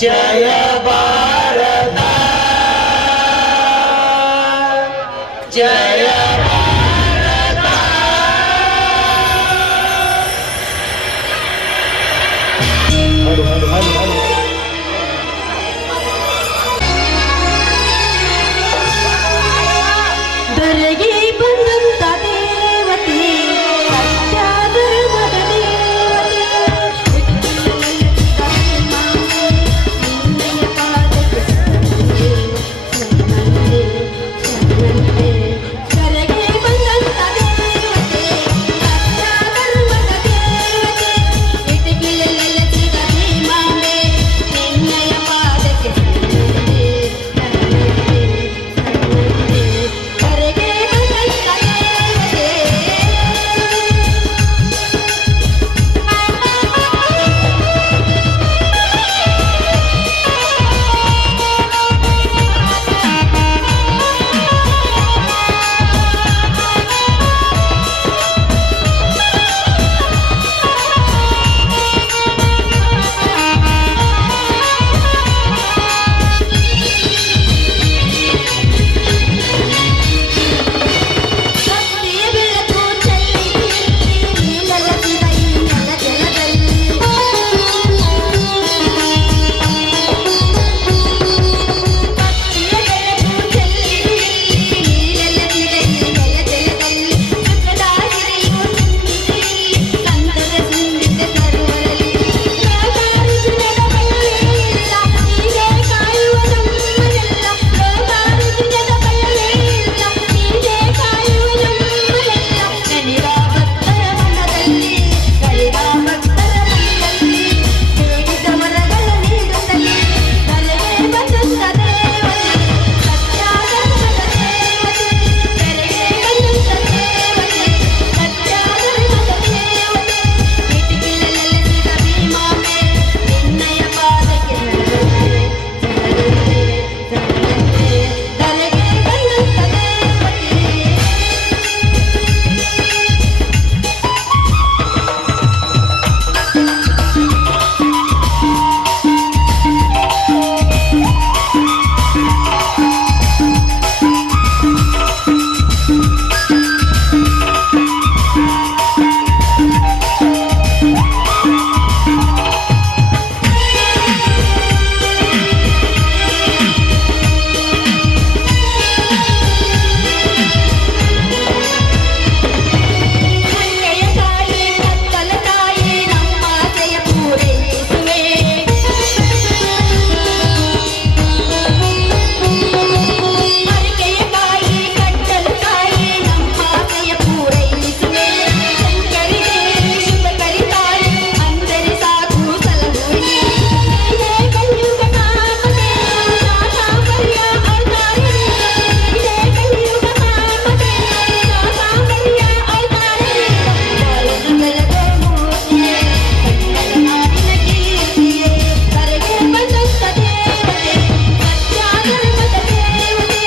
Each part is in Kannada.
ಜಯ ಭಾರತ ಜಯ ಭಾರತ. ಧರೆಗೆ ಬಂದಂತ ದೇವತೆ ಸತ್ಯ ಧರ್ಮದ ದೇವತೆ ನಿನ್ನೆಯ ಪಾದಕ್ಕೆ ಶರಣೆ, ಶರಣೆ, ಶರಣೆ. ಧರೆಗೆ ಬಂದಂತ ದೇವತೆ ಸತ್ಯ ಧರ್ಮದ ದೇವತೆ ಇಟಗಿಲೆಲೆಲೆಸಿದ ಭೀಮಾಂಬೆ ನಿನ್ನೆಯ ಪಾದಕ್ಕೆ ಶರಣೆ, ಶರಣೆ, ಶರಣೆ. ಧರೆಗೆ ಬಂದಂತ ದೇವತೆ ಭಕ್ತಿಯ ಬೆಳಕು ಚೆಲ್ಲಿದೆ ನೀಲಲಸಿದ ಈ ನೆಲಜಲದಲ್ಲಿ. ಭಕ್ತಿಯ ಬೆಳಕು ಚೆಲ್ಲಿದೆ ನೀಲಲಸಿದ ಈ ನೆಲಜಲದಲ್ಲಿ. ಸುಖದಾಗಿರೆಯು ತುಂಬಿದೆ ಕಂದದ ತುಂಬಿದ ಸರ್ವರಲ್ಲಿ. ಲೋಕಾರುಜಿನದ ಭಯವೇ ಇಲ್ಲ, ನೀನೇ ಕಾಯುವ ನಮ್ಮನ್ನೆಲ್ಲ. ಲೋಕಾರುಜಿನದ ಭಯವೇ ಇಲ್ಲ, ನೀನೇ ಕಾಯುವ ನಮ್ಮನ್ನೆಲ್ಲ. ನೆನೆವ ಭಕ್ತರ ಮನದಲ್ಲಿ, ಕಳೆದ ಭಕ್ತರ ಮನದಲ್ಲಿ, ಬೇಡಿದ ವರಗಳ ನೀಡುತ್ತಲೇ. ಧರೆಗೆ ಬಂದಂತ ದೇವತೆ ಸತ್ಯ ಧರ್ಮದ ದೇವತೆ. ಧರೆಗೆ ಬಂದಂತ ದೇವತೆ ಸತ್ಯ ಧರ್ಮದ ದೇವತೆ ಇಟಗಿಲೆಲೆಲೆಸಿದ ಭೀಮಾಂಬೆ ನಿನ್ನಯ ಪಾದಕ್ಕೆ ಶರಣೆ, ಶರಣೆ, ಶರಣೆ. ಧರೆಗೆ ಬಂದಂತ ದೇವತೆ ಹರಿಕೆಯ ತಾಯಿ ಕತ್ತಲ ತಾಯಿ ನಮ್ಮ ಆಸೆಯ ಪೂರೈಸುವೆ. ಹರಿಕೆಯ ತಾಯಿ ಕತ್ತಲ ತಾಯಿ ನಮ್ಮ ಆಸೆಯ ಪೂರೈಸುವೆ. ಶಂಕರಿಗೆ ಶುಭ ಕರಿತಾಯಿ ಅಂದರೆ ಸಾಕು ಸಲಹುವೆ. ನೀನೇ ಕಲಿಯುಗ ಕಾಮಧೇನು ಶಾಕಾಂಬರಿಯ ಅವತಾರಿಣಿ. ನೀನೇ ಕಲಿಯುಗ ಕಾಮಧೇನು ಶಾಕಾಂಬರಿಯ ಅವತಾರಿಣಿ. ಬಾಳನ್ನು ಬೆಳಗೋ ಮೂರ್ತಿಯೇ ಕನ್ನಡ ನಾಡಿನ ಕೀರ್ತಿಯೇ. ಧರೆಗೆ ಬಂದಂತ ದೇವತೆ ಸತ್ಯ ಧರ್ಮದ ದೇವತೆ.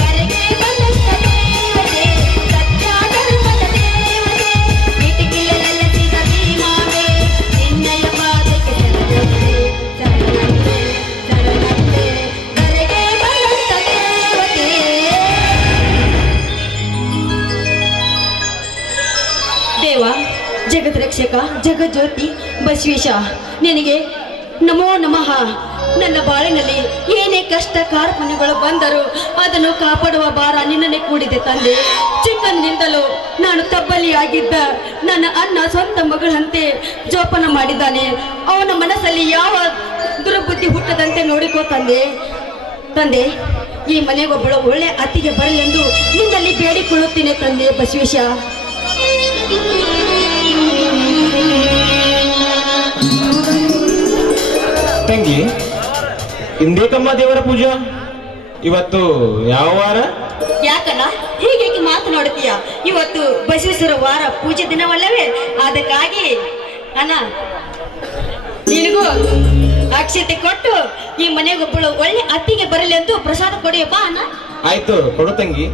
ಧರೆಗೆ ಬಂದಂತ ದೇವತೆ ಸತ್ಯ ಧರ್ಮದ ದೇವತೆ ಇಟಗಿಲೆಲೆಲೆಸಿದ ಭೀಮಾಂಬೆ ನಿನ್ನಯ ಪಾದಕ್ಕೆ ಶರಣೆ, ಶರಣೆ, ಶರಣೆ. ಧರೆಗೆ ಬಂದಂತ ದೇವತೆ ದೇವ ಜಗದ್ರಕ್ಷಕ ಜಗಜ್ಯೋತಿ ಬಸವೇಶ ನಿನಗೆ ನಮೋ ನಮಃ. ನನ್ನ ಬಾಳಿನಲ್ಲಿ ಏನೇ ಕಷ್ಟ ಕಾರ್ಪಣ್ಯಗಳು ಬಂದರೂ ಅದನ್ನು ಕಾಪಾಡುವ ಭಾರ ನಿನ್ನನ್ನೇ ಕೂಡಿದೆ ತಂದೆ. ಚಿಕ್ಕಂದಿನಿಂದಲೂ ನಾನು ತಬ್ಬಲಿಯಾಗಿದ್ದ ನನ್ನ ಅಣ್ಣ ಸ್ವಂತ ಮಗಳಂತೆ ಜೋಪಾನ ಮಾಡಿದ್ದಾನೆ. ಅವನ ಮನಸ್ಸಲ್ಲಿ ಯಾವ ದುರ್ಬುದ್ಧಿ ಹುಟ್ಟದಂತೆ ನೋಡಿಕೋ ತಂದೆ. ತಂದೆ ಈ ಮನೆಗೊಬ್ಬಳು ಒಳ್ಳೆ ಅತ್ತಿಗೆ ಬರಲೆಂದು ನಿನ್ನಲ್ಲಿ ಬೇಡಿಕೊಳ್ಳುತ್ತೇನೆ ತಂದೆ ಬಸವೇಶ. ತಂಗಿ, ಇಂದೇಕಮ್ಮ ದೇವರ ಪೂಜಾ? ಇವತ್ತು ಯಾವ ವಾರ? ಯಾಕಲ್ಲ ಹೀಗೆ ಮಾತನಾಡುತ್ತೀಯ? ಇವತ್ತು ಬಸವೇಶ್ವರ ವಾರ ಪೂಜೆ ದಿನವಲ್ಲವೇ? ಅದಕ್ಕಾಗಿ ಅಣ್ಣ ನಿನಗೂ ಅಕ್ಷತೆ ಕೊಟ್ಟು ಈ ಮನೆಗೊಬ್ಬಳು ಒಳ್ಳೆ ಅತ್ತಿಗೆ ಬರಲಿ ಎಂದು ಪ್ರಸಾದ ಕೊಡಿಯಪ್ಪ ಅಣ್ಣ. ಆಯ್ತು, ಕೊಡು ತಂಗಿ.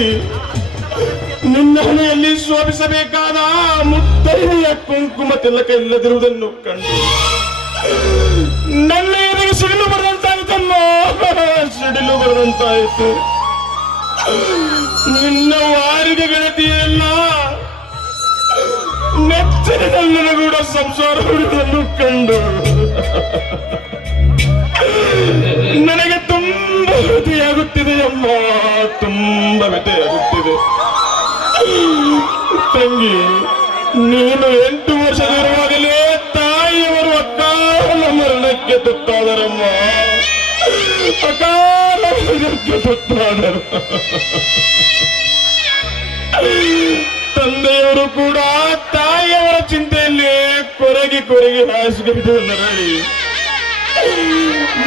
ತಂಗಿ, ನಿನ್ನ ಹಣೆಯಲ್ಲಿ ಶೋಭಿಸಬೇಕಾದ ಮುತ್ತೈದೆಯ ಕುಂಕುಮ ತಿಲಕ ಇಲ್ಲದಿರುವುದನ್ನು ಕಂಡು ನನ್ನ ಎದೆಗೆ ಸಿಡಿಲು ಬರದಂತಾಯ್ತಲ್ಲ, ಸಿಡಿಲು ಬರದಂತಾಯ್ತು. ನಿನ್ನ ವಾರಿದ ಗೆಳತಿಯಲ್ಲ ನೆಚ್ಚಿನಲ್ಲಿ ಕೂಡ ಸಂಸಾರ ಹುಡುಗನ್ನು ಕಂಡು ನನಗೆ ತುಂಬ ವ್ಯಥೆಯಾಗುತ್ತಿದೆ ಅಮ್ಮ, ತುಂಬ ವ್ಯಥೆಯಾಗುತ್ತಿದೆ. ತಂಗಿ, ನೀನು 8 ವರ್ಷದಲ್ಲಿರುವಾಗಲೇ ತಾಯಿಯವರು ಅಕಾಲ ಮರಣಕ್ಕೆ ತುತ್ತಾದರಮ್ಮ, ಅಕಾಲ ಮರಣಕ್ಕೆ ತುತ್ತಾದರು. ತಂದೆಯವರು ಕೂಡ ತಾಯಿಯವರ ಚಿಂತೆಯಲ್ಲಿ ಕೊರಗಿ ಹಾಸಿಗೆ ನರಳಿ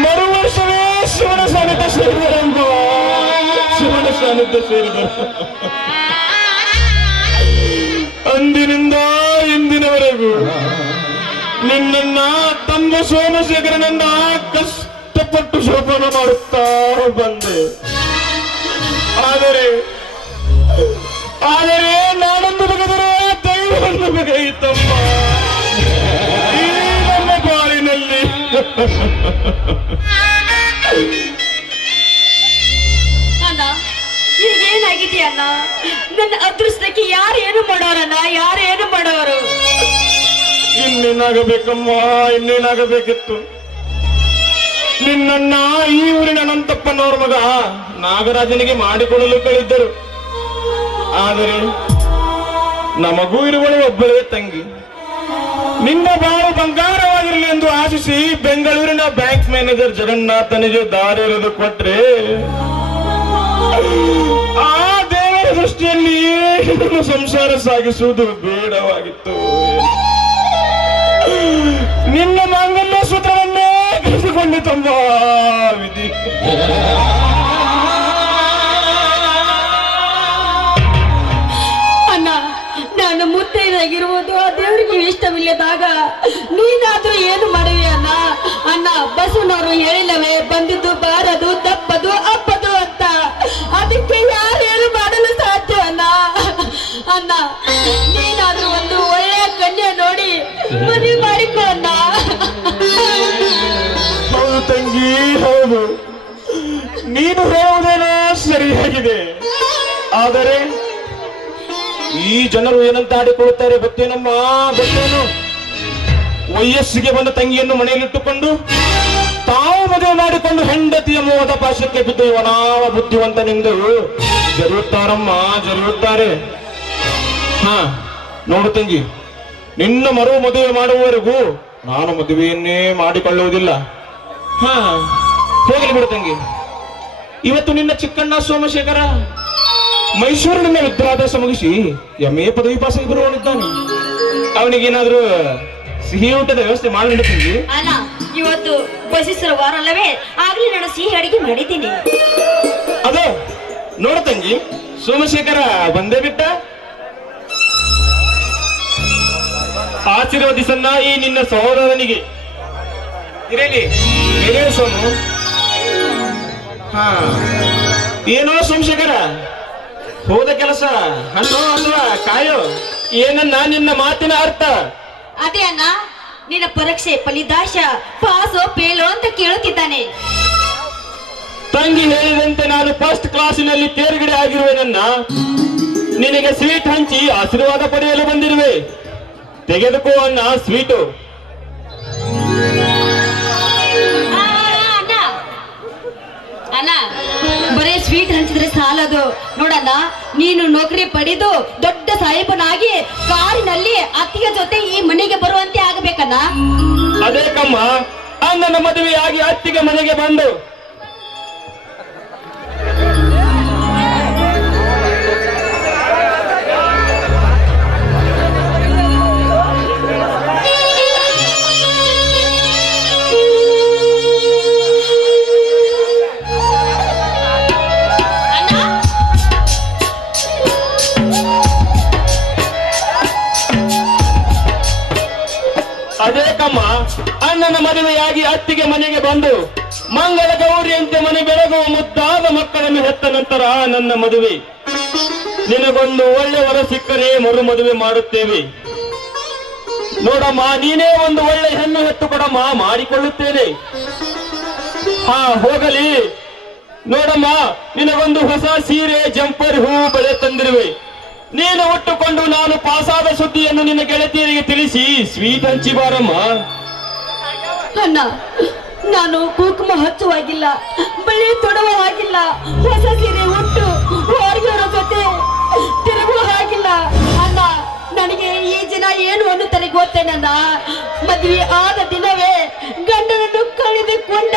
ಮರು ವರ್ಷವೇ ಶಿವನ ಸಾನ್ನಿಧ್ಯ ಸೇರಿದರೆಂಬ, ಶಿವನ ಸಾನ್ನಿಧ್ಯ ಸೇರಿದರು. ಅಂದಿನಿಂದ ಇಂದಿನವರೆಗೂ ನಿನ್ನನ್ನ ತಮ್ಮ ಸೋಮಶೇಖರನನ್ನ ಕಷ್ಟಪಟ್ಟು ಶೋಭನ ಮಾಡುತ್ತಾ ಬಂದೆ. ಆದರೆ ನಾನೊಂದು ಬಗೆದರೆ ದೈವವನ್ನು ಬಗೆಯಿತಮ್ಮ ಈ ನಮ್ಮ ಬಾಳಿನಲ್ಲಿ. ಅಣ್ಣ, ಈಗೇನಾಗಿದೆ ಅಣ್ಣ? ನನ್ನ ಅದೃಷ್ಟಕ್ಕೆ ಯಾರೇನು ಮಾಡೋರಣ್ಣ, ಯಾರೇನು ಮಾಡೋರು? ಇನ್ನೇನಾಗಬೇಕಮ್ಮ, ಇನ್ನೇನಾಗಬೇಕಿತ್ತು? ನಿನ್ನನ್ನ ಈ ಊರಿನ ಅನಂತಪ್ಪನವರ ಮಗ ನಾಗರಾಜನಿಗೆ ಮಾಡಿಕೊಡಲು ಕಳಿದ್ದರು. ಆದರೆ ನಮಗೂ ಇರುವಳು ಒಬ್ಬಳೇ ತಂಗಿ. ನಿನ್ನ ಬಾಳು ಬಂಗಾರವಾಗಿರಲಿ ಎಂದು ಆಶಿಸಿ ಬೆಂಗಳೂರಿನ ಬ್ಯಾಂಕ್ ಮ್ಯಾನೇಜರ್ ಜಗನ್ನಾಥನಿಗೆ ದಾರಿ ಎರೆದು ಕೊಟ್ರೆ ಆ ದೇವರ ದೃಷ್ಟಿಯಲ್ಲಿ ಇದನ್ನು ಸಂಸಾರ ಸಾಗಿಸುವುದು ಬೇಡವಾಗಿತ್ತು. ನಿನ್ನ ಮಾಂಗಲ್ಯ ಸೂತ್ರವನ್ನೇ ಕಳೆದುಕೊಂಡಿತಮ್ಮ ವಿಧಿ. ಅಣ್ಣ, ನಾನು ಮುತ್ತೈದಾಗಿರುವುದು ಆ ದೇವರಿಗೆ ಇಷ್ಟವಿಲ್ಲದಾಗ ನೀನಾದ್ರೂ ಏನು ಮಾಡುವೆ ಅಣ್ಣ? ಅಣ್ಣ, ಬಸವನವರು ಹೇಳಿಲ್ಲವೇ, ಬಂದಿದ್ದು ಬಾರದು ತಪ್ಪದು ಅಪ್ಪದು ಅಂತ. ಅದಕ್ಕೆ ಯಾರೇನು ಮಾಡಲು ಸಾಧ್ಯ ಅಣ್ಣ? ಅಣ್ಣ, ನೀನಾದ್ರೂ ಒಂದು ಒಳ್ಳೆಯ ಕನ್ಯೆ ನೋಡಿ ಮದುವೆ ಮಾಡಿಕೊ ಅಣ್ಣ. ಹೌದು ತಂಗಿ, ಹೌದು, ನೀನು ಹೇಳುವುದೇನೋ ಸರಿಯಾಗಿದೆ. ಆದರೆ ಈ ಜನರು ಏನಂತ ಆಡಿಕೊಳ್ಳುತ್ತಾರೆ ಗೊತ್ತೇನಮ್ಮ, ಗೊತ್ತೇನು? ವಯಸ್ಸಿಗೆ ಬಂದ ತಂಗಿಯನ್ನು ಮನೆಯಲ್ಲಿಟ್ಟುಕೊಂಡು ತಾವು ಮದುವೆ ಮಾಡಿಕೊಂಡು ಹೆಂಡತಿಯ ಮೋಹದ ಪಾಶಕ್ಕೆ ಬಿದ್ದು ಇವನಾವ ಬುದ್ಧಿವಂತನೆಂದು ಜರಿಯುತ್ತಾರಮ್ಮ, ಜರಿಯುತ್ತಾರೆ. ನೋಡು ತಂಗಿ, ನಿನ್ನ ಮರು ಮದುವೆ ಮಾಡುವವರೆಗೂ ನಾನು ಮದುವೆಯನ್ನೇ ಮಾಡಿಕೊಳ್ಳುವುದಿಲ್ಲ. ಹೋಗಲಿ ಬಿಡು ತಂಗಿ. ಇವತ್ತು ನಿನ್ನ ಚಿಕ್ಕಣ್ಣ ಸೋಮಶೇಖರ ಮೈಸೂರಿನಿಂದ ವಿದ್ಯಾಭ್ಯಾಸ ಮುಗಿಸಿ MA ಪದವಿ ಪಾಸ್ ಬರುವವನಿದ್ದಾನೆ. ಅವನಿಗೇನಾದ್ರೂ ಸಿಹಿ ಊಟದ ವ್ಯವಸ್ಥೆ ಮಾಡಿ ತಂಗಿ. ಅಣ್ಣ, ಇವತ್ತು ಬಸಿಸರ ವಾರ ಅಲ್ಲವೇ, ಆಗ್ಲೇ ನಾನು ಸಿಹಿ ಅಡಿಗೆ ಮಾಡಿದ್ದೀನಿ. ಅದು ನೋಡು ತಂಗಿ, ಸೋಮಶೇಖರ ಬಂದೇ ಬಿಟ್ಟ. ಆಶೀರ್ವದಿಸನ್ನ ಈ ನಿನ್ನ ಸಹೋದರನಿಗೆ. ಇರಲಿ, ಎಲೆ ಸೋಮು. ಏನೋ ಸೋಮಶೇಖರ, ಹೋದ ಕೆಲಸ ಹಣ್ಣು ಅಥವಾ ಕಾಯೋ? ಏನನ್ನ ನಿನ್ನ ಮಾತಿನ ಅರ್ಥ? ಅದೇ ಅಣ್ಣ, ನಿನ್ನ ಪರೀಕ್ಷೆ ಫಲಿತಾಂಶ ಪಾಸೋ ಫೇಲೋ ಅಂತ ಕೇಳುತ್ತಿದ್ದಾನೆ. ತಂಗಿ ಹೇಳಿದಂತೆ ನಾನು ಫಸ್ಟ್ ಕ್ಲಾಸಿನಲ್ಲಿ ತೇರ್ಗಡೆ ಆಗಿರುವೆನನ್ನ. ನಿನಗೆ ಸ್ವೀಟ್ ಹಂಚಿ ಆಶೀರ್ವಾದ ಪಡೆಯಲು ಬಂದಿರುವೆ. ತೆಗೆದುಕೋ ಅಣ್ಣ ಸ್ವೀಟು. ಅಣ್ಣ, ಬರೇ ಸ್ವೀಟ್ ಹಂಚಿದ್ರೆ ಸಾಲದು ನೋಡಣ್ಣ. ನೀನು ನೌಕರಿ ಪಡೆದು ದೊಡ್ಡ ಸಾಹೇಬನಾಗಿ ಕಾರಿನಲ್ಲಿ ಅತ್ತಿಗೆ ಜೊತೆ ಈ ಮನೆಗೆ ಬರುವಂತೆ ಆಗಬೇಕಣ್ಣ. ಅದೇ ಕಮ್ಮ, ಅಣ್ಣನ ಮದುವೆಯಾಗಿ ಅತ್ತಿಗೆ ಮನೆಗೆ ಬಂದು ಅದೇ ಕಮ್ಮ, ಅಣ್ಣನ ಮದುವೆಯಾಗಿ ಅತ್ತಿಗೆ ಮನೆಗೆ ಬಂದು ಮಂಗಳ ಗೌರಿಯಂತೆ ಮನೆ ಬೆಳಗುವ ಮುದ್ದಾದ ಮಕ್ಕಳನ್ನು ಹೆತ್ತ ನಂತರ ನನ್ನ ಮದುವೆ. ನಿನಗೊಂದು ಒಳ್ಳೆ ವರ ಸಿಕ್ಕರೆ ಮರು ಮದುವೆ ಮಾಡುತ್ತೇವೆ. ನೋಡಮ್ಮ, ನೀನೇ ಒಂದು ಒಳ್ಳೆ ಹೆಣ್ಣು ಹೆತ್ತು ಕೊಡಮ್ಮ, ಮಾಡಿಕೊಳ್ಳುತ್ತೇನೆ. ಹಾ, ಹೋಗಲಿ. ನೋಡಮ್ಮ, ನಿನಗೊಂದು ಹೊಸ ಸೀರೆ, ಜಂಪರ್, ಹೂ, ಬಳೆ ತಂದಿರುವೆ. ನೀನು ಉಟ್ಟುಕೊಂಡು ನಾನು ಪಾಸಾದ ಸುದ್ದಿಯನ್ನು ನಿನ್ನ ಗೆಳತಿಯರಿಗೆ ತಿಳಿಸಿ ಸ್ವೀಟ್ ಹಂಚಿ ಬಾರಮ್ಮ. ಅಣ್ಣ, ನಾನು ಕುಂಕುಮ ಹಚ್ಚುವಾಗಿಲ್ಲ, ಬಳೆ ತೊಡುವ ಹಾಗಿಲ್ಲ, ಹೊಸ ಸೀರೆ ಉಟ್ಟು ಹೊರಗಿರೋ ಜೊತೆ ತಿರುಗುವ ಹಾಗಿಲ್ಲ. ಅಣ್ಣ, ನನಗೆ ಈ ಜನ ಏನು ಅನ್ನುತ್ತಾರೆ ಗೊತ್ತೇನಣ್ಣ? ಮದುವೆ ಆದ ದಿನವೇ ಗಂಡನನ್ನು ಕಳೆದುಕೊಂಡ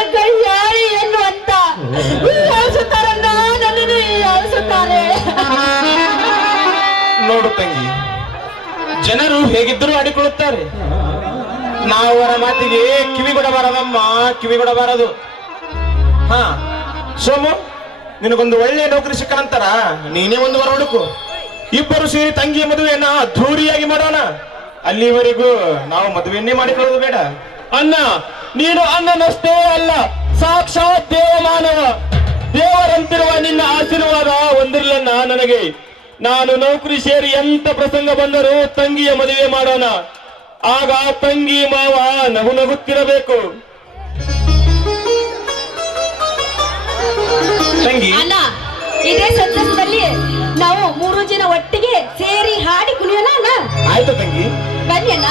ಯಾರು ಏನು ಅಂತ ಅಳಿಸುತ್ತಾರಣ್ಣ, ನನ್ನನ್ನು ಅಳಿಸುತ್ತಾರೆ. ನೋಡು ತಂಗಿ, ಜನರು ಹೇಗಿದ್ದರೂ ಆಡಿಕೊಳ್ಳುತ್ತಾರೆ. ನಾವು ಅವರ ಮಾತಿಗೆ ಕಿವಿಗೊಡಬಾರದಮ್ಮ, ಕಿವಿಗೊಡಬಾರದು. ಹಾ ಸೋಮು, ನಿನಗೊಂದು ಒಳ್ಳೆ ನೌಕರಿ ಸಿಕ್ಕ ನಂತರ ನೀನೇ ಒಂದು ವರ ಹುಡುಕು. ಇಬ್ಬರು ಸೇರಿ ತಂಗಿಯ ಮದುವೆಯನ್ನ ಅದ್ಧೂರಿಯಾಗಿ ಮಾಡೋಣ. ಅಲ್ಲಿವರೆಗೂ ನಾವು ಮದುವೆಯನ್ನೇ ಮಾಡಿಕೊಳ್ಳೋದು ಬೇಡ. ಅಣ್ಣ, ನೀನು ಅಣ್ಣನಷ್ಟೇ ಅಲ್ಲ, ಸಾಕ್ಷಾತ್ ದೇವಮಾನವ. ದೇವರಂತಿರುವ ನಿನ್ನ ಆಶೀರ್ವಾದ ಹೊಂದಿರಲನ್ನ ನನಗೆ. ನಾನು ನೌಕರಿ ಸೇರಿ ಎಂತ ಪ್ರಸಂಗ ಬಂದರೂ ತಂಗಿಯ ಮದುವೆ ಮಾಡೋಣ. ಆಗ ತಂಗಿ ಮಾವ ನಗು ನಗುತ್ತಿರಬೇಕು. ತಂಗಿ, ಅಣ್ಣ, ಇದೇ ಸಂತಸದಲ್ಲಿ ನಾವು 3 ಜನ ಒಟ್ಟಿಗೆ ಸೇರಿ ಹಾಡಿ ಕುಣಿಯೋಣ ಅಣ್ಣ. ಆಯ್ತು ತಂಗಿ, ಬನ್ನಿ ಅಣ್ಣ.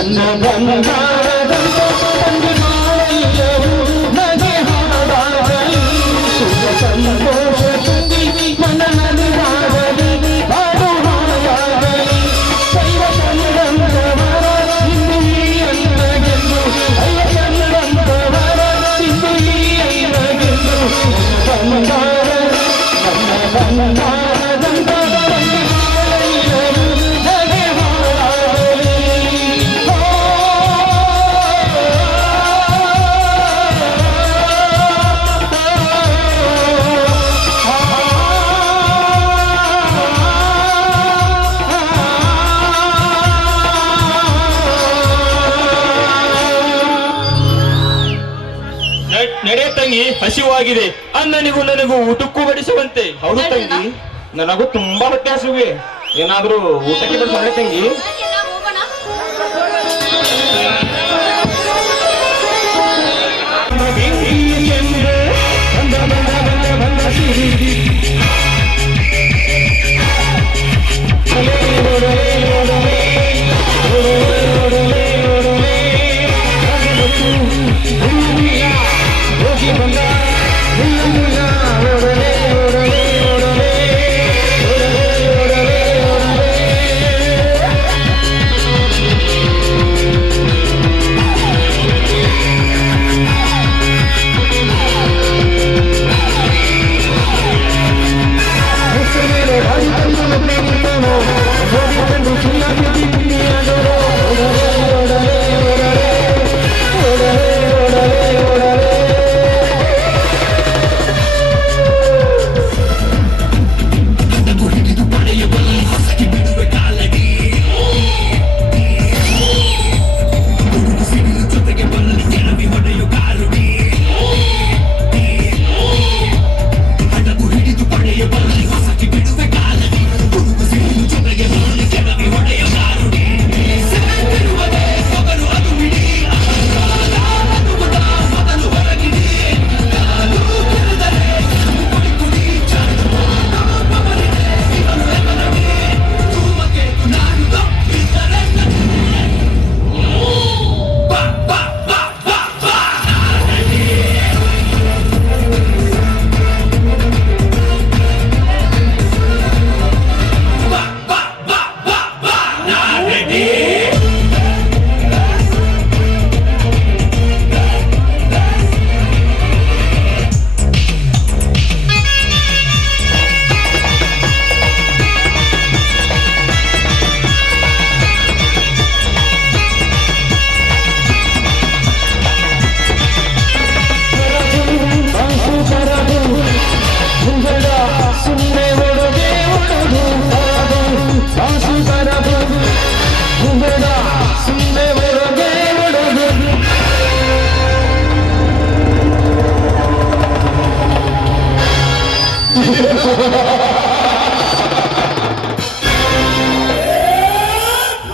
ನನ್ನ ಬಂಗಾರದಂತ ತಂಗಿ ಬಾಳೆಲ್ಲವೂ ನಗೆ ಹಾಡಾಗಲಿ ಸುಖ ಸಂತೋಷ ತುಂಬಿ ನನ್ನ ನಲಿದಾಗಲಿ ಹಾಡು ಹಾಡಾಗಲಿ ದೈವ ಚಂದಂತವರ ಇಂದು ಈ ಅನ್ನಗೆಂದು ದೈವ ಚಂದಂತವರ ಇಂದು ಈ ಅನ್ನಗೆಂದು ಬಂಗಾರ ನನ್ನ ಬಂಗಾರದಂತ ತಂಗಿ ಬಾಳೆಲ್ಲವೂ ನಗೆ ಹಾಡಾಗಲಿ ನಡೆ ತಂಗಿ, ಹಸಿವಾಗಿದೆ. ಅನ್ನನಿಗೂ ನನಗೂ ಊಟಕ್ಕೂ ಬಡಿಸುವಂತೆ. ಹೌದು ತಂಗಿ, ನನಗೂ ತುಂಬಾ ಹೊಟ್ಟೆ ಹಸಿವೆ. ಏನಾದ್ರೂ ಊಟಕ್ಕೆ ಬಡಿಸೋಣ ತಂಗಿ.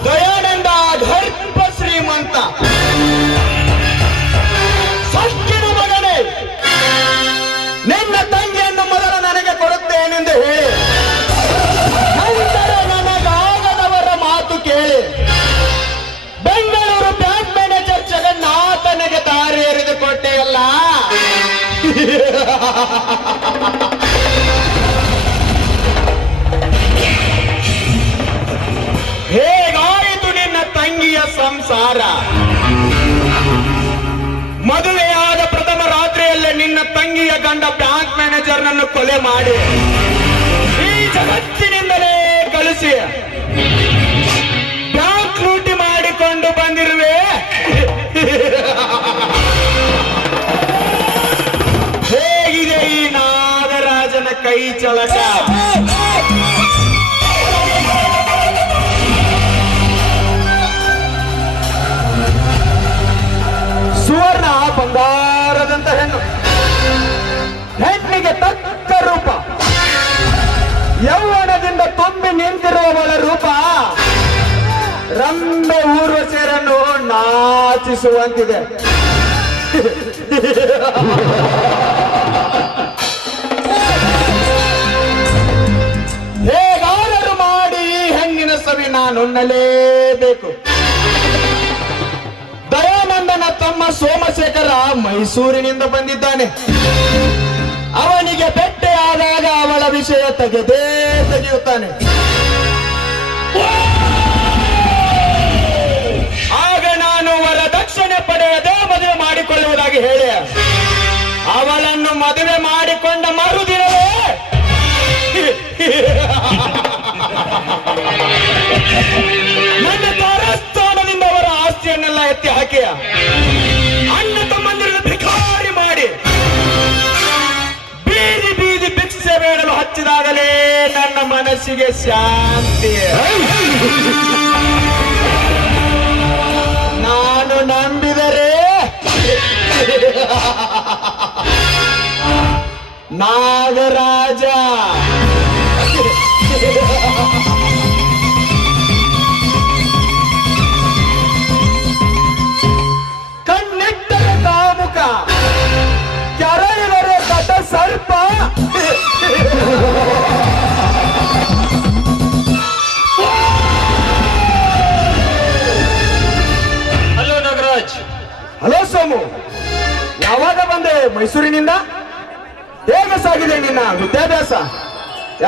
ದಯಾನಂದ ಧರ್ಮ ಶ್ರೀಮಂತ ಸಷ್ಟಿನ ಮಗನೇ, ನಿನ್ನ ತಂಗಿಯನ್ನು ಮೊದಲು ನನಗೆ ಕೊಡುತ್ತೇನೆಂದು ಹೇಳಿ ನಂತರ ನನಗಾಗದವರ ಮಾತು ಕೇಳಿ ಬೆಂಗಳೂರು ಬ್ಯಾಂಕ್ ಮ್ಯಾನೇಜರ್ ಜಗನ್ನಾಥನಿಗೆ ದಾರಿ ಎರೆದು ಕೊಟ್ಟೆಯಲ್ಲ. ಹೇಗಾಯಿತು ನಿನ್ನ ತಂಗಿಯ ಸಂಸಾರ? ಮದುವೆಯಾದ ಪ್ರಥಮ ರಾತ್ರಿಯಲ್ಲೇ ನಿನ್ನ ತಂಗಿಯ ಗಂಡ ಬ್ಯಾಂಕ್ ಮ್ಯಾನೇಜರ್ನನ್ನು ಕೊಲೆ ಮಾಡಿ ಈ ಜಗತ್ತಿನಿಂದಲೇ ಕಳಿಸಿ ಬ್ಯಾಂಕ್ ಲೂಟಿ ಮಾಡಿಕೊಂಡು ಬಂದಿರುವೆ. ಹೇಗಿದೆ ಈ ನಾಗರಾಜನ ಕೈ ಚಳಕ? ಸುವರ್ಣ ಬಂಗಾರದಂತ ಹೆಣ್ಣು, ಹೆಣ್ಣಿಗೆ ತಕ್ಕ ರೂಪ, ಯೌವನದಿಂದ ತುಂಬಿ ನಿಂತಿರುವವಳ ರೂಪ ರಂಬೆ ಊರ್ವಶಿಯರನ್ನು ನಾಚಿಸುವಂತಿದೆ. ಹೇಗಾದರೂ ಮಾಡಿ ಈ ಹೆಣ್ಣಿನ ಸವಿ ನಾನುಣ್ಣಲೇಬೇಕು. ಚಂದ್ರಶೇಖರ ಮೈಸೂರಿನಿಂದ ಬಂದಿದ್ದಾನೆ. ಅವನಿಗೆ ಭೇಟಿಯಾದಾಗ ಅವಳ ವಿಷಯ ತೆಗೆಯುತ್ತಾನೆ. ಆಗ ನಾನು ವರದಕ್ಷಿಣೆ ಪಡೆಯದೆ ಮದುವೆ ಮಾಡಿಕೊಳ್ಳುವುದಾಗಿ ಹೇಳಿ ಅವಳನ್ನು ಮದುವೆ ಮಾಡಿಕೊಂಡ ಮರುದಿನವೇ ನನ್ನ ತಾರಸ್ಥಾನದಿಂದ ಅವರ ಆಸ್ತಿಯನ್ನೆಲ್ಲ ಎತ್ತಿ ಹಾಕಿ ಅಣ್ಣ ತಮ್ಮಂದಿರನ್ನು ಭಿಕಾರಿ ಮಾಡಿ ಬೀದಿ ಬೀದಿ ಭಿಕ್ಷೆ ಬೇಡಲು ಹಚ್ಚಿದಾಗಲೇ ನನ್ನ ಮನಸ್ಸಿಗೆ ಶಾಂತಿ. ನಾನು ನಂಬಿದರೆ ನಾಗರಾಜ ಕಣ್ಣಿಟ್ಟರೆ ಕಾಮುಕ, ಕೆರೆಯುವರೆ ಕಟ ಸರ್ಪ. ಹಲೋ ನಾಗರಾಜ್. ಹಲೋ ಸೋಮು, ಯಾವಾಗ ಬಂದೆ ಮೈಸೂರಿನಿಂದ? ಹೇಗೆ ಸಾಗಿದೆ ನಿನ್ನ ವಿದ್ಯಾಭ್ಯಾಸ?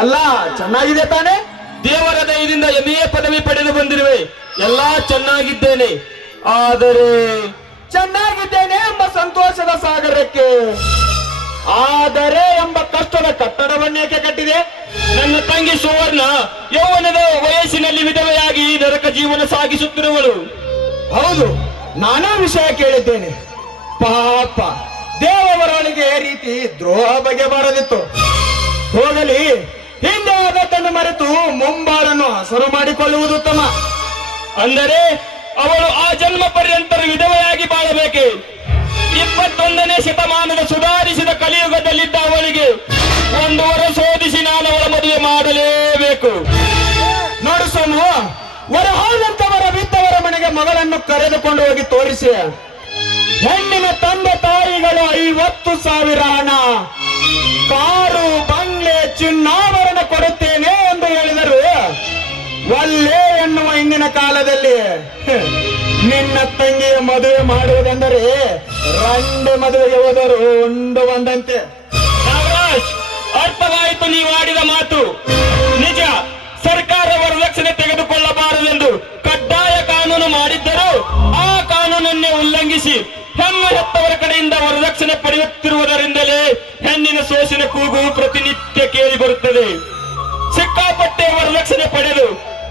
ಎಲ್ಲ ಚೆನ್ನಾಗಿದೆ ತಾನೆ? ದೇವರ ದಯದಿಂದ MA ಪದವಿ ಪಡೆದು ಬಂದಿರುವೆ. ಎಲ್ಲ ಚೆನ್ನಾಗಿದ್ದೇನೆ. ಆದರೆ ಚೆನ್ನಾಗಿದ್ದೇನೆ ಎಂಬ ಸಂತೋಷದ ಸಾಗರಕ್ಕೆ ಆದರೆ ಎಂಬ ಕಷ್ಟದ ಕಟ್ಟಡವನ್ನೇಕೆ ಕಟ್ಟಿದೆ? ನನ್ನ ತಂಗಿ ಸುವರ್ಣ ಯೌವನದ ವಯಸ್ಸಿನಲ್ಲಿ ವಿಧವೆಯಾಗಿ ನರಕ ಜೀವನ ಸಾಗಿಸುತ್ತಿರುವಳು. ಹೌದು, ನಾನಾ ವಿಷಯ ಕೇಳಿದ್ದೇನೆ. ಪಾಪ ದೇವರೊಳಗೆ ರೀತಿ ದ್ರೋಹ ಬಗೆಬಾರದಿತ್ತು. ಹೋಗಲಿ, ಹಿಂದೆ ಆದದ್ದನ್ನು ಮರೆತು ಮುಂಬಾಳನ್ನು ಹಸರು ಮಾಡಿಕೊಳ್ಳುವುದು ಉತ್ತಮ. ಅಂದರೆ ಅವಳು ಆ ಜನ್ಮ ಪರ್ಯಂತರ ವಿಧವೆಯಾಗಿ ಬಾಳಬೇಕೆ? 21ನೇ ಶತಮಾನದ ಸುಧಾರಿಸಿದ ಕಲಿಯುಗದಲ್ಲಿದ್ದ ಅವಳಿಗೆ ಒಂದು ವರ ಶೋಧಿಸಿ ನಾನು ಅವಳ ಮದುವೆ ಮಾಡಲೇಬೇಕು. ನೋಡು ಸೋಮು, ವರಹಾದಂತವರ ಬಿದ್ದವರ ಮನೆಗೆ ಮಗಳನ್ನು ಕರೆದುಕೊಂಡು ಹೋಗಿ ತೋರಿಸಿ ಹೆಣ್ಣಿನ ತಂದೆ ತಾಯಿಗಳು 50,000 ಹಣ, ಕಾರು, ಬಂಗ್ಲೆ, ಚಿನ್ನಾಭರಣ ಕೊಡುತ್ತೇನೆ ಎಂದು ಹೇಳಿದರು. ಒಲ್ಲೆ ಎನ್ನುವ ಇಂದಿನ ಕಾಲದಲ್ಲಿ ನಿನ್ನ ತಂಗಿಯ ಮದುವೆ ಮಾಡುವುದೆಂದರೆ ರಂಡೆ ಮದುವೆಗೆ ಹೋದರು ಉಂಡು ಬಂದಂತೆ. ನಾಗರಾಜ್, ಅರ್ಥವಾಯಿತು ನೀವು ಆಡಿದ ಮಾತು. ನಿಜ, ಸರ್ಕಾರ ವರದಕ್ಷಿಣೆ ತೆಗೆದುಕೊಳ್ಳಬಾರದೆಂದು ಕಡ್ಡಾಯ ಕಾನೂನು ಮಾಡಿದ್ದರೂ ಆ ಕಾನೂನನ್ನೇ ಉಲ್ಲಂಘಿಸಿ ಹೆಣ್ಣು ಹೆತ್ತವರ ಕಡೆಯಿಂದ ವರದಕ್ಷಿಣೆ ಪಡೆಯುತ್ತಿರುವುದರಿಂದಲೇ ಹೆಣ್ಣಿನ ಸೋಸಿನ ಕೂಗು ಪ್ರತಿನಿತ್ಯ ಕೇಳಿ ಬರುತ್ತದೆ. ಸಿಕ್ಕಾಪಟ್ಟೆ ವರದಕ್ಷಿಣೆ ಪಡೆದು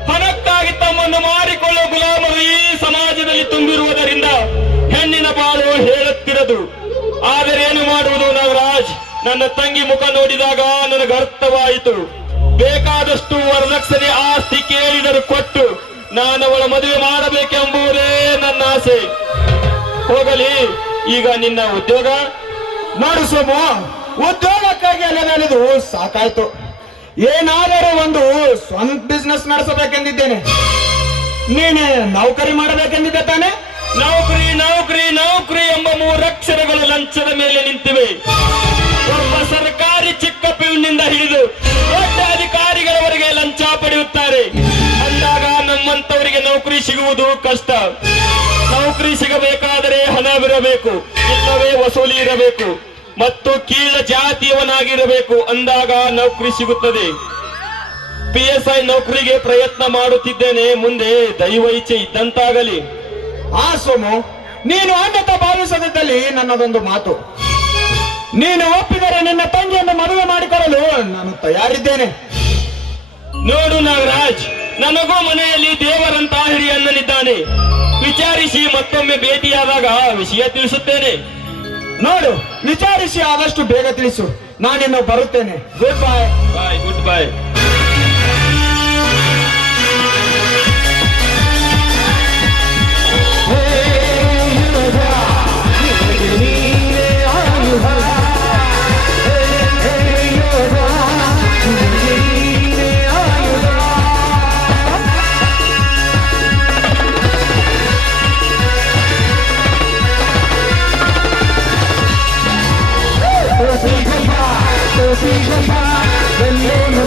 ಹಣಕ್ಕಾಗಿ ತಮ್ಮನ್ನು ಮಾರಿಕೊಳ್ಳುವ ಗುಲಾಮರು ಈ ಸಮಾಜದಲ್ಲಿ ತುಂಬಿರುವುದರಿಂದ ಹೆಣ್ಣಿನ ಬಾಳು ಹೇಳುತ್ತಿರದು. ಆದರೆ ಏನು ಮಾಡುವುದು ನಾಗರಾಜ್? ನನ್ನ ತಂಗಿ ಮುಖ ನೋಡಿದಾಗ ನನಗೆ ಅರ್ಥವಾಯಿತು. ಬೇಕಾದಷ್ಟು ವರದಕ್ಷಿಣೆ ಆಸ್ತಿ ಕೇಳಿದರು ಕೊಟ್ಟು ನಾನು ಅವಳ ಮದುವೆ ಮಾಡಬೇಕೆಂಬುದೇ ನನ್ನ ಆಸೆ. ಹೋಗಲಿ, ಈಗ ನಿನ್ನ ಉದ್ಯೋಗ? ನೋಡು ಸೋಮು, ಉದ್ಯೋಗಕ್ಕಾಗಿ ಅಲೆದು ಸಾಕಾಯ್ತು. ಏನಾದರೂ ಒಂದು ಸ್ವಂತ ಬಿಸ್ನೆಸ್ ನಡೆಸಬೇಕೆಂದಿದ್ದೇನೆ. ನೀನೆ ನೌಕರಿ ಮಾಡಬೇಕೆಂದಿದ್ದೆ ತಾನೆ? ನೌಕರಿ ನೌಕರಿ ನೌಕರಿ ಎಂಬ 3 ಅಕ್ಷರಗಳು ಲಂಚದ ಮೇಲೆ ನಿಂತಿವೆ. ಒಬ್ಬ ಸರ್ಕಾರಿ ಚಿಕ್ಕ ಪಿಯುನಿಂದ ಹಿಡಿದು ದೊಡ್ಡ ಅಧಿಕಾರಿಗಳವರೆಗೆ ಲಂಚ ಪಡೆಯುತ್ತಾರೆ. ಅಂದಾಗ ನಮ್ಮಂತವರಿಗೆ ನೌಕರಿ ಸಿಗುವುದು ಕಷ್ಟ. ನೌಕರಿ ಸಿಗಬೇಕಾದರೆ ಹಣವಿರಬೇಕು, ಇಲ್ಲವೇ ವಸೂಲಿ ಇರಬೇಕು ಮತ್ತು ಕೀಳ ಜಾತಿಯವನಾಗಿರಬೇಕು. ಅಂದಾಗ ನೌಕರಿ ಸಿಗುತ್ತದೆ. PSI ನೌಕರಿಗೆ ಪ್ರಯತ್ನ ಮಾಡುತ್ತಿದ್ದೇನೆ. ಮುಂದೆ ದೈವ ಇಚ್ಛೆ ಇದ್ದಂತಾಗಲಿ. ಆ ಸೋಮು, ನೀನು ಅನ್ಯತಾ ಭಾವಿಸದಿದ್ದಲ್ಲಿ ನನ್ನದೊಂದು ಮಾತು. ನೀನು ಒಪ್ಪಿದರೆ ನಿನ್ನ ತಂಗಿಯನ್ನು ಮದುವೆ ಮಾಡಿಕೊಳ್ಳಲು ನಾನು ತಯಾರಿದ್ದೇನೆ. ನೋಡು ನಾಗರಾಜ್, ನನಗೂ ಮನೆಯಲ್ಲಿ ದೇವರಂತ ಹಿರಿಯಣ್ಣನಿದ್ದಾನೆ. ವಿಚಾರಿಸಿ ಮತ್ತೊಮ್ಮೆ ಭೇಟಿಯಾದಾಗ ವಿಷಯ ತಿಳಿಸುತ್ತೇನೆ. ನೋಡು, ವಿಚಾರಿಸಿ ಆದಷ್ಟು ಬೇಗ ತಿಳಿಸು. ನಾನಿನ್ನು ಬರುತ್ತೇನೆ. Good bye. Bye. Good bye.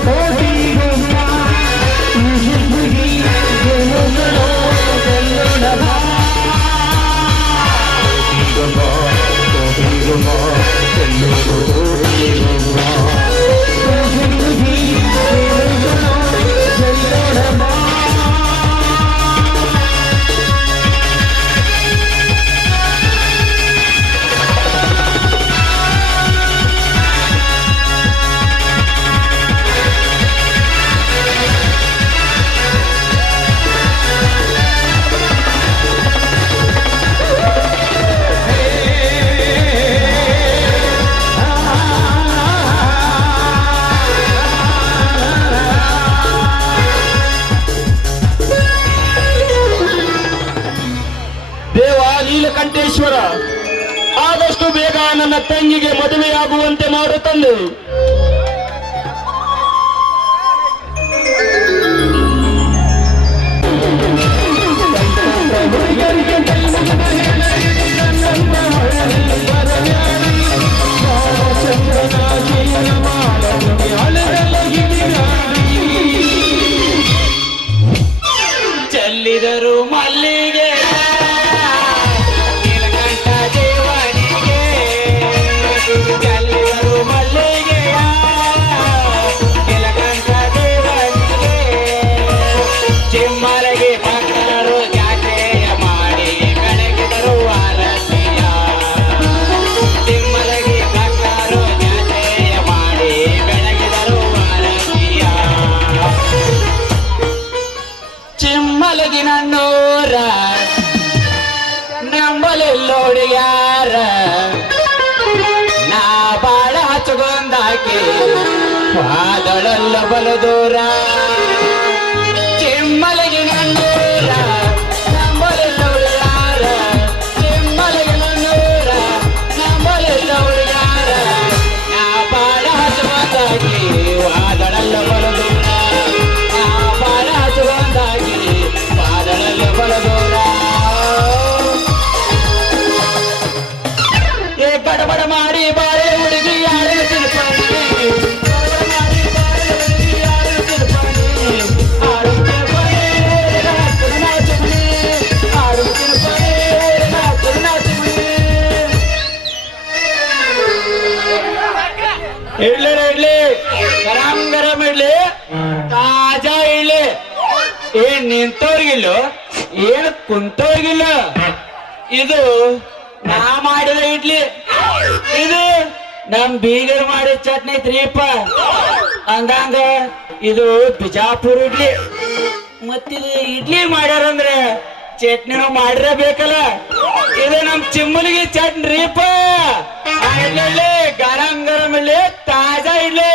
Tosi, ದೇವ ನೀಲಕಂಠೇಶ್ವರ, ಆದಷ್ಟು ಬೇಗ ನನ್ನ ತಂಗಿಗೆ ಮದುವೆಯಾಗುವಂತೆ ಮಾಡು ತಂದೆ. ಚೆಲ್ಲಿದರು ಮಲ್ಲಿಗೆ ನೀಲಕಂಠ ದೇವನಿಗೆ, ಚೆಲ್ಲಿದರು ಮಲ್ಲಿಗೆಯ ನೀಲಕಂಠ ದೇವನಿಗೆ. ಚಿಮ್ಮಲಗೆ ಭಕ್ತರು ಜಾತ್ರೆಯ ಮಾಡಿ ಬೆಳಗಿದರು ಆರತಿಯ, ಚಿಮ್ಮಲಗೆ ಭಕ್ತರು ಜಾತ್ರೆಯ ಮಾಡಿ ಬೆಳಗಿದರು ಆರತಿಯ. ಚಿಮ್ಮಲಗಿನ ನೂರ ನಂಬಲೆಲ್ಲೋಡಿ ಯಾರ, ನಾ ಬಾಳ ಹಚ್ಚಗೊಂದಾಕಿ ಪಾದಳಲ್ಲ ಬಲು ದೂರ. ಚಿಮ್ಮಲಗಿನ ನೂರ ನಂಬಲೆಲ್ಲೋಡಿ ಯಾರ, ಚಿಮ್ಮಲಗಿನ ನೂರ ನಂಬಲೆಲ್ಲೋಡಿ ಯಾರ, ನಾ ಬಾಳ ಹಚ್ಚಗೊಂದಾಕಿ ಪಾದಳಲ್ಲ ಬಲು ದೂರ, ನಾ ಬಾಳ ಹಚ್ಚಗೊಂದಾಕಿ ಪಾದಳಲ್ಲ ಬಲು ದೂರ. ಏ ಗಡಬಡ ಮಾಡಿ ಬಾಳೆ ಹುಡುಗಿ ಯಾರು ತಿಳ್ಕೊಂಡು, ಗಡಬಡ ಮಾಡಿ ಬಾಳೆ ಹುಡುಗಿ ಯಾರು ತಿಳ್ಕೊಂಡು, ಆಡುತ್ತೆ ಬರೇ ಕರುಣಾಚುಮಿ, ಆಡುತ್ತೆ ಬರೇ ಕರುಣಾಚುಮಿ. ಇಡ್ಲಿ ಗರಂ ಗರಂ ಇಡ್ಲಿ, ತಾಜಾ ಇಡ್ಲಿ. ಏನ್ ನಿಂತವ್ರಿಗಿಲ್ಲ, ಏನ್ ಕುಂತವ್ರಿಗಿಲ್ಲ. ಇದು ನಾ ಮಾಡಿದ ಇಡ್ಲಿ, ಇದು ನಮ್ ಬೀಗರ್ ಮಾಡಿದ ಚಟ್ನಿ ಐತ್ರಿಪ್ಪ. ಅಂದಂಗ ಇದು ಬಿಜಾಪುರ್ ಇಡ್ಲಿ. ಮತ್ತಿದು ಇಡ್ಲಿ ಮಾಡ್ಯಾರಂದ್ರೆ ಚಟ್ನಿನೂ ಮಾಡಿರಬೇಕಲ್ಲ. ಇದು ನಮ್ ಚಿಮ್ಮಲಿಗೆ ಚಟ್ನಿ ರೀಪ. ಇಡ್ಲಿ ಗರಂ ಗರಂ ಇಡ್ಲಿ, ತಾಜಾ ಇಡ್ಲಿ.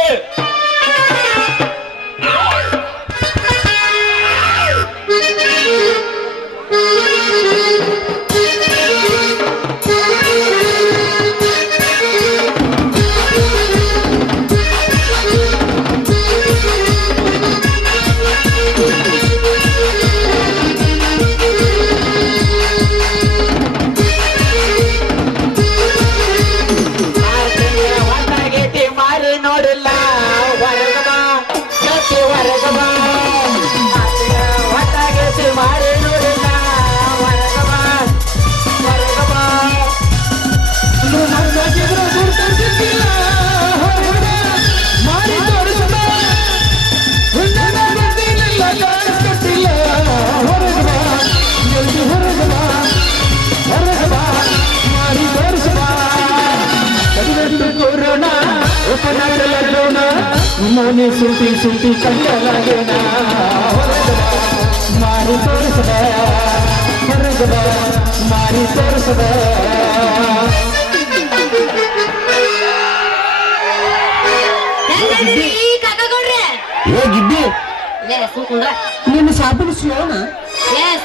ಮಾರಿ ನೋಡಿಲ್ಲ ಹೊರಗಬ ಗಟ್ಟಿ ಹೊರಗಬ, ಹೊತ್ತಾಗೆಸಿ ಮಾರಿ ನೋಡಿಲ್ಲ ಹೊರಗಬ ಹೊರಗಬ. ಮಾರಿ ತೋರಿಸಬ ಕಾಣಿಸ್ಕೊಟ್ಟಿಲ್ಲ ಹೊರಗಬ, ಜಲ್ದಿ ಹೊರಗಬ ಹೊರಗಬ, ಮಾರಿ ತೋರಿಸಬ. ಕೊರೋನಾ ಉಪನಗರಲೋಣ ಮನೆ ಸುಂಟಿ ಸುಂಟಿ ಕಂಡಲಾಗೇನ, ಮಾರಿ ತೋರಿಸದ ಹೊರಗದ ಮಾರಿ ತೋರಿಸದ. ಏ ಗಿಡ್ಡಿ, ನಿನ್ನ ಶಾಪಿಂಗ್ ಸ್ಲೋನ?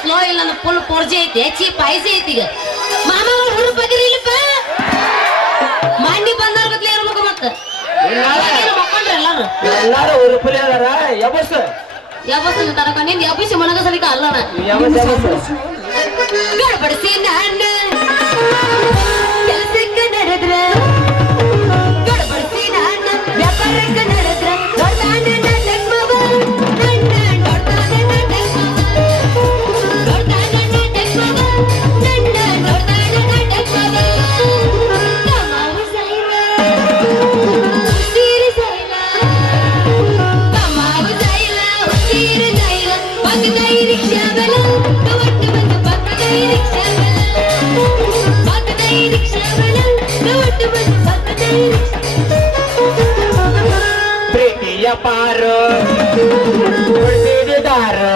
ಸ್ಲೋ ಇಲ್ಲ, ಫುಲ್ ಪೋರ್ಜಿ ಐತಿ, ಚೀಪ್ ಐಸಿ ಐತಿ. ಈಗ ಮಾಮ ಹುಡುಗ ಬಗ್ರಿ ಇಲ್ಲಪ್ಪ, ಮಂಡಿ ಬಂದವ್ರ ಗತ್ಲೆ ಇರ್ಬೇಕು. ಮತ್ತ ಮಕ್ಕೊಂಡ್ರಿ ಎಲ್ಲಾರು ಉರುಪುಲಿ ಅದಾರ. ಯಬಸ್ ಯಾವತ್ತು ತನಕ ನಿಂದ ಯಾಪಿಸಿ ಮನಗ ಸಲಿಕ ಅಲ್ಲಣ ಗಡಬಡಿಸಿ ನಾನು ಕೆಲಸಕ್ಕೆ ನಡೆದ್ರ, ಗಡಬಡಿಸಿ ನಾನು ವ್ಯಾಪಾರಕ್ಕೆ ನಡೆದ್ರ, ದೊಡ್ಡಾನೆ ನನ್ನ ಮಗ, ನನ್ನ ದೊಡ್ಡಾನೆ ನನ್ನ ಮಗ, ದೊಡ್ಡಾನೆ ನನ್ನ ಮಗ, ನನ್ನ ದೊಡ್ಡಾನೆ ನನ್ನ ಮಗ. ಪಾರು ಕುಡಿಸಿದಾರು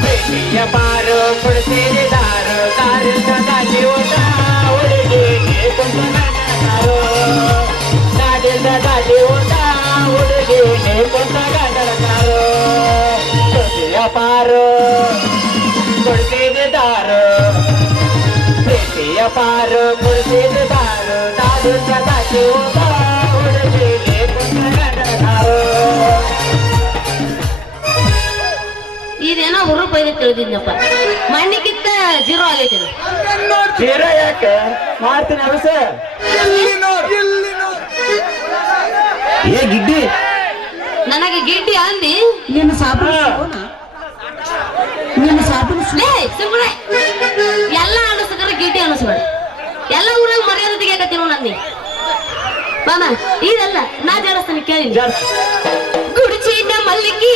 ಪ್ರೀತಿಯ ಪಾರು ಕುಡಿಸಿದಾರು ಕಾರಿಂದ ದಾಟಿ ಊಟ ಹುಡುಗಿಗೆ ಕುಂತಗಾಡರು ನಾಡಿಂದ ದಾಟಿ ಊಟ ಹುಡುಗಿಗೆ ಕುಂತಗಾಡರು ಪ್ರೀತಿಯ ಪಾರು ಕುಡಿಸಿದಾರು ಪ್ರೀತಿಯ ಪಾರು ಕುಡಿಸಿದಾರು ನಾಡಿಂದ ದಾಟಿ ಊಟ ಹುಡುಗಿಗೆ ಕುಂತಗಾಡರು ಇದೇನೋ ಹುರುಪ್ ಐದೆ ತಿಳಿದಿದ್ನಪ್ಪ ಮಣ್ಣಿಗಿಂತ ಜೀರೋ ಆಗೈತಿ ಇದು. ಜೀರ ಯಾಕೆ ಮಾಡ್ತೀನಿ ಅವಸ ಏ ಗಿಡ್ಡಿ ನನಗೆ ಗಿಡ್ಡಿ ಅಂದಿ ನಿನ್ನ ಸಾಬೂನು ನಿನ್ನ ಸಾಬೂನು ಲೇ ಸುಮ್ಮನೆ ಎಲ್ಲ ಅನಿಸಿದ್ರೆ ಗಿಡ್ಡಿ ಅನಿಸ್ಬೇಡ ಎಲ್ಲ ಊರಾಗ ಮರ್ಯಾದೆ ತೆಗಿಯಕತ್ತೀನಿ ನಂದಿ ಮಾಮ ಇದಲ್ಲ ನಾ ಜಾಡಸ್ತಾನೆ ಕೇಳಿ ಗುಡಿಚಿನ ಮಲ್ಲಿಗೆ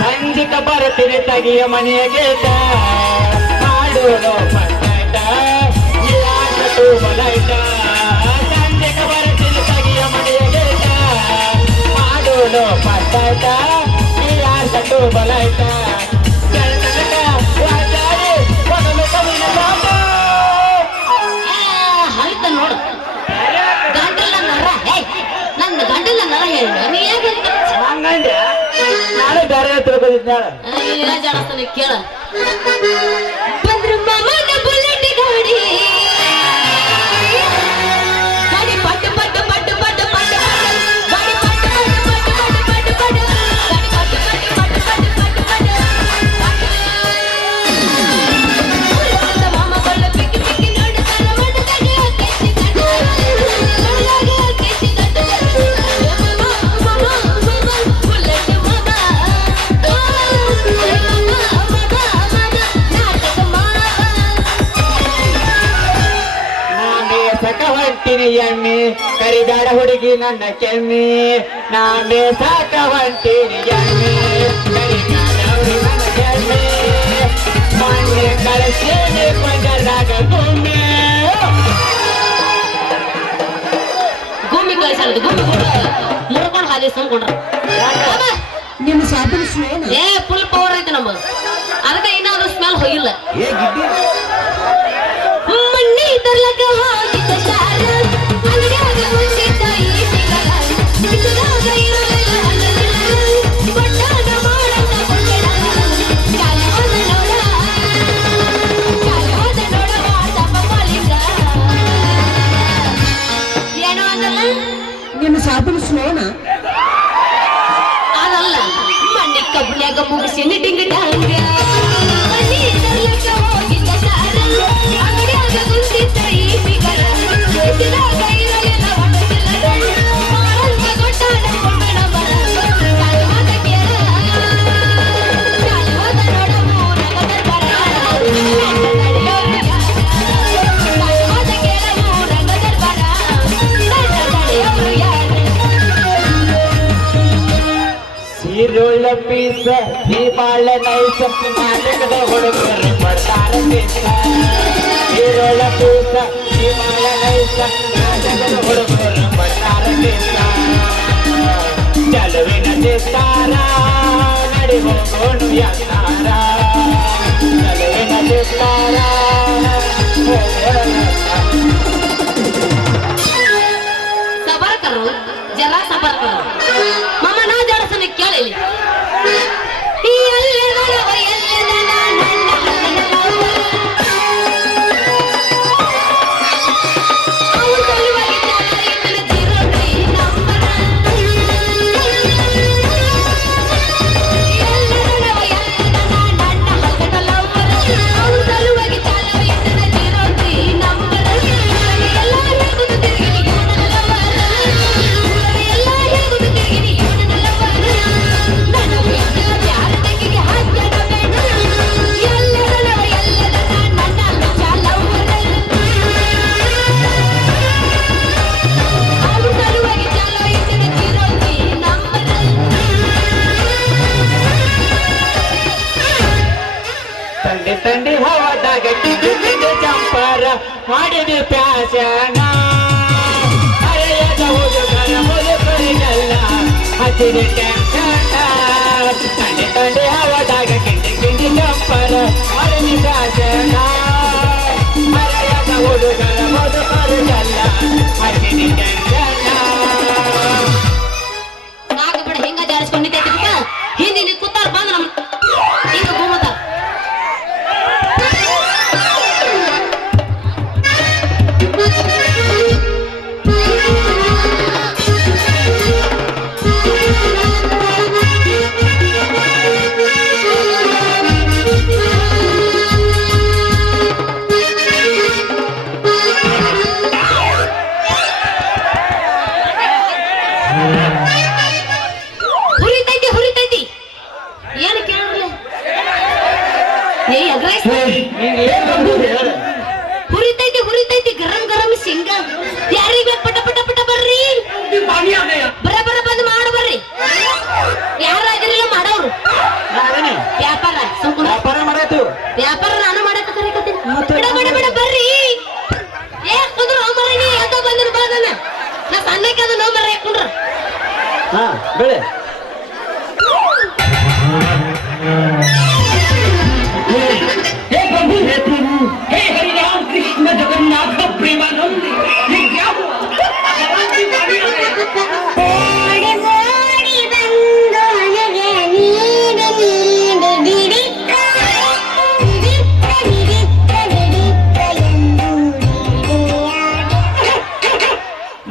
ಸಂಜಿಕ ಬರ್ತೀನಿ ತಗಿಯ ಮನೆಯ ಗೇಟ ಮಾಡೋಣ ಪಂಚಾಯತ ಯಾಕಟು ಬಲೈಟ ಸಂಜಿಕ ಬರ್ತೀನಿ ತಗಿಯ ಮನೆಯ ಗೇಟ ಮಾಡೋಣ ಪಂಚಾಯತ ಯಾಕಟು ಬಲೈಟ ಹರಿತ ನೋಡು ಗಂಟಲ ನರ ನನ್ನ ಗಂಟಲ ನರ ಹೇಳ ನೀ ಹೇಗೆ ಹಂಗಂದೆ ನಾನು ಬೇರೆ ತಿಳ್ಕೊಂಡಿದ್ನಾಳ ಜಾಡಸ್ತಾನೆ ಕೇಳ ಬಂದ್ರು ಮಾಮನ ಬುಲೆಟ್ ಗಾಡಿ ಗಾಡಿ ಪಟ್ಟು ಪಟ್ಟು ಪಟ್ಟು ಪಟ್ಟು ಪಟ್ಟು ಗಾಡಿ ಪಟ್ಟು ಪಟ್ಟು ಪಟ್ಟು ಪಟ್ಟು ಪಟ್ಟು ಗಾಡಿ ಪಟ್ಟು ಪಟ್ಟು ಪಟ್ಟು ಪಟ್ಟು ಪಟ್ಟು ಪಟ್ಟು ಮಾಮ ಬಳ್ಳ ಪಿಕ್ಕಿ ಪಿಕ್ಕಿ ನೋಡ್ತಾರ ಮಾಡ್ತಾಗ ಕೆಸಿ ಕಟ್ಟಾಗ ಕೆಸಿ ಕಟ್ಟಾಗ ಬುಲೆಟ್ ಮಾಮ ಸಕ ಹೊಂಟಿನಿ ಎಮ್ಮಿ ಕರಿದಾಡ ಹುಡುಗಿ ನನ್ನ ಕೆಮ್ಮಿ ನಾನೇ ಸಾಕ ಹೊಂಟಿನಿ ಎಮ್ಮಿ ಕರಿದಾಡ ಹುಡುಗಿ ನನ್ನ ಕೆಮ್ಮಿ ಮೊನ್ನೆ ಕಳಿಸೇನೆ ಕೊಂಡದಾಗ ಗುಮ್ಮೆ ಗುಮ್ಮಿ ಕಳಿಸಲ್ಲ ಗುಮ್ಮಿ ಕೊಡ ಮುರ್ಕೊಂಡು ಹಾದಿ ಸಂಕೊಂಡ್ರ ನಿನ್ನ ಸಾಬೂನು ಸ್ಮೇಲ್ ಏ ಫುಲ್ ಪವರ್ ಐತೆ ನಮ್ಗೆ ಅದಕ್ಕೆ ಇನ್ನಾದ್ರೂ ಸ್ಮೆಲ್ ಹೋಗಿಲ್ಲ ಏ ಗಿಡ್ಡಿ ಮಣ್ಣಿ ತರ್ಲಕ ಹೋಗಿದ್ದ ಸಾರ ಅಂಗಡಿಯಾಗ ಮುಂದಿದ್ದ ಈ ಸಿಗಲ ಸಿಗದಾಗ ಇರಲಿಲ್ಲ ಬಣ್ಣದ ಮಾಡಂತ ಕೊಂಡೆಡ ಕಾಲವಾದ ನೋಡ ವಾಸಪ್ಪ ಪಾಲಿಂಗ ಏನೋ ಅದಲ್ಲ ನಿನ್ನ ಸಾಬೂನು ಸ್ಲೋನ ಅದಲ್ಲ ಮಣ್ಣಿ ಕಬ್ಬಿನ್ಯಾಗ ಮುಗಿಸಿ ಡಿಂಗ್ ಡಂಗ ಮಣ್ಣಿ ತರ್ಲಕ ಹೋಗಿದ್ದ ಸಾರ ಅಂಗಡಿಯಾಗ ಕುಂತಿದ್ದ ಈ ಸಿಗಲ ಸಿಗದಾಗ ಇರಲಿಲ್ಲ ಮಾಡಂತ ಗೊಟ್ಟಾಡ ಕೊಂಡಣ ಬರ ಕಾಲವಾದ ಕೇಳ ಕಾಲವಾದ ನೋಡ ಮೂರಗದ ಬರ ಕಾಲವಾದ ಕೇಳ ಮೂರಗದ ಬರ ತಡೆಯೋರು ಯಾರು ಸೀರುಳ್ಳ ಪೀಸ ದೀಪಾಳ ನೈಸ ನಾಟಕದ ಹುಡುಗರು ಪಡ್ತಾರ ಪೀಸ ಸೀರುಳ್ಳ ಪೀಸ ದೀಪಾಳ ನೈಸ ನಾಟಕದ ಹುಡುಗರು ಪಡ್ತಾರ ಪೀಸ ಚಲುವಿನ ಚಿತ್ತಾರ ನಡಿ ಹೋಗೋಣ ಯಾರ ಚಲುವಿನ ಚಿತ್ತಾರ ಸಬರ್ ಕರು ಜರ ಸಬರ್ ಕರು ಮಮ್ಮ ನಾ ಜಾಡಸನೆ ಕೇಳಿ ಎಲ್ಲೆ ಬರವ ಎಲ್ಲೆ ನನ್ನ ಅವ್ರ ಸಲುವಾಗಿ ಜಾಡರಿನ ಜೀರೋಡಿ ನಂಬರ ಎಲ್ಲ ಬರವ ಎಲ್ಲ ತಂಡಿ ತಂಡಿ ಹವಾದಾಗ ಕಿಕ್ಕಿದ ಜಂಪರ ಮಾಡಿದ ಪ್ಯಾಶನ ಹರೆಯದ ಹುಡುಗರ ಮುದುಕರಿಗೆಲ್ಲ ಹಚ್ಚಿದ ಟ್ಯಾಂಕನ ತಂಡಿ ತಂಡಿ ಹವಾದಾಗ ಕಿಂಡಿ ಜಂಪರ ಮಾಡಿದ ಪ್ಯಾಶನ ಹರೆಯದ ಹುಡುಗರ ಮುದುಕರಿಗೆಲ್ಲ ಹಚ್ಚಿದ ಟ್ಯಾಂಕನ ನಾಗ ಬಿಡ ಹೆಂಗ ಜಾರಿಸ್ಕೊಂಡಿದ್ದೆ ಹಿಂದಿ ನೀ ಕೂತಾರ ಬಂದ ನಮ್ ಈಗ ಗೋಮತ ಹುರಿತೈತಿ ಏನು ಕೇಳಿದ್ರಲ್ಲ ಏ ಅಗ್ರೈಸ್ ಹುರಿತೈತಿ ಗರಂ ಗರಂ ಶೇಂಗಾ ಯಾರಿಗೆ ಪಟ ಪಟ ಪಟ ಬರ್ರಿ ಬರ ಬರ ಬಂದ್ ಮಾಡ ಬರ್ರಿ ಯಾರಾದ್ರಿಲ್ಲ ಮಾಡೋರು ವ್ಯಾಪಾರ ಸುಮ್ಕುಂದ್ರ. ವ್ಯಾಪಾರ ಮಾಡಾಯ್ತು ವ್ಯಾಪಾರ ನಾನು ಮಾಡಕ ಕರಿಕತ್ತೀನಿ ಬಿಡ ಬಿಡ ಬಿಡ ಬರ್ರಿ ಏ ಕುಂದ್ರ ಮರ್ರಿ ನೀ ಯಾಕ ಬಂದಿನ ಬಾದನ ನಾ ಸಣ್ಣಕ್ಕೆ ಅದು ನೋ ಮರ್ರಿ ಕುಂದ್ರ ಹಾ ಬೆಳೆ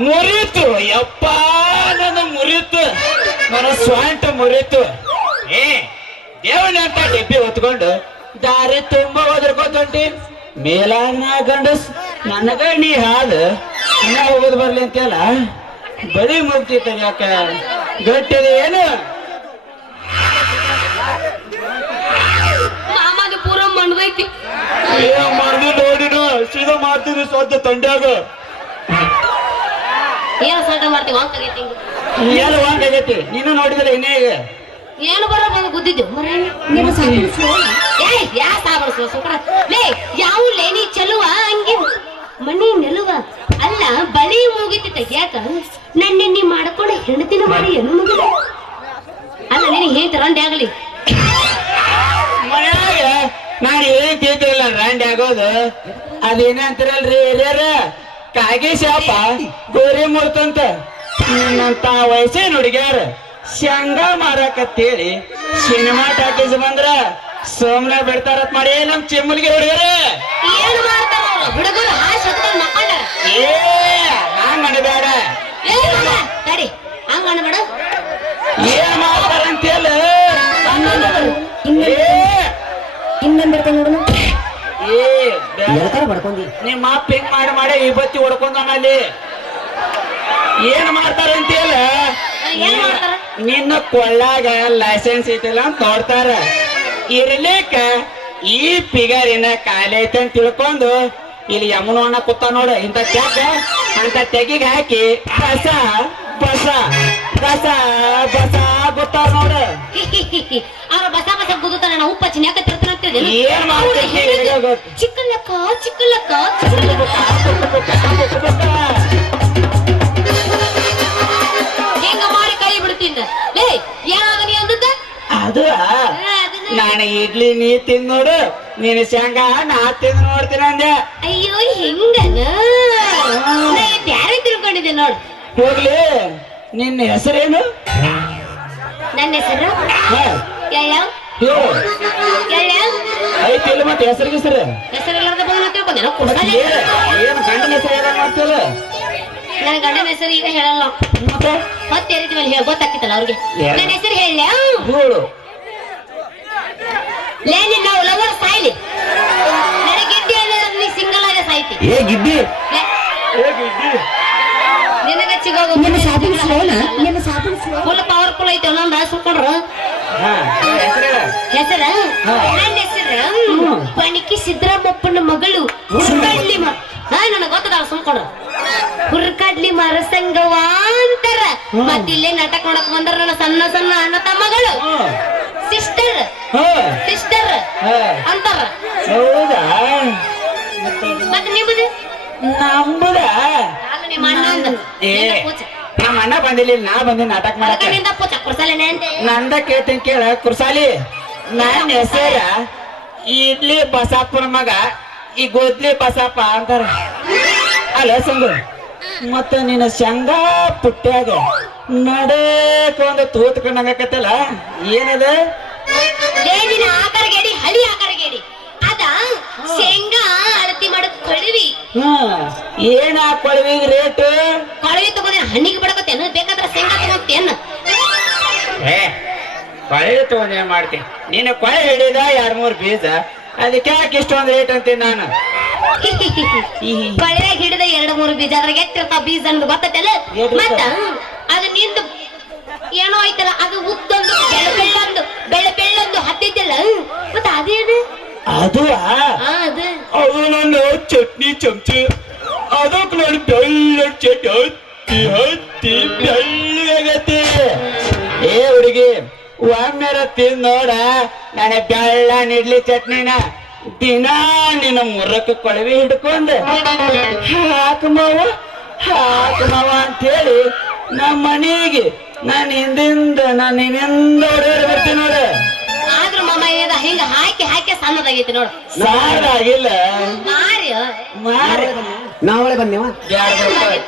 ಮುರಿತು ಯಪ್ಪ ನನ್ನ ಮುರಿತು ನನ್ನ ಸ್ವಾಂಟ ಮುರಿತು ಏ ದೇವನ ಅಂತ ಡೆಬ್ಬಿ ಹೊತ್ಕೊಂಡು ದಾರಿ ತುಂಬಾ ಒದರ್ಕೋತೊಂಟಿ ಮೇಲಾನ ಗಂಡಸ್ ನನಗ ನೀ ಹಾದ ಇನ್ನ ಹೋಗೋದು ಬರ್ಲಿ ಅಂತೆಲ್ಲ ಬಳಿ ಮುಗ್ತಿತ್ತ ಯಾಕ ಗಟ್ಟಿದೆ ಏನು ಮಾಮದ ಪೂರ ಮಣ್ದೈತಿ ಏನ್ ಮಾಡ್ದಿ ನೋಡಿನ ಸೀದಾ ಮಾಡ್ತೀನಿ ಸದ್ದ ತಂಡ್ಯಾಗ ಏನ್ ಸಾಟ ಮಾಡ್ತೀವಿ ಅಂತ ಕರೀತಿ ಏನು ಆಗೈತಿ ನೀನು ನೋಡಿದ್ರೆ ಇನ್ನೇ ಈಗ ಏನು ಬರ ಬಂದು ಗುದ್ದಿದ್ದು ಯಾ ಸಾಬರ್ಸುವ ಸುಕ್ರ ಲೇ ಯಾವ ಲೇನಿ ಚಲುವ ಹಂಗೆ ಮನಿ ನೆಲುವ ಅಲ್ಲ ಬಳಿ ಮುಗಿತಿ ತೆಗ್ಯಾಕ ನನ್ನೆನ್ನಿ ಮಾಡ್ಕೊಂಡು ಹೆಣ್ತಿನ ಮಾಡಿ ಏನು ಮುಗಿದ ಅಲ್ಲ ನಿನಗೆ ಹೇಂತ ರಂಡಿ ಆಗ್ಲಿ ಮನ್ಯಾಗ ನಾನು ಏನ್ ಕೇಳ್ತಿರಲ್ಲ ರಾಂಡಿ ಆಗೋದು ಅದೇನಂತಿರಲ್ರಿ ಹಿರಿಯರ ಕಾಗೆ ಶಾಪ ಗೋರಿ ಮುರ್ತಂತ ನಿನ್ನಂತ ವಯಸ್ಸೇನು ಹುಡುಗ್ಯಾರ ಶಂಗಾ ಮಾರಕತ್ತೇಳಿ ಸಿನಿಮಾ ಟಾಕೀಸ್ ಬಂದ್ರ ಸೋಮ್ನ ಬಿಡ್ತಾರತ್ ಮಾಡಿ ನಮ್ ಚಿಮ್ಮಲ್ಗೆ ಹುಡುಗರ ಏನು ಮಾಡ್ತಾರ ಹುಡುಗರು ಹಾಶ್ ಹತ್ಕೊಂಡು ಮಕ್ಕೊಂಡ ಏ ಹಂಗ ಅನ್ಬೇಡ ತಡಿ ಹಂಗ ಅನ್ಬೇಡ ಏನ್ ಮಾಡ್ತಾರಂತೇಳ ಏ ನಿಮ್ಮ ಅಪ್ಪ ಹಿಂಗ್ ಮಾಡಿ ಈ ಬತ್ತಿ ಹೊಡ್ಕೊಂಡಲ್ಲಿ ಏನ್ ಮಾಡ್ತಾರಂತೇಳ ಏನ್ ಮಾಡ್ತಾರ ನಿನ್ನ ಕೊಳ್ಳಾಗ ಲೈಸೆನ್ಸ್ ಐತಿಲ್ಲ ಅಂತ ನೋಡ್ತಾರ ಇರ್ಲಿಕ್ಕ ಈ ಪಿಗರಿನ ಕಾಯಿಲೆ ಐತೆ ಅಂತ ತಿಳ್ಕೊಂಡು ಇಲ್ಲಿ ಯಮುನವನ್ನ ಕೂತ ನೋಡು ಇಂತ ತ್ಯಾಗ ಅಂತ ತೆಗಿಗೆ ಹಾಕಿ ಬಸ ಬಸ ಬಸ ಬಸ ಗೊತ್ತಾರ ನೋಡು ಅವ್ರ ಬಸ ಬಸ ಗುದ್ದುತ್ತಾನೆ ನಾವು ಉಪ್ಪ ಚಿನ್ಯಾಕ ತಿರ್ತಾನೆ ಏನ್ ಮಾಡ್ತೈತಿ ಚಿಕ್ಕ ಲೆಕ್ಕ ಚಿಕ್ಕ ಲೆಕ್ಕ ಹೆಂಗ ಮಾಡಿ ಕೈ ಬಿಡ್ತಿದ್ದ ಲೇ ಏನಾಗ ನೀ ಅಂದದ್ದ ಅದು ನಾನು ಇಡ್ಲಿ ನೀ ತಿಂದ್ ನೋಡು ನೀನು ಶೇಂಗಾ ನಾ ತಿಂದ್ ನೋಡ್ತೀನಿ ಅಂದೆ ಅಯ್ಯೋ ಹೆಂಗನ ಬ್ಯಾರೆ ತಿಳ್ಕೊಂಡಿದ್ದೆ ನೋಡು ಹೋಗ್ಲಿ ನಿನ್ನ ಹೆಸರೇನು ನನ್ನ ಹೆಸರು ಹಾ, ಯಾವ ಹೇಳು ಯಾವ ಐತಿಲ್ಲ ಮತ್ತೆ ಹೆಸರಿಗೆ ಹೆಸರು ಹೆಸರಿಲ್ಲದ ಬಂದ ತಿಳ್ಕೊಂಡೆ ನಾವು ಕುಡ್ದಾನೆ ಏನು ಗಂಡನ ಹೆಸರು ಏನ ಮಾಡ್ತಿಲ್ಲ ನನ್ನ ಗಂಡನ ಹೆಸರು ಈಗ ಹೇಳಲ್ಲ ಮತ್ತೆ ಮತ್ತೆ ರೀತಿ ಮೇಲೆ ಹೇಳ ಗೊತ್ತಾಗ್ತಿತ್ತಲ್ಲ ಅವ್ರಿಗೆ ಏನು? ನನ್ನ ಹೆಸರು ಹೇಳ ಹೇಳು ಲೇನಿ ನಾವು ಲವರ್ ಸಾಯ್ಲಿ ನನಗೆ ಗಿಡ್ಡಿ ಅಂದ್ರೆ ನೀ ಸಿಂಗಲ್ ಆಗ ಸಾಯ್ತಿ ಏ ಗಿಡ್ಡಿ ಲೇ, ನಿನಗೆ ಸಿಗೋದು ಫುಲ್ ಪವರ್ಫುಲ್ ಐತೆ ಒಂದೊಂದು ಸುಟ್ಕೊಂಡ್ರ ಹಾ ಹೆಸರು ಹೆಸರ ಹಾ. ನನ್ನ ಹೆಸರು ಪಣಿಕಿ ಸಿದ್ದರಾಮಪ್ಪನ ಮಗಳು ಹುರ್ಕಡ್ಲಿ ನನಗೆ ಗೊತ್ತದ ಸುಮ್ಕೊಂಡ್ರ ಹುರ್ಕಡ್ಲಿ ಮರಸಂಗವ ಅಂತಾರ ಮತ್ತಿಲ್ಲೇ ನಾಟಕ ನೋಡಕ್ ಬಂದ್ರ ನನ್ನ ಸಣ್ಣ ಸಣ್ಣ ಅಣ್ಣ ತಮ್ಮಗಳು ಸಿಸ್ಟರ್ ಹಾ ಸಿಸ್ಟರ್ ಹಾ. ಅಂತಾರ. ಹೌದಾ ಮತ್ತೆ ನಿಮ್ಮದು ನಂಬುದ ಅಲ್ಲ ನಿಮ್ಮ ಅಣ್ಣ ಅಂದ ಏ ನಿಂದ ಪೂಜ. ನಮ್ಮ ಅಣ್ಣ ಬಂದಿಲ್ಲ, ನಾ ಬಂದಿ ನಾಟಕ ಮಾಡಕ. ಅದಕ್ಕ ನಿಂದ ಪೂಜ ಕುರ್ಸಲೇನೆ ಅಂದೆ. ನಂದ ಕೇಳ್ತೀನಿ ಕೇಳ ಕುರ್ಸಾಲಿ. ನನ್ನ ಹೆಸರ ಇಡ್ಲಿ ಬಸಪ್ಪನ ಮಗ, ಈ ಗೋದ್ಲಿ ಬಸಪ್ಪ ಅಂತಾರ. ಅಲ್ಲ ಸಂಗು, ಮತ್ತ ನಿನ್ನ ಶಂಗಾ ಪುಟ್ಟ್ಯಾಗ ನಡಕ ಒಂದು ತೂತ್ ಕಂಡಂಗತ್ತಲ್ಲ, ಏನದ? ಲೇದಿನ ಆಕಾರ ಗೇಡಿ, ಹಳಿ ಆಕಾರ ಗೇಡಿ. ಅದ ಶೇಂಗಾ ಅಳತಿ ಮಾಡಕ್ ಕಳುವಿ. ಏನ ಕೊಳವಿ ರೇಟ್? ಕೊಳವಿ ತಗೋದಿನ ಹಣ್ಣಿಗೆ ಬಡಕತ್ತೇನು, ಬೇಕಾದ್ರೆ ಶೇಂಗಾ ತಗೋತೇನು? ಏ ಕೊಳವಿ ತಗೊಂಡ್ ಏನ್ ಮಾಡ್ತೀನಿ? ನೀನು ಕೊಳೆ ಹಿಡಿದ 2-3 ಬೀಜ, ಅದಕ್ಕೆ ಯಾಕೆ ಇಷ್ಟೊಂದು ರೇಟ್ ಅಂತೀನಿ ನಾನು. ಕೊಳವೆ ಹಿಡಿದ 2-3 ಬೀಜ, ಅದ್ರಾಗ ಎತ್ತಿರ್ತಾವ ಬೀಜ ಅನ್ನೋದು ಗೊತ್ತಲ್ಲ. ಮತ್ತ ಅದು ನಿಂದು ಏನೋ ಐತಲ್ಲ, ಅದು ಉದ್ದೊಂದು ಬೆಳ್ಳೊಂದು ಹತ್ತಿದ್ದಲ್ಲ, ಮತ್ತ ಅದೇನು? ಅದು ಅದು ಅದು ನನ್ನ ಚಟ್ನಿ ಚಮಚ, ಅದಕ್ಕೆ ನೋಡಿ ಬೆಳ್ಳ ಚಟ್ನಿ ಹತ್ತಿ ಹತ್ತಿ ಬೆಳ್ಳಗತ್ತೆ. ಏ ಹುಡುಗಿ, ಒಮ್ಮೆರ ತಿಂದ್ ನೋಡ ನಾನು ಬೆಳ್ಳ ಇಡ್ಲಿ ಚಟ್ನಿನ ದಿನ ನಿನ್ನ ಮುರಕ್ಕೆ ಕೊಳವಿ ಹಿಡ್ಕೊಂಡು ಹಾಕ ಮಾವ ಅಂತೇಳಿ ನಮ್ಮ ಮನೆಗೆ ನಾನು ಹಿಂದಿಂದ ಓಡಾಡಿ ಬರ್ತೀನಿ ನೋಡ. ಆದ್ರೂ ಮಾಮ ಏನಿದ ಹಿಂಗ ಹಾಕಿ ಸಣ್ಣದಾಗೈತಿ ನೋಡು. ಸಾರಾಗಿಲ್ಲ ಮಾರಿ ನಾವಳೆ ಬಂದೇವ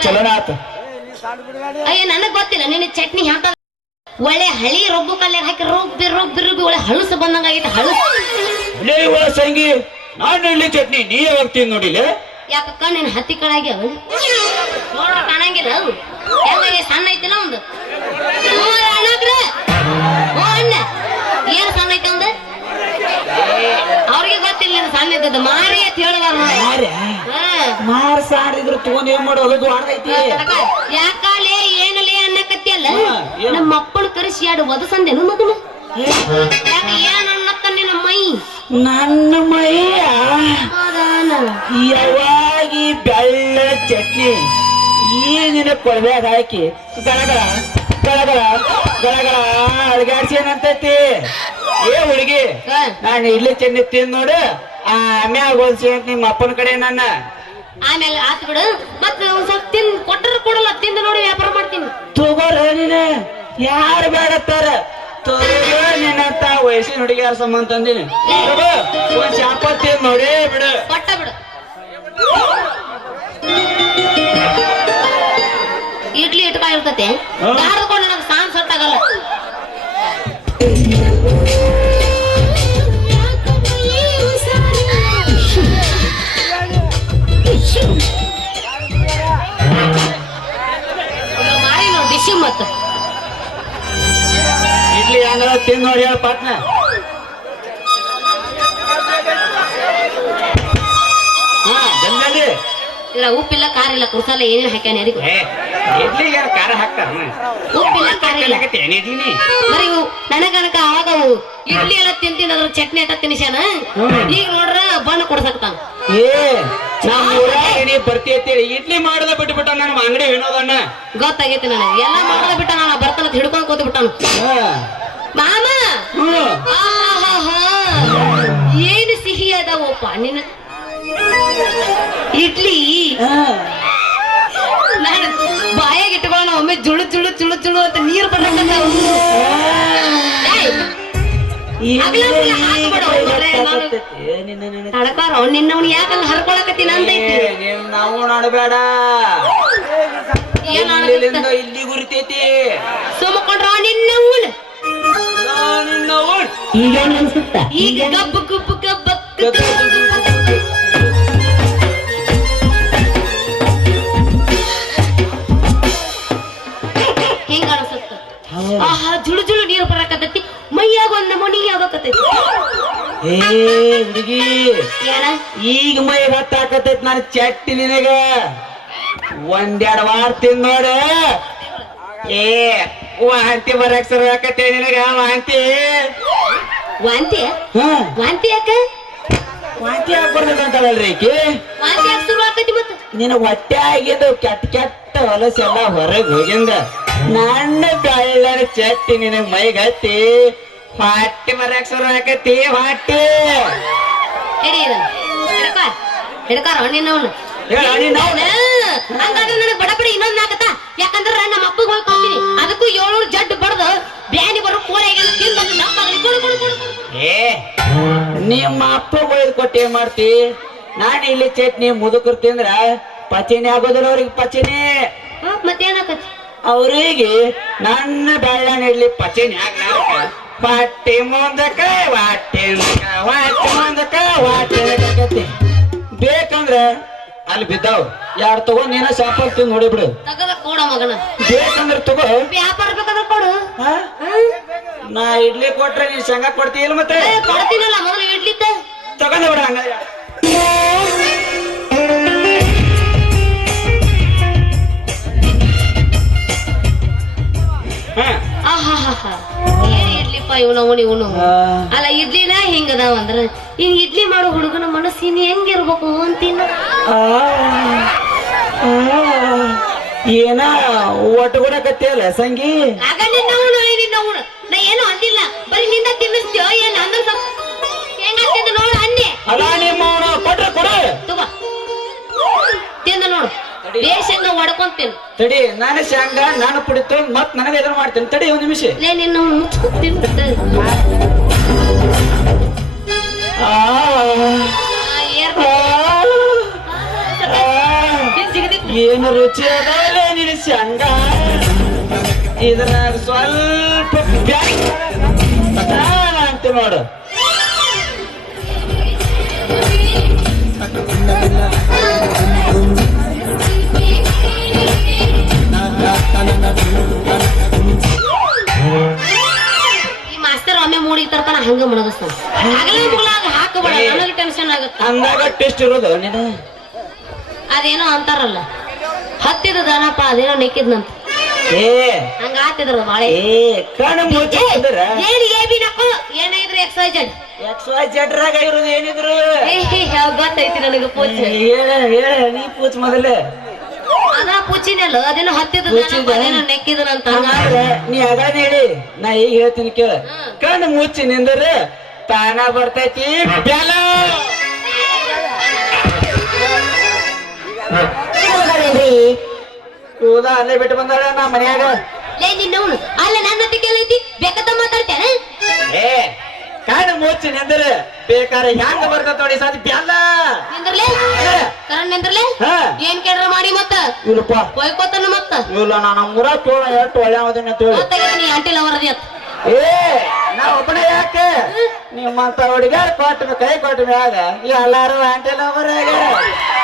ಚಲೋ ಆತ. ಅಯ್ಯ ನನಗ್ ಗೊತ್ತಿಲ್ಲ ನಿನ್ನ ಚಟ್ನಿ ಹಾಕ ಒಳ್ಳೆ ಹಳಿ ರುಬ್ಬು ಕಲ್ಯಾಗ ಹಾಕಿ ರುಬ್ಬಿ ಒಳ್ಳೆ ಹಳಸು ಬಂದಂಗ ಆಗೈತೆ. ಹಳಸು ಸಂಗಿ, ನಾನು ಇಡ್ಲಿ ಚಟ್ನಿ ನೀ ಯಾವಾಗ ತಿಂದ್ ನೋಡಿಲ್ಲ? ಯಾಕಕ್ಕ ನಿನ್ ಹತ್ತಿ ಕಳಾಗ್ಯಾವ ನೋಡ್ರ ಕಾಣಂಗಿಲ್ಲ. ಅವು ಹೆಂಗ ಸಣ್ಣ ಐತಿಲ್ಲ ಒಂದು ಅಣ್ಣ ಏನ್ ಸಣ್ಣ ಐತಿ ಒಂದು ಅವ್ರಿಗೆ ಗೊತ್ತಿಲ್ಲ ಸಣ್ಣ ಇದ್ದದ್ದು ಮಾರಿ ಅಂತ ಹೇಳಿದಾರ. ಮಾರ್ ಸಾರಿದ್ರು ತಗೊಂಡ್ ಏನ್ ಮಾಡೋದು? ದೊಡ್ಡದೈತಿ. ಯಾಕಾಲೆ ಏನಲೇ ಅನ್ನಕತ್ತಿಯಲ್ಲ, ನಮ್ಮ ಅಪ್ಪನ ಕರೆಸಿ 2 ಒದಸಂದೇನು ಮಗನ? ಯಾಕ ಏನ್ ಅನ್ನತ್ತ ನಿನ್ನ ಮೈ? ನನ್ನ ಮೈಯ ಯಾವಾಗಿ ಬೆಳ್ಳ ಚಟ್ನಿ ಈಗಿನ ಕೊಳವ್ಯಾಗ ಹಾಕಿ ಗಳಗಳ ಗಳಗಳ ಗಳಗಳ ಅಳಗಾಡ್ಸೇನಂತೈತಿ. ಏ ಹುಡುಗಿ, ನಾನು ಇಡ್ಲಿ ಚಟ್ನಿ ತಿಂದ್ ನೋಡು, ಆಮ್ಯಾಗ ಹೋಲ್ಸಿ ಅಂತ ನಿಮ್ಮ ಅಪ್ಪನ ಕಡೆ ನನ್ನ. ಆಮೇಲೆ ಆತ್ ಬಿಡು, ಮತ್ತೆ ಒಂದ್ ಸ್ವಲ್ಪ ತಿಂದ್ ಕೊಟ್ಟರು ಕೊಡಲ್ಲ, ತಿಂದು ನೋಡಿ ವ್ಯಾಪಾರ ಮಾಡ್ತೀನಿ. ತಗೋರ ನೀನ, ಯಾರು ಬೇಡತ್ತಾರ ತಗೋ. ನಿನ್ನಂತ ವಯಸ್ಸಿನ ಹುಡುಗಿಯಾರ ಸಂಬಂಧ ತಂದಿನಿ. ಒಂದ್ ಶಾಪ ತಿಂದ್ ನೋಡಿ ಬಿಡು. ಕೊಟ್ಟ ಬಿಡು. ಇಡ್ಲಿ ಇಟ್ಕೊಂಡಿರ್ತತೆ ಗಾಡ್ಕೊಂಡು ನನಗೆ ಸಾಂಗ್ ಸೆಟ್ ಆಗಲ್ಲ. ಮಾರಿ ನೋಡಿ ಡಿಶ್ ಮತ್ತು ಇಡ್ಲಿ ಹೆಂಗ ತಿಂದ್ ನೋಡಿ ಹೇಳ ಪಾಟ್ನ. ಬಂದಲ್ಲಿ ಇಲ್ಲ ಉಪ್ಪಿಲ್ಲ ಖಾರ ಇಲ್ಲ ಕುರ್ಸಾಲ ಏನೇನು ಹಾಕ್ಯಾನ ಯಾರಿಗೂ. ಇಡ್ಲಿಗೆ ಖಾರ ಹಾಕ್ತಾರ? ಉಪ್ಪಿಲ್ಲ ಖಾರ ಇಲ್ಲ ಇಡ್ಲಿನಿ ಬರೀ ನನಗನಕ ಅವಾಗ ಇಡ್ಲಿ ಎಲ್ಲ ತಿಂತಿನ ಅದ್ರ ಚಟ್ನಿ ಅಂತ ತಿನ್ಸ್ಯಾನ. ಈಗ ನೋಡ್ರ ಬಣ್ಣ ಕೊಡ್ಸಕ್ತಾನ. ಏ ನಮ್ಮ ಊರಾಗ ಬರ್ತೀವಿ ಇಡ್ಲಿ ಮಾಡದ ಬಿಟ್ಬಿಟ್ಟ ನನ್ನ ಅಂಗಡಿ ವಿನೋದಣ್ಣ. ಗೊತ್ತಾಗೈತಿ ನನಗೆ ಎಲ್ಲ ಮಾಡೋದ ಬಿಟ್ಟ ನಾನು ಬರ್ತಾನ ಹಿಡ್ಕೊಂಡ್ ಕೂತ್ ಬಿಟ್ಟಾನ. ಮಾಮ ಆಹಾಹಾ ಏನು ಸಿಹಿ ಅದಾವಪ್ಪ ನಿನ್ನ ಇಡ್ಲಿ. ನಾನು ಬಾಯಾಗ ಇಟ್ಕೊಳ್ಳೋಣ ಒಮ್ಮೆ ಜುಳು ಜುಳು ಜುಳು ಜುಳು ಅಂತ ನೀರು ಬರಕತ್ತಾವ. ತಡಕಾರ ನಿನ್ನವನ್ ಯಾಕಂಗ ಹರ್ಕೊಳಕತ್ತೀನಿ ಅಂತೈತಿ. ನಾವು ನಡಬೇಡ ಏನ್ ಇಲ್ಲಿ ಗುರಿತೈತಿ. ಸುಮಕೊಂಡ್ರ ನಿನ್ನವನ್ ಈಗ ಅನ್ಸುತ್ತ ಈಗ ಗಬ್ಬು ಗುಬ್ಬು ಗಬ್ಬ ಹೆಂಗ ಅನ್ಸುತ್ತ? ಆಹಾ ಜುಳು ಜುಳು ನೀರು ಬರಕತ್ತೈತಿ, ಮೈಯಾಗ ಒಂದ್ ನಮೂನಿ ಆಗಕತ್ತೈತಿ. ಏ ಹುಡುಗಿ, ಏನ ಈಗ ಮೈ ಹತ್ತಾಕತೈತಿ ನಾನು ಚಟ್ಟಿ ನಿನಗ. 1-2 ವಾರ ತಿಂದ್ ನೋಡ. ಏ ವಾಂತಿ ಬರಕ್ ಶುರು ಆಕತ್ತೆ ನಿನಗ. ವಾಂತಿ ವಾಂತಿ ವಾಂತಿ ಯಾಕ ವಾಂತಿ ಹಾಕ್ಬಾರ್ದಂತಲ್ರಿ ಈಕಿ. ವಾಂತಿ ಯಾಕೆ ಶುರು ಆಕತಿ ಮತ್ತ? ನಿನ್ನ ಹೊಟ್ಟೆ ಆಗಿದ್ದು ಕೆಟ್ಟ ಹೊಲಸೆಲ್ಲ ಹೊರಗೆ ಹೋಗಿಂದ ನನ್ನ ಬೆಳ್ಳನ ಚಟ್ಟಿ ನಿನಗ್ ಮೈಗತ್ತಿ ಹೊಟ್ಟಿ ಬರಕ್ ಶುರು ಆಕತಿ ಹೊಟ್ಟಿ ಹಿಡಿ ಇದನ್ನ ಹಿಡ್ಕ ಹಿಡ್ಕಾರ ನಿನ್ನವನು ಹೇಳ ನೀನು ಹಂಗಾದ್ರೆ ನನಗೆ ಬಡಬಡಿ ಇನ್ನೊಂದ್ ನಾಕತ್ತ ಯಾಕಂದ್ರ ನಮ್ಮ ಅಪ್ಪಗೆ ಹೋಗಿ ಕೊಡ್ತೀನಿ ಅದಕ್ಕೂ 700 ಜಡ್ಡು ಬಡ್ದು ಬ್ಯಾನಿ ಬರೋ ಕೋರೆ ತಿಂದು ಕೊಡು ಕೊಡು ಕೊಡು ಏ ನಿಮ್ಮ ಅಪ್ಪ ಒಯ್ದು ಕೊಟ್ಟು ಏನ್ ಮಾಡ್ತಿ ನಾನು ಇಲ್ಲಿ ಚಟ್ನಿ ಮುದುಕರು ತಿಂದ್ರ ಪಚನೆ ಆಗೋದಿಲ್ಲ ಅವ್ರಿಗೆ ಪಚನೆ ಮತ್ತೇನಾಕತಿ ಅವ್ರಿಗೆ ನನ್ನ ಬೆಳ್ಳನ ಇಡ್ಲಿ ಪಚನೆ ಆಗ್ಲಾರ್ಕ ಹೊಟ್ಟಿ ಮುಂದಕ ಹೊಟ್ಟೆ ಮುಂದಕ ಹೊಟ್ಟೆ ಬೇಕಂದ್ರ ಅಲ್ಲಿ ಬಿದ್ದಾವ್ ಯಾರು ತಗೊಂಡ್ ನೀನ ಶಾಪಲ್ ತಿಂದು ನೋಡಿಬಿಡು ತಗದ ಕೊಡ ಮಗನ ಬೇಕಂದ್ರ ತಗೋ ವ್ಯಾಪಾರ ಬೇಕಾದ್ರೆ ಕೊಡು ಹಾ? ನಾ ಇಡ್ಲಿ ಕೊಟ್ರೆ ನೀನ್ ಶೇಂಗಾ ಕೊಡ್ತೀಯಲ್ಲ ಮತ್ತೆ ಕೊಡ್ತೀನಲ್ಲ ಮೊದಲು ಇಡ್ಲಿತ್ತ ತಗೊಂಡ ಬಿಡ ಹಂಗ ಏನ್ ಇಡ್ಲಿಪ್ಪ ಇವನು ಅಲ್ಲ ಇಡ್ಲಿನ ಹಿಂಗದಾವ ಅಂದ್ರ ಈ ಇಡ್ಲಿ ಮಾಡೋ ಹುಡುಗನ ಮನಸ್ಸಿನ ಹೆಂಗಿರ್ಬೇಕು ಅಂತೀನ ಏನ ಒಟ್ಟುಗೂಡಕತ್ತಿಯಲ್ಲ ಸಂಗಿ ಆಗ ನಿನ್ನವನು ನಾ ಏನು ಅಂದಿಲ್ಲ ಬರೀ ನಿಂದ ತಿನ್ನಿಸ್ತೀಯೋ ಏನ್ ಅಂದ್ರ ಹೆಂಗಾಗ್ತಿದ್ದ ನೋಡು ಅಂದೆ ಅಲ್ಲ ನಿಮ್ಮ ಕೊಟ್ರೆ ಕೊಡ ತಗೋ ತಿಂದ ನೋಡು ಬೇಷಂಗ ಹೊಡ್ಕೊಂತೇನೆ ತಡಿ ನಾನು ಶೇಂಗಾ ನಾನು ಪುಡಿತು ಮತ್ ನನಗೆ ಎದುರು ಮಾಡ್ತೇನೆ ತಡಿ ಒಂದ್ ನಿಮಿಷ ಲೇ ನಿನ್ನ ಮುಚ್ಕೊತೀನಿ ಏನು ರುಚಿ ಅದಾವಲ್ಲ ನಿನ್ನ ಶೇಂಗಾ ಇದ್ರ ಸ್ವಲ್ಪ ಅಂತ ನೋಡು ಈ ಮಾಸ್ತರ್ ಒಮ್ಮೆ ಮೂಡಿಗೆ ತರ್ತಾನ ಹಂಗ ಮುಣಗಸ್ತಾನ ಹಗಲ ಮುಗಳಾಗ ಹಾಕಬೇಡ ನನಗೆ ಟೆನ್ಷನ್ ಆಗುತ್ತೆ ಅಂದಾಗ ಟೆಸ್ಟ್ ಇರೋದು ನೀನು ಅದೇನೋ ಅಂತಾರಲ್ಲ ಹತ್ತಿದ ದನಪ್ಪ ಅದೇನೋ ನೆಕ್ಕಿದ್ನಂತ ಏ ಹಂಗ ಆತಿದ್ರ ಬಾಳೆ ಏ ಕಣ್ಣು ಮುಚ್ಚಿದ್ರ ಏನ್ ಏಬಿ ನಕ್ಕು ಏನಾಗಿದ್ರು XYZ XYZ ಇರೋದು ಏನಿದ್ರು ಗೊತ್ತೈತಿ ನನಗೆ ಪೂಜೆ ಹೇಳ ಹೇಳ ನೀ ಪೂಜ್ ಮೊದಲೇ ಅದ ಪೂಚಿನಲ್ಲ ಅದೇನೋ ಹತ್ತಿದ ದನಪ್ಪ ಅದೇನೋ ನೆಕ್ಕಿದ್ನಂತ ಹಂಗಾದ್ರೆ ನೀ ಅಗಾನ ಹೇಳಿ ನಾ ಈಗ ಹೇಳ್ತೀನಿ ಕೇಳ ಕಣ್ಣು ಮುಚ್ಚಿ ನಿಂದ್ರ ತಾನ ಬರ್ತೈತಿ ಬ್ಯಾಲ ಕೂದ ಅಲ್ಲೇ ಬಿಟ್ಟು ಬಂದಾಳ ನಾ ಮನ್ಯಾಗ ಲೇ ನಿನ್ನವನು ಅಲ್ಲ ನನ್ನ ಹತ್ತಿಗೆಲ್ಲ ಐತಿ ಬೇಕತ್ತ ಮಾತಾಡ್ತೇನೆ ಏ ಕಣ್ಣು ಮುಚ್ಚಿ ನಿಂದ್ರ ಬೇಕಾರೆ ಹೆಂಗ ಬರ್ತೈತಿ ನೋಡಿ ಸಾಧಿ ಬ್ಯಾಲ ನಿಂದ್ರಲೇ ಕರಣ್ ನಿಂದ್ರಲೇ ಹಾ ಏನ್ ಕೇಳ್ರ ಮಾಡಿ ಮತ್ತ ಇಲ್ಲಪ್ಪ ಹೋಯ್ಕೋತನ ಮತ್ತ ಇಲ್ಲ ನಾನು ಮೂರ ಕೇಳ ಎಷ್ಟು ಒಳ್ಳೆ ಅವದಿನ ಅಂತ ಹೇಳಿ ಮತ್ತ ನೀ ಆಂಟಿ ಲವರ್ದಿ ಅತ್ತ ಏ ನಾ ಒಬ್ಬನೇ ಯಾಕೆ ನಿಮ್ಮಂತ ಹುಡುಗ್ಯಾರ ಕೊಟ್ಟ ಕೈ ಕೊಟ್ಟ ಮ್ಯಾಗ ಎಲ್ಲಾರು ಆಂಟಿ ಲವರ್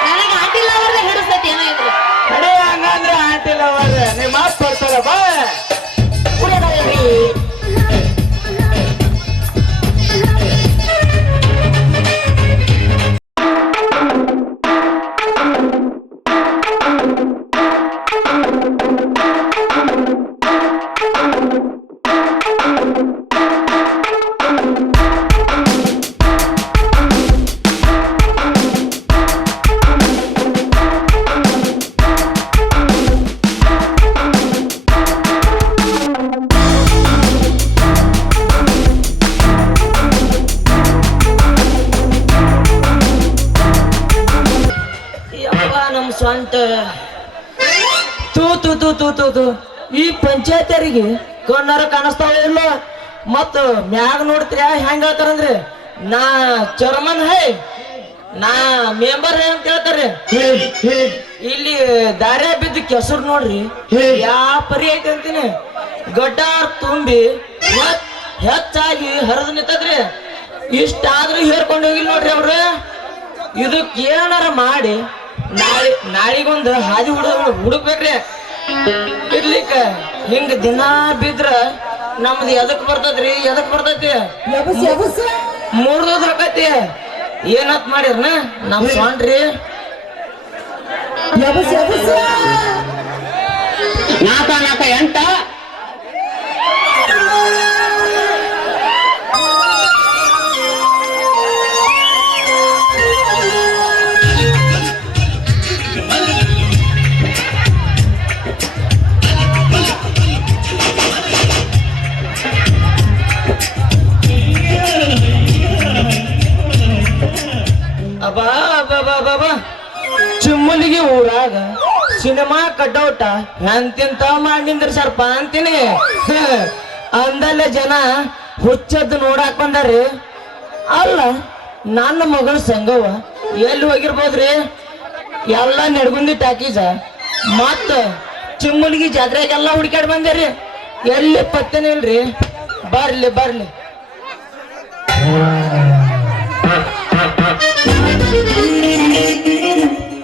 ನನಗೆ ಆಂಟಿ ಲವರ್ದ ಹಿಡಿಸ್ತೈತಿ ಏನಾಯ್ತು ಕಡೆ ಹಂಗಂದ್ರ ಆಂಟಿ ಲವರ್ ನಿಮ್ಮ ಅಪ್ಪ ಬರ್ತಾರ ಬಾ ನಮ್ ಸ್ವಂತ ತೂ ತೂ ತೂ ತೂ ತೂ ತೂ ಈ ಪಂಚಾಯತರಿಗೆ ಕಣ್ಣಾರ ಕಾಣಿಸ್ತಾವ ಇಲ್ಲ ಮತ್ತ ಮ್ಯಾಗ ನೋಡ್ತೀರ ಹೆಂಗ ಹೇಳ್ತಾರಂದ್ರೆ ನಾ ಚೇರ್ಮನ್ ಹೈ ನಾ ಮೆಂಬರ್ ಅಂತ ಹೇಳ್ತಾರೆ ಇಲ್ಲಿ ದಾರ್ಯ ಬಿದ್ದ ಕೆಸರು ನೋಡ್ರಿ ಯಾವ ಪರಿ ಐತೆ ಅಂತೀನಿ ಗಡ್ಡಾರ್ ತುಂಬಿ ಹೆಚ್ಚಾಗಿ ಹರಿದು ನಿಂತದ್ರಿ ಇಷ್ಟಾದ್ರೂ ಹೇರ್ಕೊಂಡು ಹೋಗಿಲ್ಲ ನೋಡ್ರಿ ಅವ್ರ ಇದಕ್ ಏನಾರ ಮಾಡಿ ನಾಳಿಗೊಂದು ಹಾದಿ ಹುಡುಕ್ಬೇಕ್ರಿ ಇರ್ಲಿಕ್ಕ ಹಿಂಗ ದಿನ ಬಿದ್ರ ನಮ್ದು ಎದಕ್ ಬರ್ತದ್ರಿ ಎದಕ್ ಬರ್ತೈತಿ ಮೂರ್ದೋದ್ ಹಾಕತಿ ಏನತ್ ಮಾಡಿರ್ನ ನಮ್ ಸ್ವಾನ್ರಿ ನಾಕ ಎಂಟ ಅಬಾ ಬಾಬಾ ಬಾಬಾ ಚಿಮ್ಮಲಿಗೆ ಊರಾಗ ಸಿನಿಮಾ ಕಡ್ಡೌಟ ಎಂತೆಂತ ಮಾಡಿಂದ್ರ ಸರ್ಪ ಅಂತೀನಿ ಅಂದಲ್ಲ ಜನ ಹುಚ್ಚದ್ದು ನೋಡಾಕ್ ಬಂದಾರಿ ಅಲ್ಲ ನನ್ನ ಮಗಳ ಸಂಗವ ಎಲ್ಲಿ ಹೋಗಿರ್ಬೋದ್ರಿ ಎಲ್ಲ ನಡ್ಗುಂದಿ ಟಾಕೀಸ ಮತ್ತ ಚಿಮ್ಮಲಿಗೆ ಜಾತ್ರೆಗೆಲ್ಲ ಹುಡುಕಾಡ್ ಬಂದೇರಿ ಎಲ್ಲಿ ಪತ್ತೇನೆ ಇಲ್ರಿ ಬರ್ಲಿ ಬರ್ಲಿ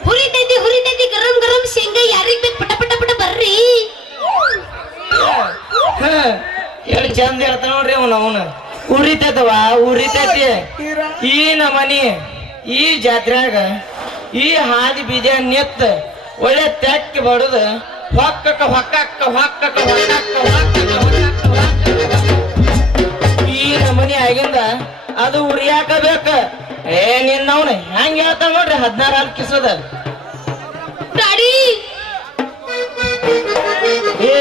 ಹುರಿತೈತಿ ಗರಂ ಗರಂ ಶೇಂಗಾ ಯಾರಿಗ್ ಬೇಕು ಪಟ ಪಟ ಪಟ ಬರ್ರಿ ಹೇಳಿ ಚಂದ ಹೇಳ್ತಾನ ನೋಡ್ರಿ ಅವನು ಉರಿತೈತವ ಉರಿತೈತಿ ಈ ನಮನಿ ಈ ಜಾತ್ರ್ಯಾಗ ಈ ಹಾದಿ ಬೀಜ ನಿತ್ತ ಒಳ್ಳೆ ತೆಕ್ಕ ಬಡದು ಹೊಕ್ಕಕ್ಕ ಹೊಕ್ಕಕ್ಕ ಹೊಕ್ಕಕ್ಕ ಹೊಕ್ಕಕ್ಕ ಹೊಕ್ಕಕ್ಕ ಈ ನಮನಿ ಆಗಿಂದ ಅದು ಉರಿಯಾಕ ಬೇಕ ಏ ನಿನ್ನವನ ಹೆಂಗ ಹೇಳ್ತಾನ ನೋಡ್ರಿ 16 ಹಾಲು ಕಿಸದ ಡ್ಯಾಡಿ ಏ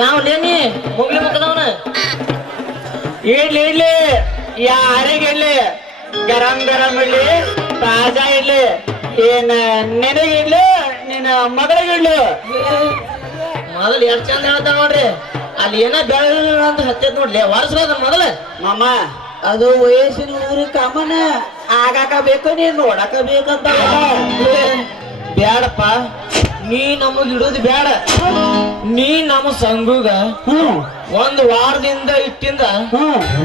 ಯಾವ್ಲೇನಿ ಮುಗ್ಲಿ ಮುಖದವನ ಇಡ್ಲಿ ಯಾರಿಗೆ ಇಡ್ಲಿ ಗರಂ ಗರಂ ಇಡ್ಲಿ ತಾಜಾ ಇಡ್ಲಿ ಏನ ನಿನಗೆ ಇಡ್ಲಿ ನಿನ್ನ ಮಗಳಿಗೆ ಇಡ್ಲಿ ಮೊದಲು ಎಷ್ಟು ಚಂದ ಹೇಳ್ತಾನ ನೋಡ್ರಿ ಅಲ್ಲಿ ಏನ ಬೆಳ ಅಂತ ಹತ್ತೈತ್ ನೋಡ್ಲಿ ವರ್ಷದ ಮೊದಲ ಮಾಮ ಅದು ವಯಸ್ಸಿನ ಊರಿ ಕಾಮನ ಆಗಾಕ ಬೇಕು ನೀನ್ ನೋಡಕ ಬೇಕಂತ ಬ್ಯಾಡಪ್ಪ ನೀ ನಮಗ್ ಇಡೋದು ಬ್ಯಾಡ ನೀ ನಮ್ಮ ಸಂಗುಗ ಒಂದ್ ವಾರದಿಂದ ಇಟ್ಟಿಂದ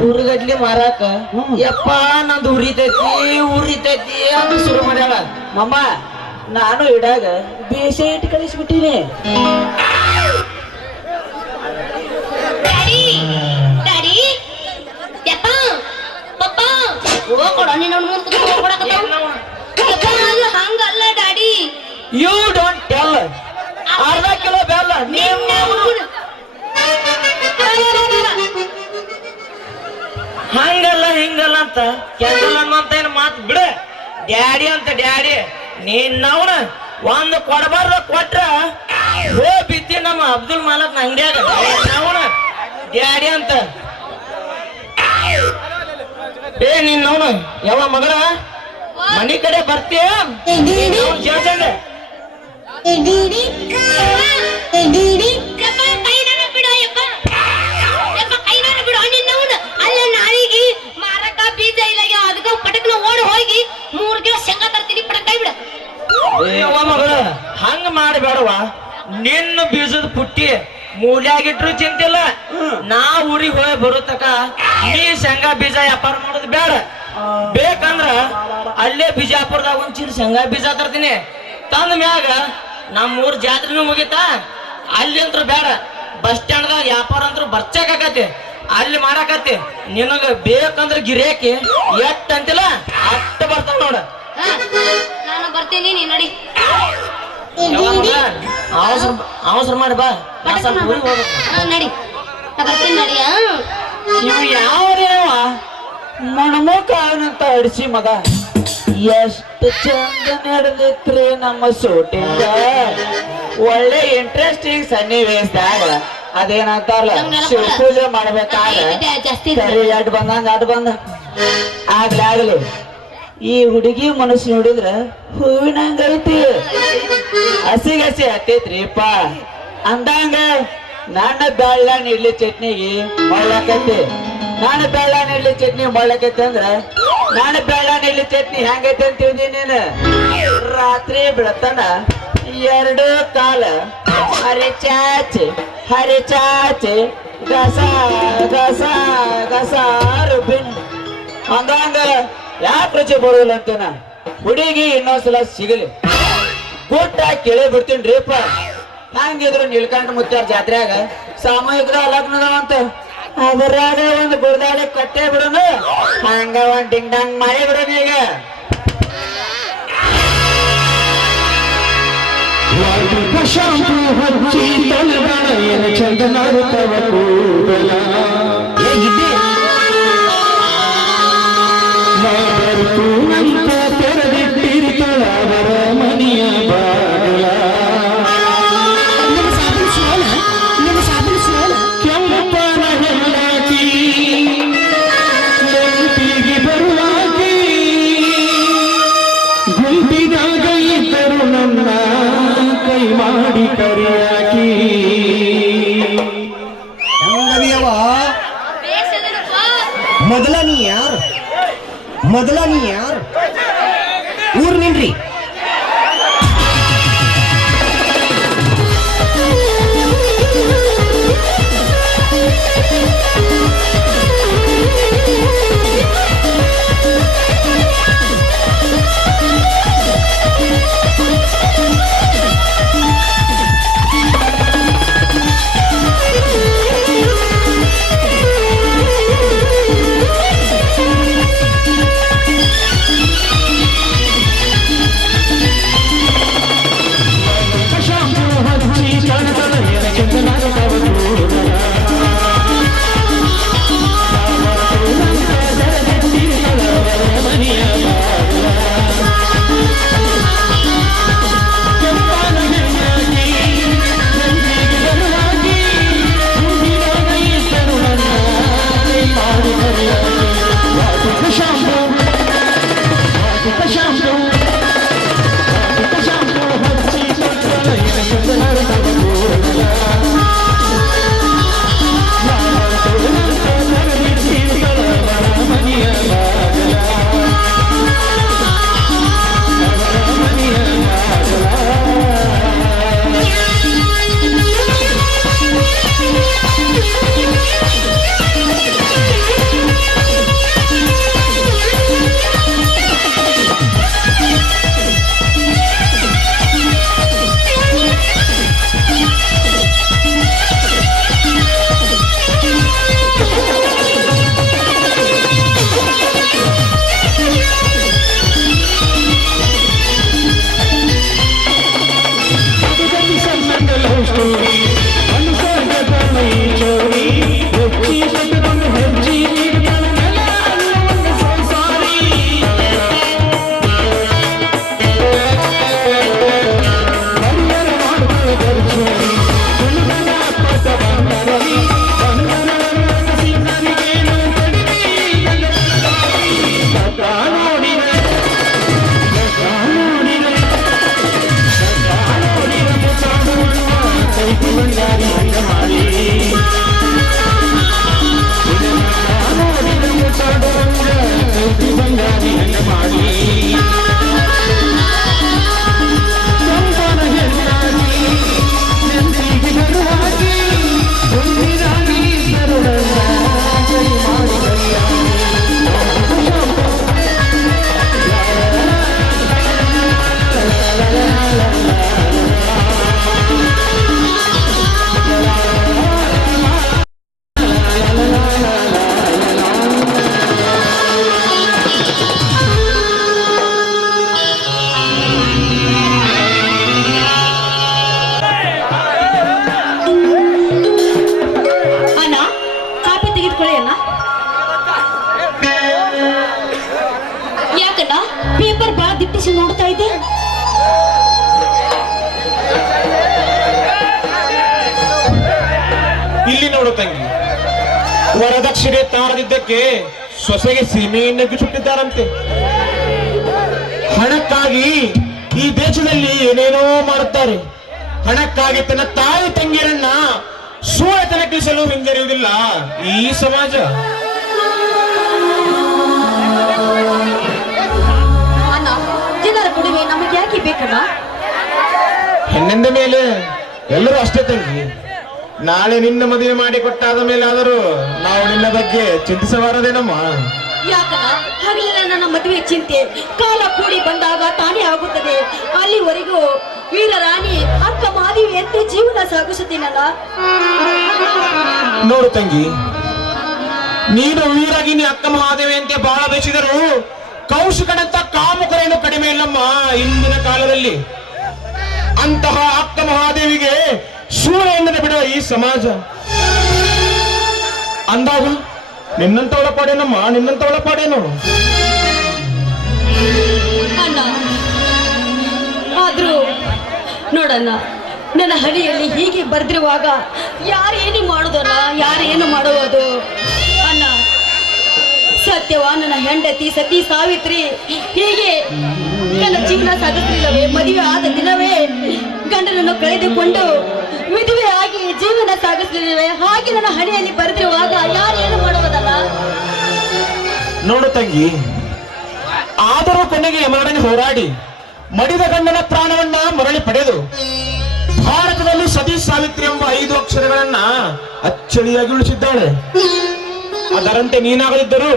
ಉರಿಗಡ್ಲಿ ಮಾರಾಕ ಯಪ್ಪ ನಂದು ಉರಿತೈತಿ ಅಂತ ಶುರು ಮಾಡ್ಯಾಳ ಮಾಮ ನಾನು ಇಡಾಗ ಬೇಸೆ ಇಟ್ಟು ಕಳಿಸ್ಬಿಟ್ಟಿನಿ ಡ್ಯಾಡಿ ಡ್ಯಾಡಿ ಯಪ್ಪ ಪಪ್ಪ ಹೋಗ್ಕೊಡ ನೀನು ಮುಂದೆ ಹೋಗ್ಕೊಡಕತ್ತಾವ ಯಪ್ಪ ಅದು ಹಂಗಲ್ಲ ಡ್ಯಾಡಿ ಯು ಡೋಂಟ್ ಟೆಲ್ ಅರ್ಧ ಕಿಲೋ ಬೆಲ್ಲ ಹಂಗಲ್ಲ ಹಿಂಗಲ್ಲ ಅಂತ ಕೆಂಗಲ್ಲ ಅಂತ ಏನ್ ಮಾತು ಬಿಡ ಡ್ಯಾಡಿ ಅಂತ ಡ್ಯಾಡಿ ನೀನವನ ಒಂದು ಕೊಡಬಾರ್ದ ಕೊಟ್ರ ಹೋ ಬಿತ್ತಿ ನಮ್ಮ ಅಬ್ದುಲ್ ಮಾಲಕ್ ಅಂಗಡಿಯಾಗ ಅವನ ಡ್ಯಾಡಿ ಅಂತ ಏ ನಿನ್ನವನು ಯಾವ ಮಗಳ ಮನಿ ಕಡೆ ಬರ್ತೀಯ ಕೇಳ್ಸಂಗ ಯಪ್ಪ ಕೈನಾರ ಬಿಡು ಯಪ್ಪ ಯಪ್ಪ ಕೈನಾರ ಬಿಡು ನಿನ್ನವನು ಅಲ್ಲ ನಾಳಿಗೆ ಮಾರಕ ಬೀಜ ಇಲ್ಲ ಅದಕ್ಕ ಪಟಕ್ನ ಓಡಿ ಹೋಗಿ 3 ಕಿಲೋ ಶೇಂಗಾ ತರ್ತೀನಿ ಪಟಕ್ ಕೈ ಬಿಡು ಯವ್ವ ಮಗಳ ಹಂಗ ಮಾಡಬೇಡವ ನಿನ್ನ ಬೀಜದ ಪುಟ್ಟಿ ಮೂಲ್ಯಾಗಿಟ್ರು ಚಿಂತಿಲ್ಲ ನಾ ಊರಿಗೆ ಹೋಗಿ ಬರೋತಕ ನೀ ಶೇಂಗಾ ಬೀಜ ವ್ಯಾಪಾರ ಮಾಡೋದು ಬೇಡ ಬೇಕಂದ್ರ ಅಲ್ಲೇ ಬಿಜಾಪುರದಾಗ ಒಂದ್ ಚೀಲ ಶೇಂಗಾ ಬೀಜ ತರ್ತೀನಿ ತಂದ ಮ್ಯಾಗ ನಮ್ಮೂರ್ ಜಾತ್ರೆನೂ ಮುಗಿತಾ ಅಲ್ಲಿ ಅಂತ್ರು ಬೇಡ ಬಸ್ ಸ್ಟ್ಯಾಂಡ್ದಾಗ ವ್ಯಾಪಾರ ಅಂತ್ರು ಬರ್ಚಾಕತಿ ಅಲ್ಲಿ ಮಾಡಾಕತಿ ನಿನಗ ಬೇಕಂದ್ರ ಗಿರೇಕಿ ಎಟ್ ಅಂತಿಲ್ಲ ಅಟ್ಟ ಬರ್ತಾವ ನೋಡ ನಾನು ಬರ್ತೀನಿ ನೀ ನಡಿ ಅವಸರ ಮಾಡಿ ಬಾ ನಾ ಸ್ವಲ್ಪ ಊರಿಗೆ ಹೋಗ್ಬೇಕು ನಡಿ ನಾ ಬರ್ತೀನಿ ನಡಿ ಇವ್ ಯಾವ್ದೇವ ಮಣಮುಖ ಅಂತ ಅಡಿಸಿ ಮಗ ಎಷ್ಟು ಚಂದ ನಡೆದಿತ್ರಿ ನಮ್ಮ ಶೂಟಿಂಗ್ ಒಳ್ಳೆ ಇಂಟ್ರೆಸ್ಟಿಂಗ್ ಸನ್ನಿವೇಶದಾಗ ಅದೇನಂತಾರಲ್ಲ ಶಿವ ಪೂಜೆ ಮಾಡ್ಬೇಕಾದ್ರೆ ಜಾಸ್ತಿ ಸರಿ ಅಡ್ ಬಂದ ಆಗ್ಲಿ ಈ ಹುಡುಗಿ ಮನಸ್ಸು ನೋಡಿದ್ರ ಹೂವಿನಂಗೈತಿ ಹಸಿಗಸಿ ಹತ್ತೈತ್ರಿಪ್ಪ ಅಂದಂಗ ನನ್ನ ಬೆಳ್ಳಾನ್ ಇಡ್ಲಿ ಚಟ್ನಿಗೆ ಮಾಡ್ಲಾಕೈತಿ ನಾನು ಬೆಳ್ಳಾನ್ ಇಡ್ಲಿ ಚಟ್ನಿ ಮಾಡ್ಲಾಕೈತಿ ಅಂದ್ರ ನಾನು ಬೆಳ್ಳಾನ್ ಇಡ್ಲಿ ಚಟ್ನಿ ಹೆಂಗೈತಿ ಅಂತ ತಿಳಿದಿ ನೀನು ರಾತ್ರಿ ಬೆಳತನ 2 ಕಾಲ ಹರಿ ಚಾಚಿ ಗಸ ಗಸ ಗಸ ರುಬ್ಬಿನ ಅಂದಂಗ ಯಾಕೆ ರುಚಿ ಬರೋದಿಲ್ಲ ಅಂತೇನ ಹುಡುಗಿ ಇನ್ನೊಂದ್ಸಲ ಸಿಗಲಿ ಗುಟ್ಟ ಕೇಳಿ ಬಿಡ್ತೀನ್ರಿಪ್ಪ ಹಂಗಿದ್ರು ನೀಲ್ಕಂಠ ಮುತ್ಯಾರ ಜಾತ್ರೆಯಾಗ ಸಾಮೂಹಿಕದ ಲಗ್ನದವಂತ ಅದರಾಗ ಒಂದು ಗುರ್ದಾಳಿ ಕಟ್ಟೆ ಬಿಡೋನು ಹಂಗ ಒಂದ್ ಡಿಂಗ್ ಡಂಗ್ ಮಾಡಿ ಬಿಡೋನು ಈಗ ಶಾಂಪು ಹಚ್ಚಿ ತಲೆಬಾಳ ಚಂದ ಮಾಡುತ್ತವ ಕೂದಲ ಬರ್ತು ಅಂತ ತೆರೆದಿಟ್ಟಿರ್ತಳ ಅವರ ಮನೆಯ ಬಾಗಿಲ ಕೆಂಪನ ಹೆಲ್ಲಾಕಿ ನೆನಪಿಗೆ ಬರುವಾಕಿ ಮೊದಲ ನೀ ಯಾರು ಊರ್ ನಿನ್ರಿ ಯಾಕಣ್ಣ ಪೇಪರ್ ಬಹಳ ದಿಟ್ಟಿಸಿ ನೋಡ್ತಾ ಇದ್ದೆ. ಇಲ್ಲಿ ನೋಡು ತಂಗಿ, ವರದಕ್ಷಿಣೆ ತಾರದಿದ್ದಕ್ಕೆ ಸೊಸೆಗೆ ಸೀಮೆಯನ್ನಕ್ಕೆ ಸುಟ್ಟಿದ್ದಾರಂತೆ. ಹಣಕ್ಕಾಗಿ ಈ ದೇಶದಲ್ಲಿ ಏನೇನೋ ಮಾಡುತ್ತಾರೆ. ಹಣಕ್ಕಾಗಿ ತನ್ನ ತಾಯಿ ತಂಗಿಯರನ್ನ ಸೂಳೆತನಕ್ಕಿಸಲು ಹಿಂಜರಿಯುವುದಿಲ್ಲ ಈ ಸಮಾಜ. ಅಣ್ಣ, ಜನರ ಕೊಡುಗೆ ನಮಗೆ ಯಾಕೆ ಬೇಕಣ್ಣ? ಹೆಣ್ಣಂದ ಮೇಲೆ ಎಲ್ಲರೂ ಅಷ್ಟೇ ತಂಗಿ. ನಾಳೆ ನಿನ್ನ ಮದುವೆ ಮಾಡಿ ಕೊಟ್ಟಾದ ಮೇಲೆ ಆದರೂ ನಾವು ನಿನ್ನ ಬಗ್ಗೆ ಚಿಂತಿಸಬಾರದೇನಮ್ಮ. ಯಾಕಣ್ಣ ಹಗಲಿನ ನನ್ನ ಮದುವೆ ಚಿಂತೆ ಕಾಲ ಕೂಡಿ ಬಂದಾಗ ತಾನೇ ಆಗುತ್ತದೆ. ಅಲ್ಲಿವರೆಗೂ ವೀರರಾಣಿ ಅಕ್ಕ ಮಾದೇವಿ ಅಂತ ಜೀವನ ಸಾಗಿಸುತ್ತೀನಲ್ಲ. ನೋಡು ತಂಗಿ, ನೀನು ವೀರಗಿನಿ ಅಕ್ಕ ಮಹಾದೇವಿ ಅಂತ ಬಹಳ ಬಯಸಿದರು ಕೌಶಿಕನಂತ ಕಾಮುಕರೇನು ಕಡಿಮೆ ಇಲ್ಲಮ್ಮ ಇಂದಿನ ಕಾಲದಲ್ಲಿ. ಅಂತಹ ಅಕ್ಕ ಮಹಾದೇವಿಗೆ ಸೂಳೆಯನ್ನ ಬಿಡುವ ಈ ಸಮಾಜ ಅಂದಾಗ ನಿನ್ನಂತ ಒಳಪಾಡೇನಮ್ಮ, ನಿನ್ನಂತ ಒಳಪಾಡೇನು? ಅಣ್ಣ, ಆದ್ರೂ ನೋಡಣ್ಣ, ನನ್ನ ಹಳಿಯಲ್ಲಿ ಹೀಗೆ ಬರ್ದಿರುವಾಗ ಯಾರೇನು ಮಾಡೋದಲ್ಲ, ಯಾರೇನು ಮಾಡುವುದು ಅಣ್ಣ. ಸತ್ಯವಾನನ ಹೆಂಡತಿ ಸತಿ ಸಾವಿತ್ರಿ ಹೀಗೆ ನನ್ನ ಜೀವನ ಸಾಗಿಸಲಿಲ್ಲವೇ? ಮದುವೆ ಆದ ದಿನವೇ ಗಂಡನನ್ನು ಕಳೆದುಕೊಂಡು ವಿಧವೆ ಆಗಿ ಜೀವನ ಸಾಗಿಸಲಿಲ್ಲವೇ? ಹಾಗೆ ನನ್ನ ಹಣೆಯಲ್ಲಿ ಬರೆದಿರುವಾಗ ಯಾರೇನು ಮಾಡುವುದಲ್ಲ ನೋಡು ತಂಗಿ, ಆದರೂ ಕೊನೆಗೆ ಯಮನೊಡನೆ ಹೋರಾಡಿ ಮಡಿದ ಗಂಡನ ಪ್ರಾಣವನ್ನ ಮರಳಿ ಪಡೆದು ಭಾರತದಲ್ಲಿ ಸತಿ ಸಾವಿತ್ರಿ ಎಂಬ 5 ಅಕ್ಷರಗಳನ್ನ ಅಚ್ಚಳಿಯಾಗಿ ಉಳಿಸಿದ್ದಾಳೆ. ಅದರಂತೆ ನೀನಾಗದಿದ್ದರೂ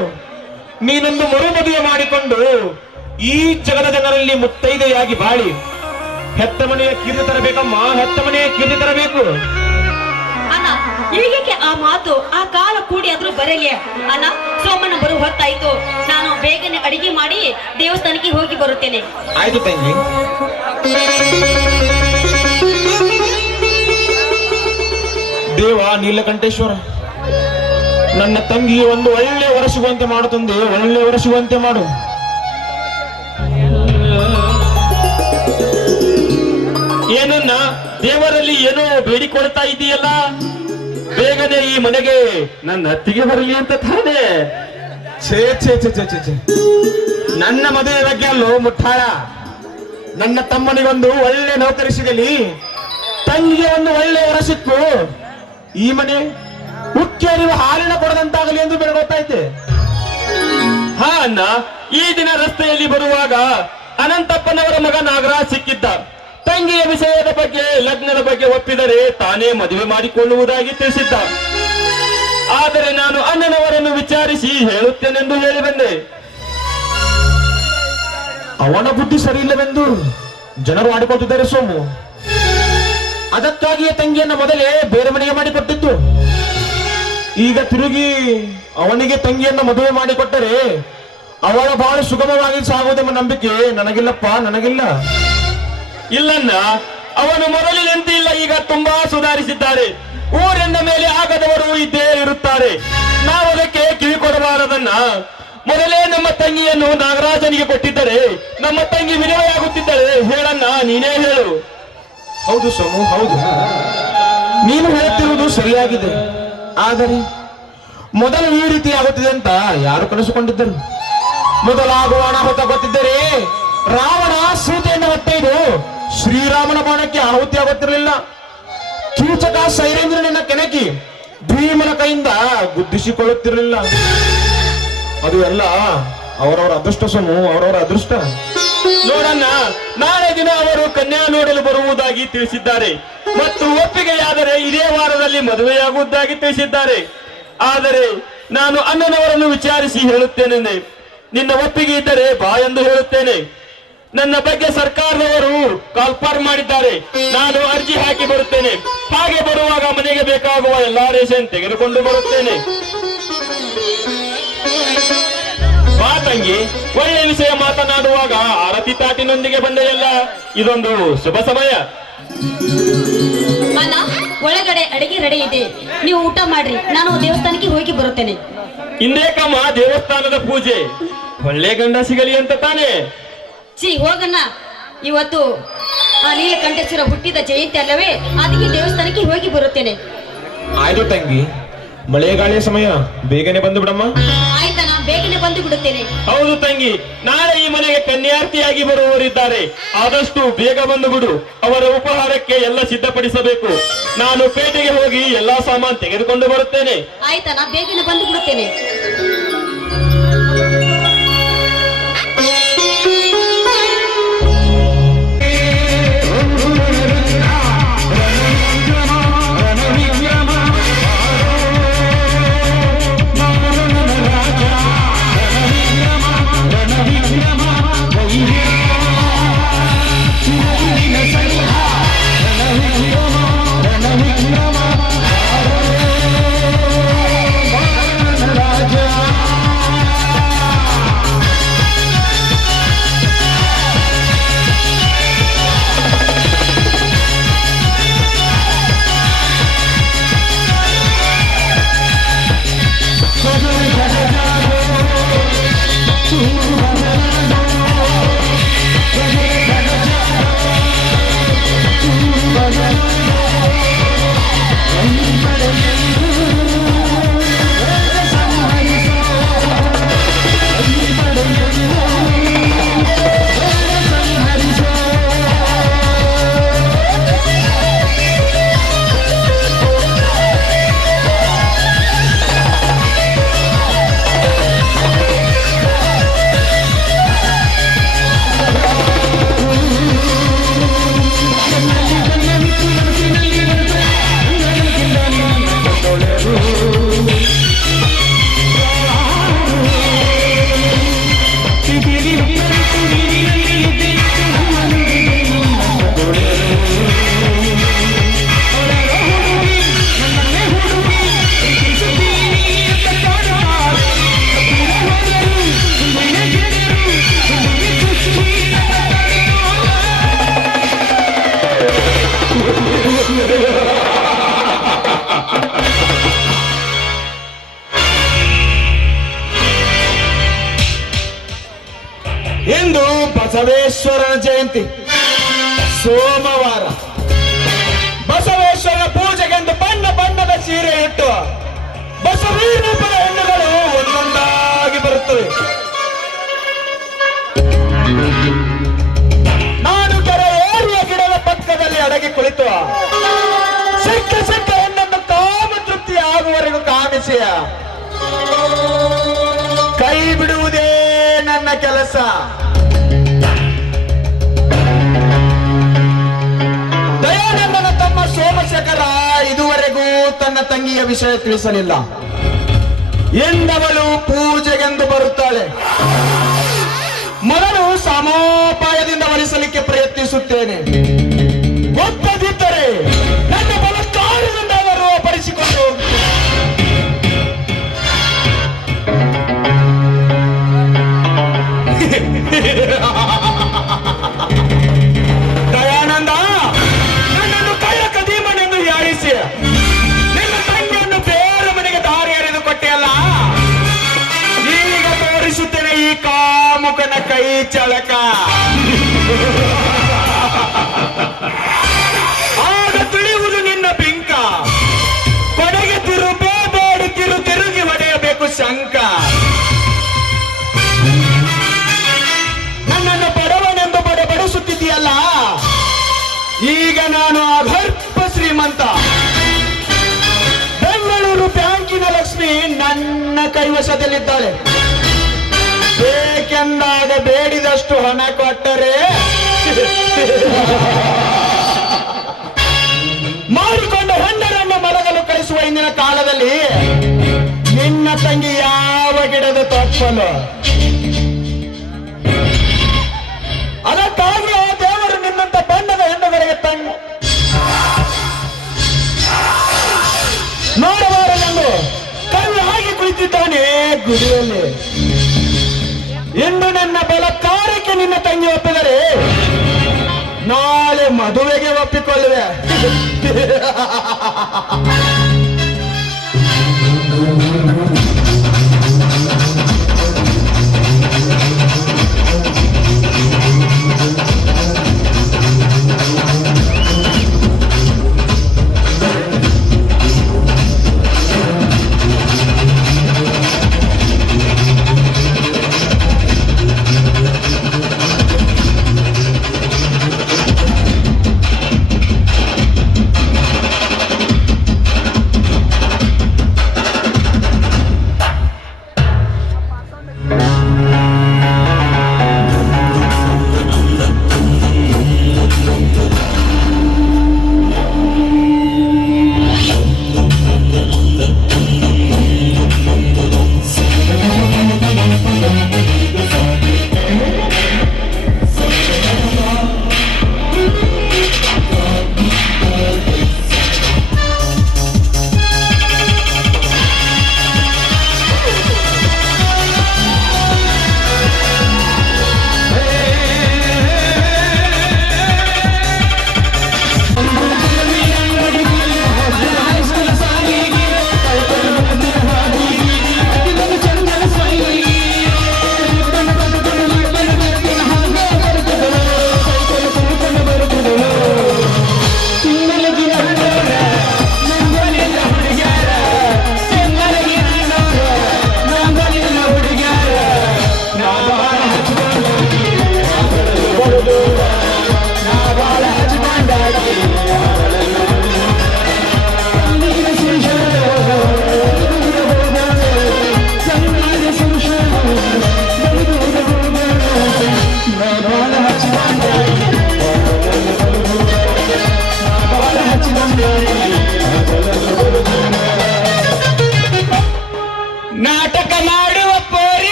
ನೀನೊಂದು ಮರುಮದುವೆ ಮಾಡಿಕೊಂಡು ಈ ಜಗದ ಜನರಲ್ಲಿ ಮುತ್ತೈದೆಯಾಗಿ ಬಾಳಿ ಹೆತ್ತ ಮನೆಯ ಕೀರ್ತಿ ತರಬೇಕಮ್ಮ, ಹೆತ್ತ ಮನೆಯ ಕೀರ್ತಿ ತರಬೇಕು. ಅಣ್ಣ ಈಗಕ್ಕೆ ಆ ಮಾತು ಆ ಕಾಲ ಕೂಡಿ ಆದ್ರೂ ಬರಲಿ ಅಣ್ಣ. ಸೋಮಣ್ಣ ಬರುವ ಹೊತ್ತಾಯ್ತು, ನಾನು ಬೇಗನೆ ಅಡಿಗೆ ಮಾಡಿ ದೇವಸ್ಥಾನಕ್ಕೆ ಹೋಗಿ ಬರುತ್ತೇನೆ. ಆಯ್ತು ತಂಗಿ. ದೇವ ನೀಲಕಂಠೇಶ್ವರ, ನನ್ನ ತಂಗಿ ಒಂದು ಒಳ್ಳೆ ವರ್ಷಗುವಂತೆ ಮಾಡು ತಂದೆ, ಒಳ್ಳೆ ವರ್ಷಗುವಂತೆ ಮಾಡು. ಏನನ್ನ ದೇವರಲ್ಲಿ ಏನೋ ಬೇಡಿಕೊಳ್ತಾ ಇದೆಯಲ್ಲ, ಬೇಗನೆ ಈ ಮನೆಗೆ ನನ್ನ ಅತ್ತಿಗೆ ಬರಲಿ ಅಂತ ತಾನೇ. ಛೇ ಛೇ ಛೇ ಛೇ ಛೇ ಛೇ, ನನ್ನ ಮದುವೆ ಬಗ್ಗೆ ಅಲ್ಲೋ ಮುಟ್ಟಾಳ. ನನ್ನ ತಮ್ಮನಿಗೊಂದು ಒಳ್ಳೆ ನೌಕರಿ ಸಿಗಲಿ, ತಂಗಿಗೆ ಒಂದು ಒಳ್ಳೆ ವರ ಸಿಕ್ಕು, ಈ ಮನೆ ಮುಖ್ಯ ನೀವು ಹಾಲಿನ ಕೊಡದಂತಾಗಲಿ ಎಂದು ಬೇಡ್ಕೊಳ್ತಾ ಇದ್ದೆ. ಹಾ ಅಣ್ಣ, ಈ ದಿನ ರಸ್ತೆಯಲ್ಲಿ ಬರುವಾಗ ಅನಂತಪ್ಪನವರ ಮಗ ನಾಗರಾಜ್ ಸಿಕ್ಕಿದ್ದ. ತಂಗಿಯ ವಿಷಯದ ಬಗ್ಗೆ, ಲಗ್ನದ ಬಗ್ಗೆ ಒಪ್ಪಿದರೆ ತಾನೇ ಮದುವೆ ಮಾಡಿಕೊಳ್ಳುವುದಾಗಿ ತಿಳಿಸಿದ್ದ. ಆದರೆ ನಾನು ಅಣ್ಣನವರನ್ನು ವಿಚಾರಿಸಿ ಹೇಳುತ್ತೇನೆಂದು ಹೇಳಿ ಬಂದೆ. ಅವನ ಬುದ್ಧಿ ಸರಿ ಇಲ್ಲವೆಂದು ಜನರು ಆಡಿಕೊಳ್ತಿದ್ದಾರೆ ಸೋಮು. ಅದಕ್ಕಾಗಿಯೇ ತಂಗಿಯನ್ನ ಮೊದಲೇ ಬೇರೆ ಮನೆಗೆ ಮಾಡಿಕೊಟ್ಟಿದ್ದು. ಈಗ ತಿರುಗಿ ಅವನಿಗೆ ತಂಗಿಯನ್ನ ಮದುವೆ ಮಾಡಿಕೊಟ್ಟರೆ ಅವಳ ಬಹಳ ಸುಗಮವಾಗಿ ಸಾಗುವುದೆಂಬ ನಂಬಿಕೆ ನನಗಿಲ್ಲಪ್ಪ, ನನಗಿಲ್ಲ. ಇಲ್ಲನ್ನ, ಅವನು ಮೊದಲಿನಂತೆ ಇಲ್ಲ, ಈಗ ತುಂಬಾ ಸುಧಾರಿಸಿದ್ದಾರೆ. ಊರೆಂದ ಮೇಲೆ ಆಗದವರು ಇದ್ದೇ ಇರುತ್ತಾರೆ. ನಾವು ಅದಕ್ಕೆ ಕಿವಿ ಕೊಡಬಾರದನ್ನ. ಮೊದಲೇ ನಮ್ಮ ತಂಗಿಯನ್ನು ನಾಗರಾಜನಿಗೆ ಕೊಟ್ಟಿದ್ದರೆ ನಮ್ಮ ತಂಗಿ ವಿಧವೆಯಾಗುತ್ತಿದ್ದರೆ. ಹೇಳನ್ನ, ನೀನೇ ಹೇಳು. ಹೌದು ಸೋಮು, ಹೌದು, ನೀನು ಹೇಳುತ್ತಿರುವುದು ಸರಿಯಾಗಿದೆ. ಆದರೆ ಮೊದಲು ಈ ರೀತಿ ಆಗುತ್ತಿದೆ ಅಂತ ಯಾರು ಕನಸುಕೊಂಡಿದ್ದರು? ಮೊದಲಾಗುವ ಅನಾಹುತ ಗೊತ್ತಿದ್ದರೆ ರಾವಣ ಸೀತೆಯನ್ನು ಹೊತ್ತೊಯ್ದು ಶ್ರೀರಾಮನ ಬಾಣಕ್ಕೆ ಆಹುತಿ ಆಗುತ್ತಿರಲಿಲ್ಲ. ಕೀಚಕ ಸೈರೇಂದ್ರನನ್ನ ಕೆಣಕಿ ಭೀಮನ ಕೈಯಿಂದ ಗುದ್ದಿಸಿಕೊಳ್ಳುತ್ತಿರಲಿಲ್ಲ. ಅದು ಎಲ್ಲ ಅವರವರ ಅದೃಷ್ಟ ಸೋಮು, ಅವರವರ ಅದೃಷ್ಟ. ನೋಡಣ್ಣ, ನಾಳೆ ದಿನ ಅವರು ಕನ್ಯಾ ನೋಡಲು ಬರುವುದಾಗಿ ತಿಳಿಸಿದ್ದಾರೆ ಮತ್ತು ಒಪ್ಪಿಗೆಯಾದರೆ ಇದೇ ವಾರದಲ್ಲಿ ಮದುವೆಯಾಗುವುದಾಗಿ ತಿಳಿಸಿದ್ದಾರೆ. ಆದರೆ ನಾನು ಅಣ್ಣನವರನ್ನು ವಿಚಾರಿಸಿ ಹೇಳುತ್ತೇನೆ. ನಿನ್ನ ಒಪ್ಪಿಗೆ ಇದ್ದರೆ ಬಾ ಎಂದು ಹೇಳುತ್ತೇನೆ. ನನ್ನ ಬಗ್ಗೆ ಸರ್ಕಾರದವರು ಕಾಲ್ಪಾರ್ ಮಾಡಿದ್ದಾರೆ. ನಾನು ಅರ್ಜಿ ಹಾಕಿ ಬರುತ್ತೇನೆ. ಹಾಗೆ ಬರುವಾಗ ಮನೆಗೆ ಬೇಕಾಗುವ ಎಲ್ಲಾ ರೇಷನ್ ತೆಗೆದುಕೊಂಡು ಬರುತ್ತೇನೆ. ಬಾ ತಂಗಿ, ಒಳ್ಳೆ ವಿಷಯ ಮಾತನಾಡುವಾಗ ಆರತಿ ತಾಟಿನೊಂದಿಗೆ ಬಂದೆಯಲ್ಲ, ಇದೊಂದು ಶುಭ ಸಮಯ. ಅಣ್ಣ, ಒಳಗಡೆ ಅಡಿಗೆ ರೆಡಿ ಇದೆ, ನೀವು ಊಟ ಮಾಡ್ರಿ, ನಾನು ದೇವಸ್ಥಾನಕ್ಕೆ ಹೋಗಿ ಬರುತ್ತೇನೆ. ಇಂದೇಕಮ್ಮ ದೇವಸ್ಥಾನದ ಪೂಜೆ, ಒಳ್ಳೆ ಗಂಡ ಸಿಗಲಿ ಅಂತ ತಾನೇ. ಹೋಗಣ್ಣ, ಇವತ್ತು ಆ ನೀಲಕಂಠೇಶ್ವರ ಹುಟ್ಟಿದ ಜಯಂತಿ ಅಲ್ಲವೇ, ಅದಕ್ಕೆ ದೇವಸ್ಥಾನಕ್ಕೆ ಹೋಗಿ ಬರುತ್ತೇನೆ. ಆಯ್ತು ತಂಗಿ, ಮಳೆಗಾಳಿಯ ಸಮಯ, ಬೇಗನೆ ಬಂದು ಬಿಡಮ್ಮ. ಆಯ್ತಣ್ಣ, ಬೇಗನೆ ಬಂದು ಬಿಡುತ್ತೇನೆ. ಹೌದು ತಂಗಿ, ನಾಳೆ ಈ ಮನೆಗೆ ಕನ್ಯಾರ್ಥಿಯಾಗಿ ಬರುವವರಿದ್ದಾರೆ. ಆದಷ್ಟು ಬೇಗ ಬಂದು ಬಿಡು. ಅವರ ಉಪಹಾರಕ್ಕೆ ಎಲ್ಲ ಸಿದ್ಧಪಡಿಸಬೇಕು. ನಾನು ಪೇಟೆಗೆ ಹೋಗಿ ಎಲ್ಲಾ ಸಾಮಾನು ತೆಗೆದುಕೊಂಡು ಬರುತ್ತೇನೆ. ಆಯ್ತಣ್ಣ, ಬೇಗನೆ ಬಂದು ಬಿಡುತ್ತೇನೆ. ರಾಜ ಇಂದು ಬಸವೇಶ್ವರನ ಜಯಂತಿ ಸೋಮವಾರ. ಬಸವೇಶ್ವರನ ಪೂಜೆಗೆಂದು ಬಣ್ಣ ಬಣ್ಣದ ಸೀರೆ ಇಟ್ಟು ಬಸವೀ ರೂಪದ ಹೆಣ್ಣುಗಳು ಒಂದೊಂದಾಗಿ ಬರುತ್ತವೆ. ನಾನು ಕೆರೆ ಏರಿಯ ಗಿಡದ ಪಕ್ಕದಲ್ಲಿ ಅಡಗಿ ಕುಳಿತು ಸಿಕ್ಕ ಸಿಕ್ಕ ಹೆಣ್ಣನ್ನು ಕಾಮ ತೃಪ್ತಿ ಆಗುವವರೆಗೂ ಕಾಮಿಸಿ ಕೈ ಬಿಡುವುದೇ ನನ್ನ ಕೆಲಸ. ದಯಾನಂದನ ತಮ್ಮ ಸೋಮಶೇಖರ ಇದುವರೆಗೂ ತನ್ನ ತಂಗಿಯ ವಿಷಯ ತಿಳಿಸಲಿಲ್ಲ. ಎಂದವಳು ಪೂಜೆಗೆಂದು ಬರುತ್ತಾಳೆ. ಮೊದಲು ಸಮೋಪಾಯದಿಂದ ಒಲಿಸಲಿಕ್ಕೆ ಪ್ರಯತ್ನಿಸುತ್ತೇನೆ. ಒಪ್ಪದಿದ್ದರೆ ನನ್ನ ಬಲತ್ಕಾರದಿಂದ ಅವರು ಅಪರಿಸಿಕೊಂಡು ದಯಾನಂದ, ನನ್ನನ್ನು ಕಳ್ಳ ಕದೀಮನೆಂದು ಹೀಯಾಳಿಸಿ ನಿನ್ನ ತಂಗಿಯನ್ನು ಬೇರೆ ಮನೆಗೆ ದಾರಿ ಎರೆದು ಕೊಟ್ಟೆಯಲ್ಲ. ಈಗ ತೋರಿಸುತ್ತೇನೆ ಈ ಕಾಮುಕನ ಕೈ ಚಳಕ. ಆಗ ತಿಳಿಯುವುದು ನಿನ್ನ ಬಿಂಕ. ಕೊನೆಗೆ ತಿರುಬೇಬೇಡಿ ತಿರುಗಿ ಹೊಡೆಯಬೇಕು ಶಂಕ. ನನ್ನನ್ನು ಬಡವನೆಂದು ಬಡಬಡಿಸುತ್ತಿದ್ದೀಯಲ್ಲ, ಈಗ ನಾನು ಅಗರ್ಭ ಶ್ರೀಮಂತ. ಬೆಂಗಳೂರು ಬ್ಯಾಂಕಿನ ಲಕ್ಷ್ಮಿ ನನ್ನ ಕೈವಶದಲ್ಲಿದ್ದಾಳೆ. ಬೇಕೆಂದಾಗ ಬೇಡಿದಷ್ಟು ಹಣ ಕೊಟ್ಟರೆ ಮಾಡಿಕೊಂಡ ಹೆಣ್ಣರನ್ನು ಮಲಗಲು ಕಳಿಸುವ ಇಂದಿನ ಕಾಲದಲ್ಲಿ ನಿನ್ನ ತಂಗಿ ಯಾವ ಗಿಡದ ತಪ್ಪಲು. ಅದಕ್ಕಾಗಿ ಆ ದೇವರು ನಿನ್ನಂತ ಬಣ್ಣದ ಹೆಣ್ಣುಗಳಿಗೆ ನೋಡಬಾರದೆಂದು ಕಲ್ಲು ಹಾಗೆ ಕುಳಿತಿದ್ದಾನೆ ಗುಡಿಯಲ್ಲಿ. ಇಂದು ನನ್ನ ಬಲತ್ಕಾರಕ್ಕೆ ನಿನ್ನ ತಂಗಿ ಒಪ್ಪಿದರೆ ನಾಳೆ ಮದುವೆಗೆ ಒಪ್ಪಿಕೊಳ್ಳುವೆ.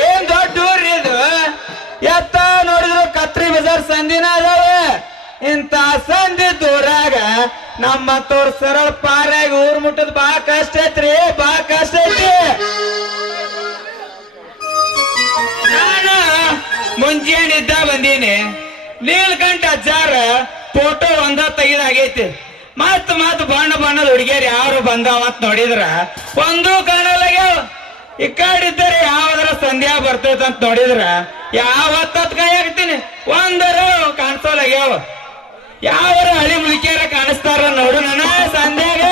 ಏನ್ ದೊಡ್ಡ ಊರ್ರಿ ಇದು ಎತ್ತ ನೋಡಿದ್ರು ಕತ್ರಿ ಬಜಾರ್ ಸಂದಿನ ಅದಾವೆ ಇಂತ ಸಂಧಿ ದೂರಾಗ ನಮ್ಮ ತೋರ್ ಸರಳ ಪಾರಾಗಿ ಊರ್ ಮುಟ್ಟದ್ ಬಾ ಕಷ್ಟ ಐತ್ರಿ ಬಾ ಕಷ್ಟ ಐತಿ ನಾನು ಮುಂಜಾನಿದ್ದ ಬಂದೀನಿ ನೀಲ್ಕಂಠ ಅಜ್ಜಾರ ಫೋಟೋ ಒಂದ ತೆಗಿದಾಗೈತಿ ಮತ್ ಬಣ್ಣದ ಹುಡುಗಿಯರು ಯಾರು ಬಂದಾವ ಅಂತ ನೋಡಿದ್ರ ಒಂದು ಕಾಣಲಾಗ್ಯಾವ ಈ ಕಡಿದ್ದರೆ ಯಾವ್ದಾರ ಸಂಧ್ಯಾ ಬರ್ತೈತ ಅಂತ ನೋಡಿದ್ರ ಯಾವತ್ತ ಕೈ ಹಾಕ್ತೀನಿ ಒಂದರ ಕಾಣಿಸೋಲಾಗ್ಯಾವ ಯಾವರ ಹಳಿ ಮುಳಿಕೆಯರ ಕಾಣಿಸ್ತಾರ ನೋಡು ನನ್ನ ಸಂಧ್ಯಾಗ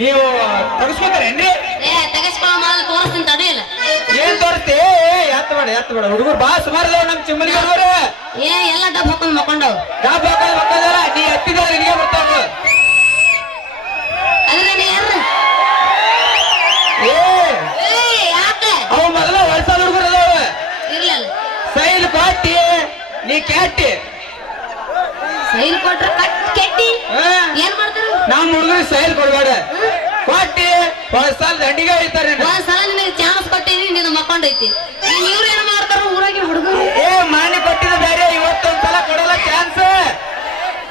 ನೀವು ತಗಸ್ಕೊತಾರೇನ್ರಿ ತೆಗಸ್ಕೊಳ್ಳೋ ಮಾಲ್ ತೋರಿಸ್ತೀನಿ ತಡೆಯಿಲ್ಲ ಏನ್ ತೋರಿಸ್ತಿ ಎತ್ತ ಬೇಡ ಹುಡುಗರು ಬಾ ಸುಮಾರು ನಮ್ ಚಿಮ್ಮಲಿ ಹುಡುಗರು ಎಲ್ಲ ಡಬ್ ಹಾಕೊಂಡ್ ಮಕ್ಕೊಂಡವ್ ಡಾಬ್ ಮಕ್ಕಳಲ್ಲ ನೀ ಎತ್ತಿದ ನಿನಗೆ ಬರ್ತಾವ ಅದ್ರ ಯಾರು ಯಾಕೆ ಅವು ಮೊದಲ ವರ್ಷದ ಹುಡುಗರು ಅದಾವ ಇರ್ಲಿಲ್ಲ ಸೈಲ್ ಕೊಟ್ಟಿ ನೀ ಕೆಟ್ಟಿ ಸೈಲ್ ಕೊಟ್ರ ಕೆಟ್ಟಿ ಏನ್ ಮಾಡ್ತಾರ ನಮ್ ಹುಡುಗರಿಗೆ ಸೈಲ್ ಕೊಡ್ಬೇಡ ಕೊಟ್ಟಿ ಹೊಳಸಾಲ ದಂಡಿಗೆ ಹೊಡಿತಾರೆ ಒಂದ್ಸಲ ನಿನಗೆ ಚಾನ್ಸ್ ಕೊಟ್ಟಿನಿ ನೀನು ಮಕ್ಕೊಂಡೈತಿ ಇವ್ರು ಏನ್ ಮಾಡ್ತಾರ ಊರಾಗಿ ಹುಡುಗರು ಏ ಮಾನಿ ಕೊಟ್ಟಿದ ಬೇರೆ ಇವತ್ತೊಂದ್ಸಲ ಕೊಡಲ್ಲ ಚಾನ್ಸ್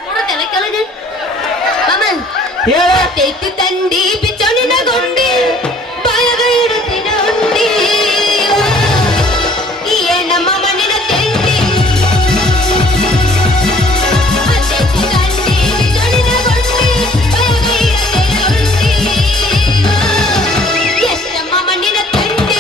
ನೋಡತ್ತಲ್ಲ ಕೆಳಗೆ ಹೇಳ ತೆತ್ತಿ ತಂಡಿ ಬಿಚ್ಚಣಿನ ಗೊಂಡಿ ಬಾಯಗ ಇಡುತ್ತಿನ ಉಂಡಿ ಈ ನಮ್ಮ ಮಣ್ಣಿನ ತೆಂಡಿ ತೆತ್ತಿ ತಂಡಿ ಬಿಚ್ಚಣಿನ ಗೊಂಡಿ ಬಾಯಗ ಇಡುತ್ತಿನ ಉಂಡಿ ಎಷ್ಟಮ್ಮ ಮಣ್ಣಿನ ತೆಂಡಿ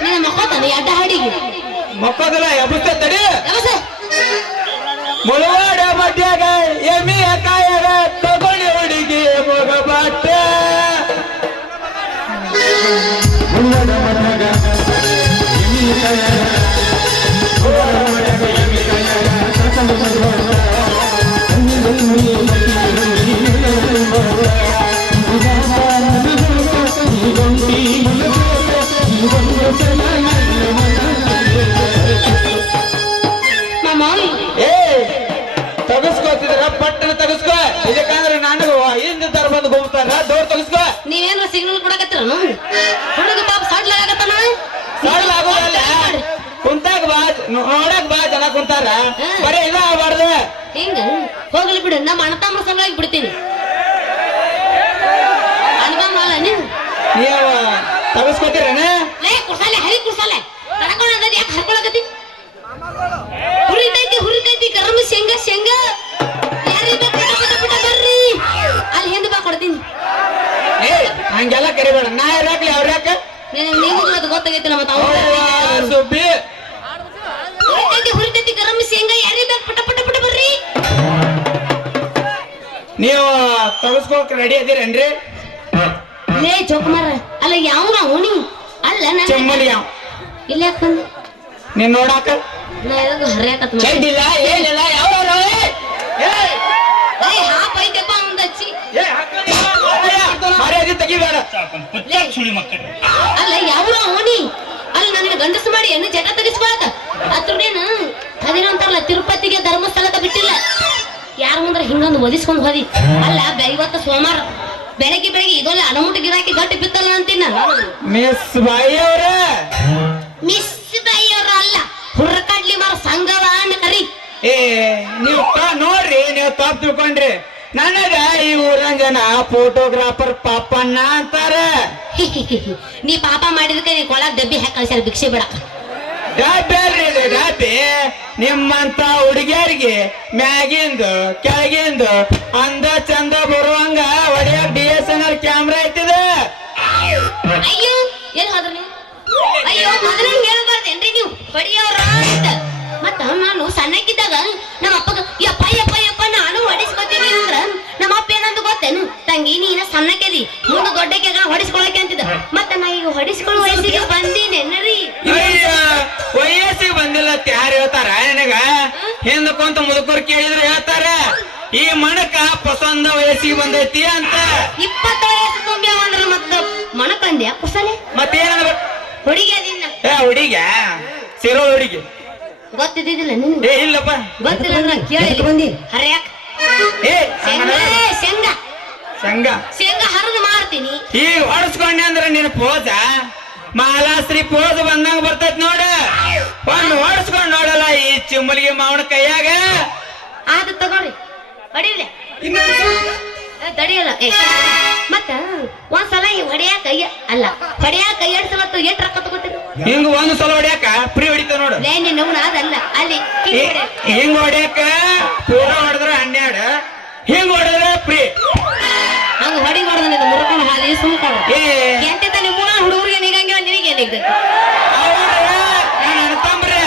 ನೀನು ಮಕ್ಕೋತಾನೆ ಅಡ್ಡ ಹಾಡಿಗೆ ಮಕ್ಕದಲ್ಲ ಎಬ್ಬುತ್ತ ತಡಿ ನಮಸ್ತೆ ಮುಳವಾಡ ಮಧ್ಯಾಗ ಎಮ್ಮಿಯ ಕಾಯಾಗ ತಗೊಂಡಿ ಹುಡುಗಿ ಮಗ ಬಾಟ ಏ ತಗಸ್ಕೋತಿದ್ರ ಪಟ್ಟಣ ತಗಸ್ಕೋ ಇದಕ್ಕಂದ್ರೆ ನಾನು ಹಿಂದೆ ತರ ಬಂದು ಹೋಗ್ತಾರ ದೌಡ್ ತಗಸ್ಕೋ ನೀವೇನು ಸಿಗ್ನಲ್ ಕೊಡಕತ್ತಿರ ಹುಡುಗ ಪಾಪ ಸಡ್ಲಾಗತ್ತಾನ ಸರಳ ಆಗೋದಲ್ಲ ಕುಂತಾಗ ಬಾ ನೋಡಕ್ ಬಾ ಜನ ಕುಂತ ಅಂತಾರ ಬರೀ ಇದ ಆಗ್ಬಾರ್ದು. ಹಿಂಗ ಹೋಗ್ಲಿ ಬಿಡು, ನಮ್ಮ ಅಣ್ಣತಮ್ಮ ಸಂಗಾಗಿ ಬಿಡ್ತೀನಿ. ಅಣ್ಣ ಅಲ್ಲ ನೀವು ನೀವು ತಗಸ್ಕೊತೀರೇನ? ಲೇ ಕುರ್ಸಾಲೆ ಹರಿ ಕುರ್ಸಾಲೆ ಕಡ್ಕೊಂಡ್ ಯಾಕೆ ಹರ್ಕೊಳಕತ್ತಿ? ಹುರಿತೈತಿ ಗರಂ ಶೇಂಗಾ ಯಾರಿ ಬೇಕು ಪಟ ಬರ್ರಿ, ಅಲ್ಲಿ ಹಿಂದ್ ಬಾ ಕೊಡ್ತೀನಿ. ಏ ಹಂಗೆಲ್ಲ ಕರಿಬೇಡ, ನಾ ಯಾಕ್ಲಿ ಅವ್ರ ಯಾಕ? ನೀವು ಅದು ಗೊತ್ತಾಗೈತಿ ನಮ್ಮ ತಾವು. ಸುಬ್ಬಿ ಹುರಿತೈತಿ ಗರಂ ಶೇಂಗಾ ಯಾರಿ ಬೇಕು ಪಟ ಬರ್ರಿ. ನೀವು ತಗಸ್ಕೋಕ್ ರೆಡಿ ಅದೀರೇನ್ರಿ? ಲೇ ಜೋಕುಮಾರ ಅಲ್ಲ ಯಾವ ಅವನಿ ಅಲ್ಲ ಚೆಮ್ಮಲಿ ಯಾವ ಇಲ್ಲ ಯಾಕೆ ಬಂದೆ? ನೀನ್ ನೋಡಾಕ ನಾ ಯಾವಾಗ ಹರ್ಯಾಕತ್ ಚೆಂಡಿಲ್ಲ ಏನಿಲ್ಲ ಯಾವ ಹಾಪ್ ಐತೆಪ್ಪ ಒಂದ್ ಹಚ್ಚಿ. ಮರ್ಯಾದೆ ತೆಗಿಬೇಡ. ಅಲ್ಲ ಯಾವ ಅವನಿ ಅಲ್ಲ ನನಗೆ ಗಂಡಸು ಮಾಡಿ ಏನು ಜಟ ತೆಗಿಸ್ಕೊಳಕ ಅದ್ರನೇನು ಅದೇನೋ ಅಂತಾರಲ್ಲ ತಿರುಪತಿಗೆ ಧರ್ಮಸ್ಥಳಕ ಬಿಟ್ಟಿಲ್ಲ ಯಾರ ಮುಂದ್ರ ಹಿಂಗೊಂದು ಒದಿಸ್ಕೊಂಡ್ ಹೋದಿ. ಅಲ್ಲ ಇವತ್ತು ಸೋಮವಾರ ಬೆಳಗ್ಗೆ ಇದೊಂದು ಅಡಮುಟ ಗಿರಾಕಿ ಗಟ್ಟಿ ಬಿತ್ತಲ್ಲ ಅಂತೀನ. ಮಿಸ್ ಬಾಯಿ ಅವ್ರ ಮಿಸ್ ಬಾಯಿ ಅವ್ರ ಅಲ್ಲ ಹುರ್ಕಡ್ಲಿ ಮಾರ ಸಂಘವ ಕರಿ. ಏ ನೀವು ನೋಡ್ರಿ, ನೀವು ತಪ್ಪು ತಿಳ್ಕೊಂಡ್ರಿ. ನನಗ ಈ ಊರಿನ ಜನ ಫೋಟೋಗ್ರಾಫರ್ ಪಾಪಣ್ಣ ಅಂತಾರ. ನೀ ಪಾಪ ಮಾಡಿದಕ್ಕೆ ನೀ ಕೊಳಕ್ ಡಬ್ಬಿ ಹಾಕಿ ಕಳ್ಸ್ಯಾರ ಭಿಕ್ಷೆ ಬಿಡಕ. ಡಬ್ಬಿ ಅಲ್ರಿ ಇದು ಡಬ್ಬಿ. ನಿಮ್ಮಂತ ಹುಡುಗಿಯರಿಗೆ ಮ್ಯಾಗಿಂದು ಕೆಳಗಿಂದು ಅಂದ ಚಂದ ಬರುವಂಗ ಹೊಡಿಯಕ್ DSLR ಕ್ಯಾಮ್ರಾ ಐತಿದೆ. ಅಯ್ಯೋ ಎಲ್ಲಿ ಹೋದ್ರಿ ನೀವು? ಅಯ್ಯೋ ಮೊದಲೇ ಹೇಳ್ಬಾರ್ದೇನ್ರಿ ನೀವು ಹೊಡಿಯೋರ ಅಂತ. ಮತ್ತ ನಾನು ಸಣ್ಣಕ್ಕಿದ್ದಾಗ ನಮ್ಮ ಅಪ್ಪಗ ಯಪ್ಪ ನಾನು ಹೊಡಿಸ್ಕೊತೀನಿ ಅಂದ್ರ ನಮ್ಮ ಅಪ್ಪ ಏನಂತ ಗೊತ್ತೇನು? ತಂಗಿ ನೀನ ಸಣ್ಣಕ್ಕೆದಿ ಮುಂದೆ ದೊಡ್ಡಕ್ಕೆ ಹೊಡಿಸ್ಕೊಳಕ್ಕೆ ಅಂತಿದ್ದ. ಮತ್ತ ನಾ ಈಗ ಹೊಡಿಸ್ಕೊಳ್ಳೋ ವಯಸ್ಸಿಗೆ ಬಂದಿನೇನ್ರಿ? ವಯಸ್ಸಿಗೆ ಬಂದಿಲ್ಲ ಅಂತ ಯಾರು ಹೇಳ್ತಾರ ನನಗ? ಹಿಂದಕ್ಕಂತ ಮುದುಕರು ಕೇಳಿದ್ರೆ ಹೇಳ್ತಾರ ಈ ಮಣಕ ಪಸಂದ ವಯಸ್ಸಿಗೆ ಬಂದೈತಿ ಅಂತ. 20 ವಯಸ್ಸು ತುಂಬ್ಯಾವ ಅಂದ್ರ ಮತ್ತ ಮಣಕಂದ್ಯಾ ಕುಸಲೆ ಮತ್ತೇನ ಹುಡುಗಿ ಅದಿನ್ನ ಹುಡುಗ ಸಿರೋ ಹುಡುಗಿ ಗೊತ್ತಿದ್ದಿಲ್ಲ ನಿನ್ಗೆ? ಏ ಇಲ್ಲಪ್ಪ ಗೊತ್ತಿಲ್ಲ ಅಂದ್ರ ಕೇಳಿ ಬಂದಿ ಹರ್ಯಾಕ ಏ ಶೇಂಗಾ ಹರಿದು ಮಾಡ್ತೀನಿ. ಈಗ ಹೊಡ್ಸ್ಕೊಂಡೆ ಅಂದ್ರ ನಿನ್ ಪೋಜ ಮಾಲಾಶ್ರೀ ಪೋಜ್ ಬಂದಂಗ ಬರ್ತೈತ್ ನೋಡ. ಒಂದು ಹೊಡ್ಸ್ಕೊಂಡ್ ನೋಡಲ್ಲ ಈ ಚಿಮ್ಮಲಿಗೆ ಮಾವನ ಕೈಯಾಗ. ಆದ ತಗೋರಿ ಹೊಡಿಲೆ ತಡಿಯಲ್ಲ. ಮತ್ತ ಒಂದ್ಸಲ ಈ ಹೊಡಿಯಾಕ ಹೊಡಿಯಾಕ 2 ಸಲ ಎಷ್ಟು ರೊಕ್ಕ ತಗೋತೀರಿ? ಹಿಂಗ ಒಂದು ಸಲ ಹೊಡ್ಯಾಕ ಫ್ರೀ ಹೊಡಿತಾವ ನೋಡು. ಲೇ ನಿನ್ನ ಅದಲ್ಲ ಅಲ್ಲಿ ಹಿಂಗ ಹೊಡ್ಯಾಕ ಪೂರ ಹೊಡೆದ್ರ 12, ಹಿಂಗ ಹೊಡೆದ್ರ ಫ್ರೀ. ಹಂಗ ಹೊಡಿ ಹೊಡೆದ ನಿನ್ನ ಮುರ್ಕೊಂಡು ಹಾಲಿ ಸುಮ್ಕೊಂಡು ಎಂತ ನಿಮ್ಮ ಹುಡುಗರಿಗೆ ನಿಗಂಗೆ ನಿನಗೆ ನನ್ನ ಅಣ್ತಂಬ್ರಿ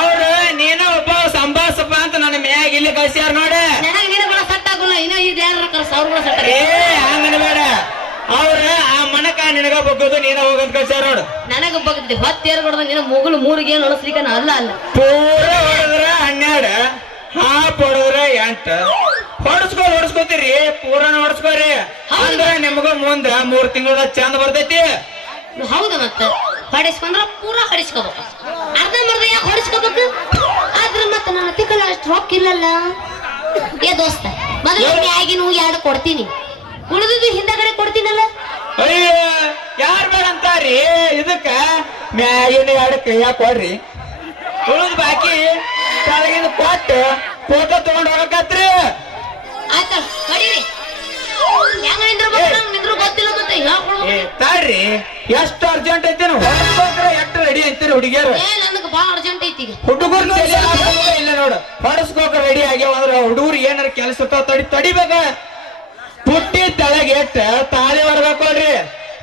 ಅವ್ರು ನೀನ ಒಬ್ಬ ಸಂಭಾಸಪ್ಪ ಅಂತ ನನ್ನ ಮ್ಯಾಗ ಇಲ್ಲಿ ಕಳ್ಸ್ಯಾರ ನೋಡ. ನನಗೆ ನಿನಗಳ ಸಟ್ ಆಗೋಲ್ಲ. ಇನ್ನೂ ಇದು ಯಾರ ಸಾವಿರಗಳ ಸಟ್ಟ. ಏ ಹಂಗನ ಬೇಡ. ಅವ್ರ ಆ ಮನಕ ನಿನಗ ಬಗ್ಗದು ನೀನ ಹೋಗಂತ ಕಳ್ಸ್ಯಾರ ನೋಡು. ನನಗ ಬಗ್ಗದೆ ಹೊತ್ತೇರ್ ಕೊಡದ ನಿನ್ನ ಮುಗುಳು 3 ಏನು ಅನಿಸ್ಲಿಕ್ಕ ಅಲ್ಲ ಪೂರ ಹೊಡೆದ್ರ 12, ಹಾಪ್ ಹೊಡೆದ್ರ 8. ಹೊಡ್ಸ್ಕೊತೀರಿ ಪೂರನ ಹೊಡ್ಸ್ಕೋರಿ ಅಂದ್ರ ನಿಮಗ ಮುಂದ 3 ತಿಂಗಳ ಚಂದ ಬರ್ತೈತಿ. ಹೌದು ಮತ್ತ ಹೊಡಿಸ್ಕೊಂಡ್ರ ಪೂರಾ ಹೊಡಿಸ್ಕೋಬೇಕು. ಅರ್ಧಂಬರ್ಧ ಯಾಕೆ ಹೊಡಿಸ್ಕೋಬೇಕು? ಆದ್ರ ಮತ್ತ ನನ್ನ ತಿಕ್ಕಲ ಅಷ್ಟು ರೊಕ್ಕ ಇಲ್ಲಲ್ಲ. ಏ ದೋಸ್ತ ಮೊದಲು ಮ್ಯಾಗಿನ 2 ಕೊಡ್ತೀನಿ, ಉಳಿದು ಹಿಂದಗಡೆ ಕೊಡ್ತೀನಲ್ಲ. ಅಯ್ಯ ಯಾರ್ ಬೇಡ ಅಂತಾರಿ? ಇದಕ್ಕ ಮ್ಯಾಗಿನ 2 ಕೈಯಾಗ ಕೊಡ್ರಿ, ಉಳಿದ ಬಾಕಿ ಕೆಳಗಿನ ಕೊಟ್ಟು ಫೋಟೋ ತಗೊಂಡ್ ಹೋಗಕತ್ರಿ. ಆಯ್ತ ಹೊಡೀರಿ. ಹೆಂಗ ನಿಂದ್ರು ಗೊತ್ತಿಲ್ಲ ಮತ್ತೆ ತಾಡ್ರಿ ಎಷ್ಟು ಅರ್ಜೆಂಟ್ ಐತೇನು ಹೊಡ್ಸ್ಕೊಂಡ್ರೆ ಎಷ್ಟು ರೆಡಿ ಐತಿರಿ ಹುಡುಗಿಯರು? ನನಗೆ ಬಾಳ ಅರ್ಜೆಂಟ್ ಐತಿ. ಹುಡುಗರು ಇಲ್ಲ ನೋಡು, ಹೊಡ್ಸ್ಕೋಕ ರೆಡಿ ಆಗ್ಯಾವ ಅಂದ್ರ ಹುಡುಗರು ಏನಾರ ಕೆಲಸ ತಡಿಬೇಕ. ಪುಟ್ಟಿ ತೆಳಗೆ ಎಟ್ಟ ತಾಳಿ ಹೊರಗಾಕೊಳ್ರಿ.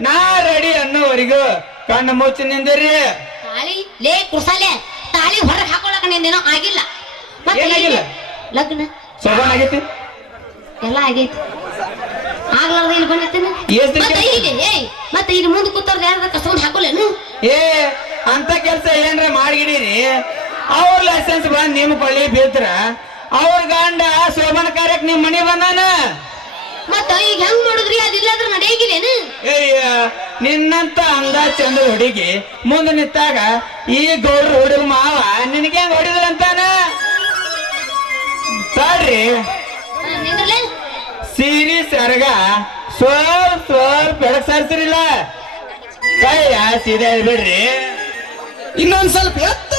ನಾ ರೆಡಿ ಅನ್ನೋವರೆಗೂ ಕಣ್ಣು ಮುಚ್ಚಿ ನಿಂದಿರಿ. ತಾಳಿ ಲೇ ಕುರ್ಸಾಲೆ ತಾಳಿ ಹೊರಗೆ ಹಾಕೊಳಕ ನಿಂದೇನೋ ಆಗಿಲ್ಲ. ಏನಾಗಿಲ್ಲ? ಲಗ್ನ ಸೋಬಾನ್ ಆಗೈತಿ, ಎಲ್ಲ ಆಗೈತಿ. ಆಗ್ಲಾರ್ದ ಇಲ್ಲಿ ಬಂದಿರ್ತೇನೆ ಮತ್ತೆ ಇಲ್ಲಿ ಮುಂದೆ ಕೂತವ್ರ ಯಾರ ಕಸ್ಕೊಂಡ್ ಹಾಕೋಲೇನು? ಏ ಅಂತ ಕೆಲ್ಸ ಏನ್ರ ಮಾಡಿಗಿಡೀರಿ. ಅವ್ರ ಲೈಸೆನ್ಸ್ ಬಂದ್ ನಿಮ್ ಕೊಳ್ಳಿ ಬೀಳ್ತಾರ. ಅವ್ರ ಗಂಡ ಶೋಭನ ಕಾರ್ಯಕ್ ನಿಮ್ ಮನಿ ಬಂದಾನ. ಮತ್ತ ಈಗ ಹೆಂಗ್ ಮಾಡುದ್ರಿ? ಅದಿಲ್ಲಾದ್ರ ನಡೆಯಗಿಲ್ಲೇನು? ಅಯ್ಯ ನಿನ್ನಂತ ಅಂದ ಚಂದ ಹುಡುಗಿ ಮುಂದೆ ನಿಂತಾಗ ಈ ಗೌಡ್ರ ಹುಡುಗ ಮಾವ ನಿನಗೆ ಹೆಂಗ್ ಹೊಡಿದ್ರಂತಾನ? ತಾಡ್ರಿ ನಿಂದ್ರಲೇ ಸೀರಿ ಸರಗ ಸ್ವಲ್ಪ ಬೆಳಕ್ ಸಾರಿಸಿರಿಲ್ಲ. ಕೈಯ ಸೀದಾ ಬಿಡ್ರಿ. ಇನ್ನೊಂದ್ ಸ್ವಲ್ಪ ಎತ್ತ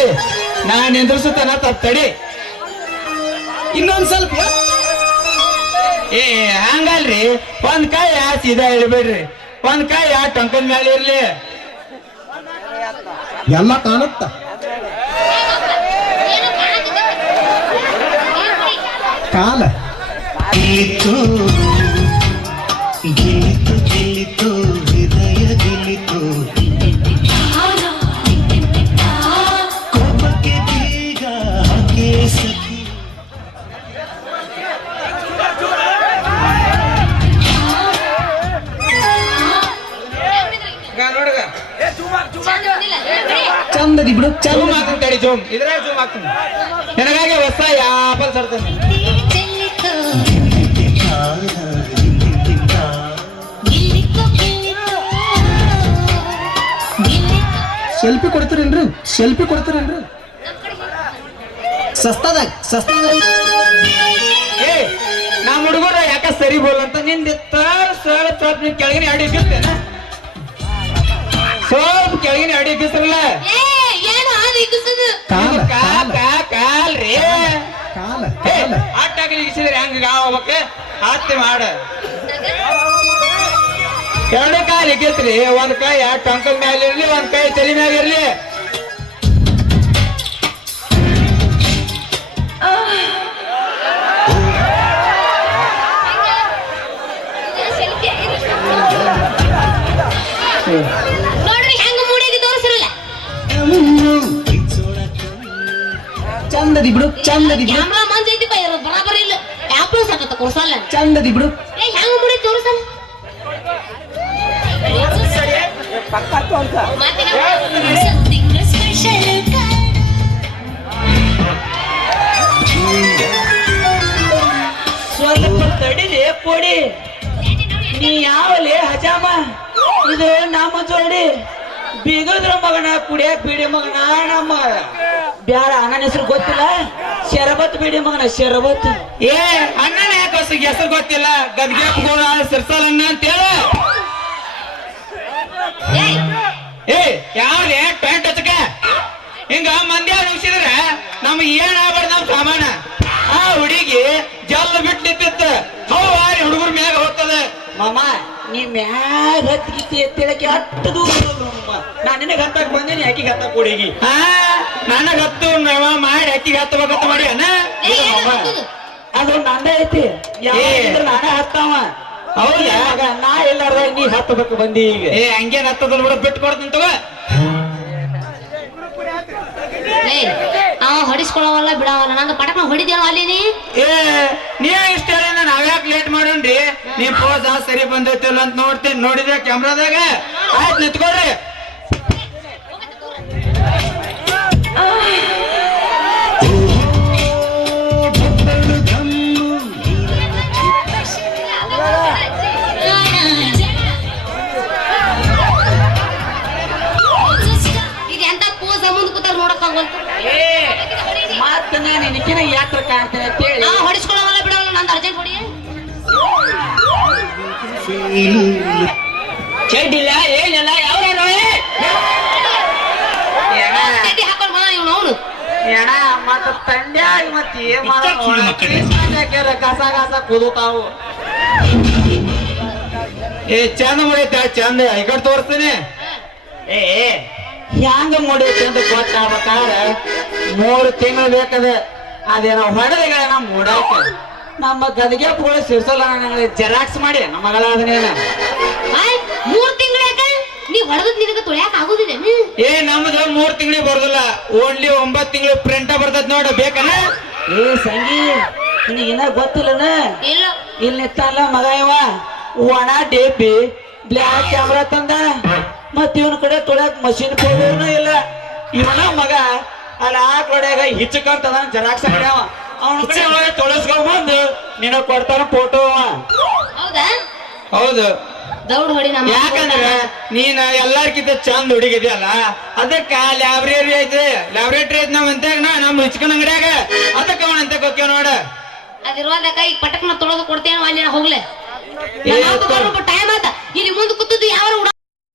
ತಡಿ ನಾನ್ ನಿಂದ್ರಿಸುತ್ತಾನ ತಡಿ ಇನ್ನೊಂದ್ ಸ್ವಲ್ಪ ಏ ಹಂಗಲ್ರಿ ಒಂದ್ ಕಾಯಿ ಸೀದಾ ಇಳ್ಬೇಡ್ರಿ ಒಂದ್ ಕಾಯಿ ಟೊಂಕದ ಮೇಲೆ ಇರ್ಲಿ ಎಲ್ಲ ಕಾಣುತ್ತ ಕಾಲ ಗೆಲ್ಲಿತು ಗೆಲ್ಲಿತು ಗೆಲ್ಲಿತು ಹೃದಯ ಗೆಲ್ಲಿತು ಕೋಪಕ್ಕೆ ಬೀಗ ಹಾಕೇ ಸಖಿ ನೋಡ್ಗ ಚಂದದಿ ಬಿಡು ಚಂದ ಜೂಮ್ ಹಾಕ್ತೀನಿ ತಡಿ ಜೂಮ್ ಇದ್ರಾಗ ಜೂಮ್ ಹಾಕ್ತೀನಿ ನನಗಾಗಿ ಹೊಸ ಆಪಲ್ ಸರ್ತಾನೆ ಸೆಲ್ಫಿ ಕೊಡ್ತೀರೇನ್ರಿ ಸಸ್ತಾದಾಗ ಏ ನಮ್ಮ ಹುಡುಗರ ಯಾಕ ಸರಿ ಬೋಲ್ ಅಂತ ನಿಂದ ಸ್ವಲ್ಪ ನಿನ್ ಕೆಳಗಿನ ಅಡಿ ಬಿಸ್ತೇನ ಸ್ವಲ್ಪ ಕೆಳಗಿನ ಅಡಿ ಬಿಸ್ರಲ್ಲ ಏನು ಅದು ಇಕ್ಕಿಸದು ಕಾಲ್ರಿ ಕಾಲ ಆಟಾಗಲಿ ಇಸಿದ್ರೆ ಹೆಂಗ ಹೋಗ್ಬೇಕ ಆತ್ತಿ ಮಾಡ ಎರಡು ಕಾಲು ಇಗಿಸ್ರಿ ಒಂದ್ ಕಾಯಿ ಟೊಂಕದ ಮ್ಯಾಲ ಇರ್ಲಿ ಒಂದ್ ಕಾಯಿ ತಲೆ ಮ್ಯಾಗ ಇರ್ಲಿ ನೋಡ್ರಿ ಹೆಂಗ ಮೂಡಿಗೆ ತೋರಿಸಿರಲ್ಲ ಚಂದದಿ ಬಿಡು ಕ್ಯಾಮ್ರಾ ಮಂದಿ ಐತಿ ಬೈ ಬರಾಬರ್ ಇಲ್ಲ ಆಪಲ್ ಸಕತ್ತ ಕೊರ್ಸಲ್ಲ ಚಂದದಿ ಬಿಡು ಏ ಹೆಂಗ ಮೂಡಿ ತೋರಿಸಲ್ಲ ಸ್ವಲ್ಪ ತಡಿದೆ ಕೊಡಿ ನೀ ಯಾವಲೇ ಹಜಾಮ ಇದು ನಮ್ಮ ಜೋಡಿ ಬಿಗದ್ರ ಮಗನ ಕುಡಿಯಕ್ ಬಿಡಿ ಮಗನ ನಮ್ಮ ಬ್ಯಾಡ ಅಣ್ಣನ ಹೆಸರು ಗೊತ್ತಿಲ್ಲ ಶರಬತ್ ಬಿಡಿ ಮಗನ ಶರಬತ್ ಏ ಅಣ್ಣನ ಯಾಕೆ ಹೆಸರು ಗೊತ್ತಿಲ್ಲ ಗದ್ಗೆ ಗೋಳ ಸಿರ್ಸಲನ್ನ ಅಂತ ಹೇಳ ಏ ಯಾವ್ದೇ ಪ್ಯಾಂಟ್ ಹಚ್ಚಕ ಹಿಂಗ ಮಂದ್ಯ ನುಗ್ಸಿದ್ರ ನಮ್ಗೆ ಏನ್ ಆಗ್ಬಾರ್ದು ನಮ್ ಸಾಮಾನ ಆ ಹುಡುಗಿ ಜಲ್ ಬಿಟ್ಟು ನಿಂತಿತ್ತ ಹುಡುಗರ ಮ್ಯಾಗ ಹೋಗ್ತದ ಮಾಮ ನೀ ಮ್ಯಾಗ ಹತ್ತಿ ಎತ್ತಿಳಕ್ಕೆ ಅಟ್ಟು ದೂರ ನಾನು ನಿನಗೆ ಹತ್ತಕ್ ಬಂದೇನಿ ಆಕಿಗೆ ಹತ್ತಕ್ ಹುಡುಗಿ ಆ ನನಗ್ ಹತ್ತು ಮಾಡಿ ಅಕ್ಕಿಗೆ ಹತ್ತಬೇಕಂತ ಮಾಡಿ ಅಣ್ಣ ಅದು ನಂದೇ ಐತಿ ಯಾವಾಗ ನಾನೇ ಹತ್ತಾವ ಹೌದಾ ಮಗ ನಾ ಎಲ್ಲಾರ್ದ ನೀ ಹತ್ತಬೇಕು ಬಂದಿ ಈಗ ಏ ಹಂಗೇನ್ ಹತ್ತದಲ್ ಬಿಡ ಬಿಟ್ಟು ಕೊಡ್ತೀನಿ ತಗೋ ಅವ ಹೊಡಿಸ್ಕೊಳವಲ್ಲ ಬಿಡವಲ್ಲ ನಂಗೆ ಪಟಕ ಹೊಡಿದೇವ ಅಲ್ಲಿ ನೀ ಏ ನೀವ್ ಇಷ್ಟ ಹೇಳಿನ ನಾವ್ಯಾಕೆ ಲೇಟ್ ಮಾಡೋಣ್ರಿ ನಿಮ್ ಪೋಸ್ ಸರಿ ಬಂದೈತಿಲ್ಲ ಅಂತ ನೋಡ್ತೀನಿ ನೋಡಿದ್ರೆ ಕ್ಯಾಮ್ರಾದಾಗ ಆಯ್ತು ನಿಂತ್ಕೊಳ್ರಿ ಇದು ಎಂತ ಪೋಸ್ ಮುಂದ್ ಕೂತಾರ ನೋಡಕ್ ಆಗೋಲ್ತು ಮತ್ತ ನಾನು ನಿನಕಿನ ಯಾತ್ರ ಕಾಣ್ತೇನೆ ಅಂತ ಹೇಳಿ ನಾ ಹೊಡಿಸ್ಕೊಳವಲ್ಲ ಬಿಡವಲ್ಲ ನಂದು ಅರ್ಜೆಂಟ್ ಹೊಡಿ ಚಡ್ಡಿಲ್ಲ ಏನಿಲ್ಲ ಯಾವ ಚಡ್ಡಿ ಹಾಕೊಂಡ್ ಬಂದ ಇವ್ನು ಅವನು ಎಣ ಮತ್ತ ತಂಡ್ಯಾಗ ಮತ್ತ ಏನ್ ಮಾಡೋಣ ಕಸ ಕಸ ಕುದುತಾವು ಏ ಚಂದ ಮಾಡೈತೆ ಚಂದ ಈ ಕಡೆ ತೋರಿಸ್ತೀನಿ ಏ ಹ್ಯಾಂಗ ಮೂಡೈತಿ ಅಂತ ಗೊತ್ತಾಗ್ಬೇಕಾರ 3 ತಿಂಗಳು ಬೇಕದ ಅದೇನೋ ಹೊಡೆದಗಳನ್ನ ಮೂಡಾಕ ನಮ್ಮ ಗದಿಗೆ ಪೂರ ಸಿರ್ಸಲ್ಲ ನನಗೆ ಜೆರಾಕ್ಸ್ ಮಾಡಿ ನಮ್ಮ ಮಗಳ ಅದನ್ನೇನ 3 ತಿಂಗಳ ಯಾಕ ನೀ ಹೊಡೆದ್ ನಿನಗ ತೊಳ್ಯಾಕ ಆಗುದಿಲ್ಲ ಏ ನಮ್ದು 3 ತಿಂಗಳಿಗೆ ಬರೋದಿಲ್ಲ ಓನ್ಲಿ 9 ತಿಂಗಳು ಪ್ರಿಂಟ ಬರ್ತೈತ್ ನೋಡ ಬೇಕನ ಏ ಸಂಗಿ ನಿನಗಿನ್ನ ಗೊತ್ತಿಲ್ಲನ ಇಲ್ಲ ಇಲ್ಲಿ ನಿತ್ತಲ್ಲ ಮಗ ಇವ ಒಣ ಡೇಪಿ ಬ್ಲ್ಯಾಕ್ ಕ್ಯಾಮ್ರಾ ತಂದ ಮತ್ ಇವನ ಕಡೆ ತೊಳ್ಯಾಕ ಮಷಿನ್ ಕೊಡೋನು ಇಲ್ಲ ಇವನ ಮಗ ಅಲ್ಲಿ ಆಕಡೆಗ ಹಿಚ್ಚಕಂತದ ಜೆರಾಕ್ಸ್ ಮಾಡ್ಯಾವ ಅವನ ಕಡೆ ಒಳಗೆ ತೊಳಸ್ಕೊಂಡ್ ಬಂದು ನಿನಗ್ ಕೊಡ್ತಾನ ಫೋಟೋ ಹೌದಾ ಹೌದು ದೌಡ್ ಹೊಡಿ ನಮ್ಮ ಯಾಕಂದ್ರ ನೀನ್ ಎಲ್ಲಾರ್ಕಿಂತ ಚಂದ ಹುಡುಗಿದ್ಯಲ್ಲ ಅದಕ್ಕ ಲ್ಯಾಬ್ರೇಟರಿ ಐತಿ ನಾವ್ ಅಂತ ನಮ್ ಹಿಚ್ಕೊಂಡ್ ಅಂಗಡ್ಯಾಗ ಅದಕ್ಕ ಅವನಂತ ಹೋಗ್ಯವ ನೋಡ ಅದಿರುವಾಗ ಈಗ ಪಟಕ್ನ ತೊಳೆದು ಕೊಡ್ತೇನೆ ಅಲ್ಲಿ ಹೋಗ್ಲೆ ಟೈಮ್ ಆತ ಇಲ್ಲಿ ಮುಂದೆ ಕೂತದ್ದು ಯಾವ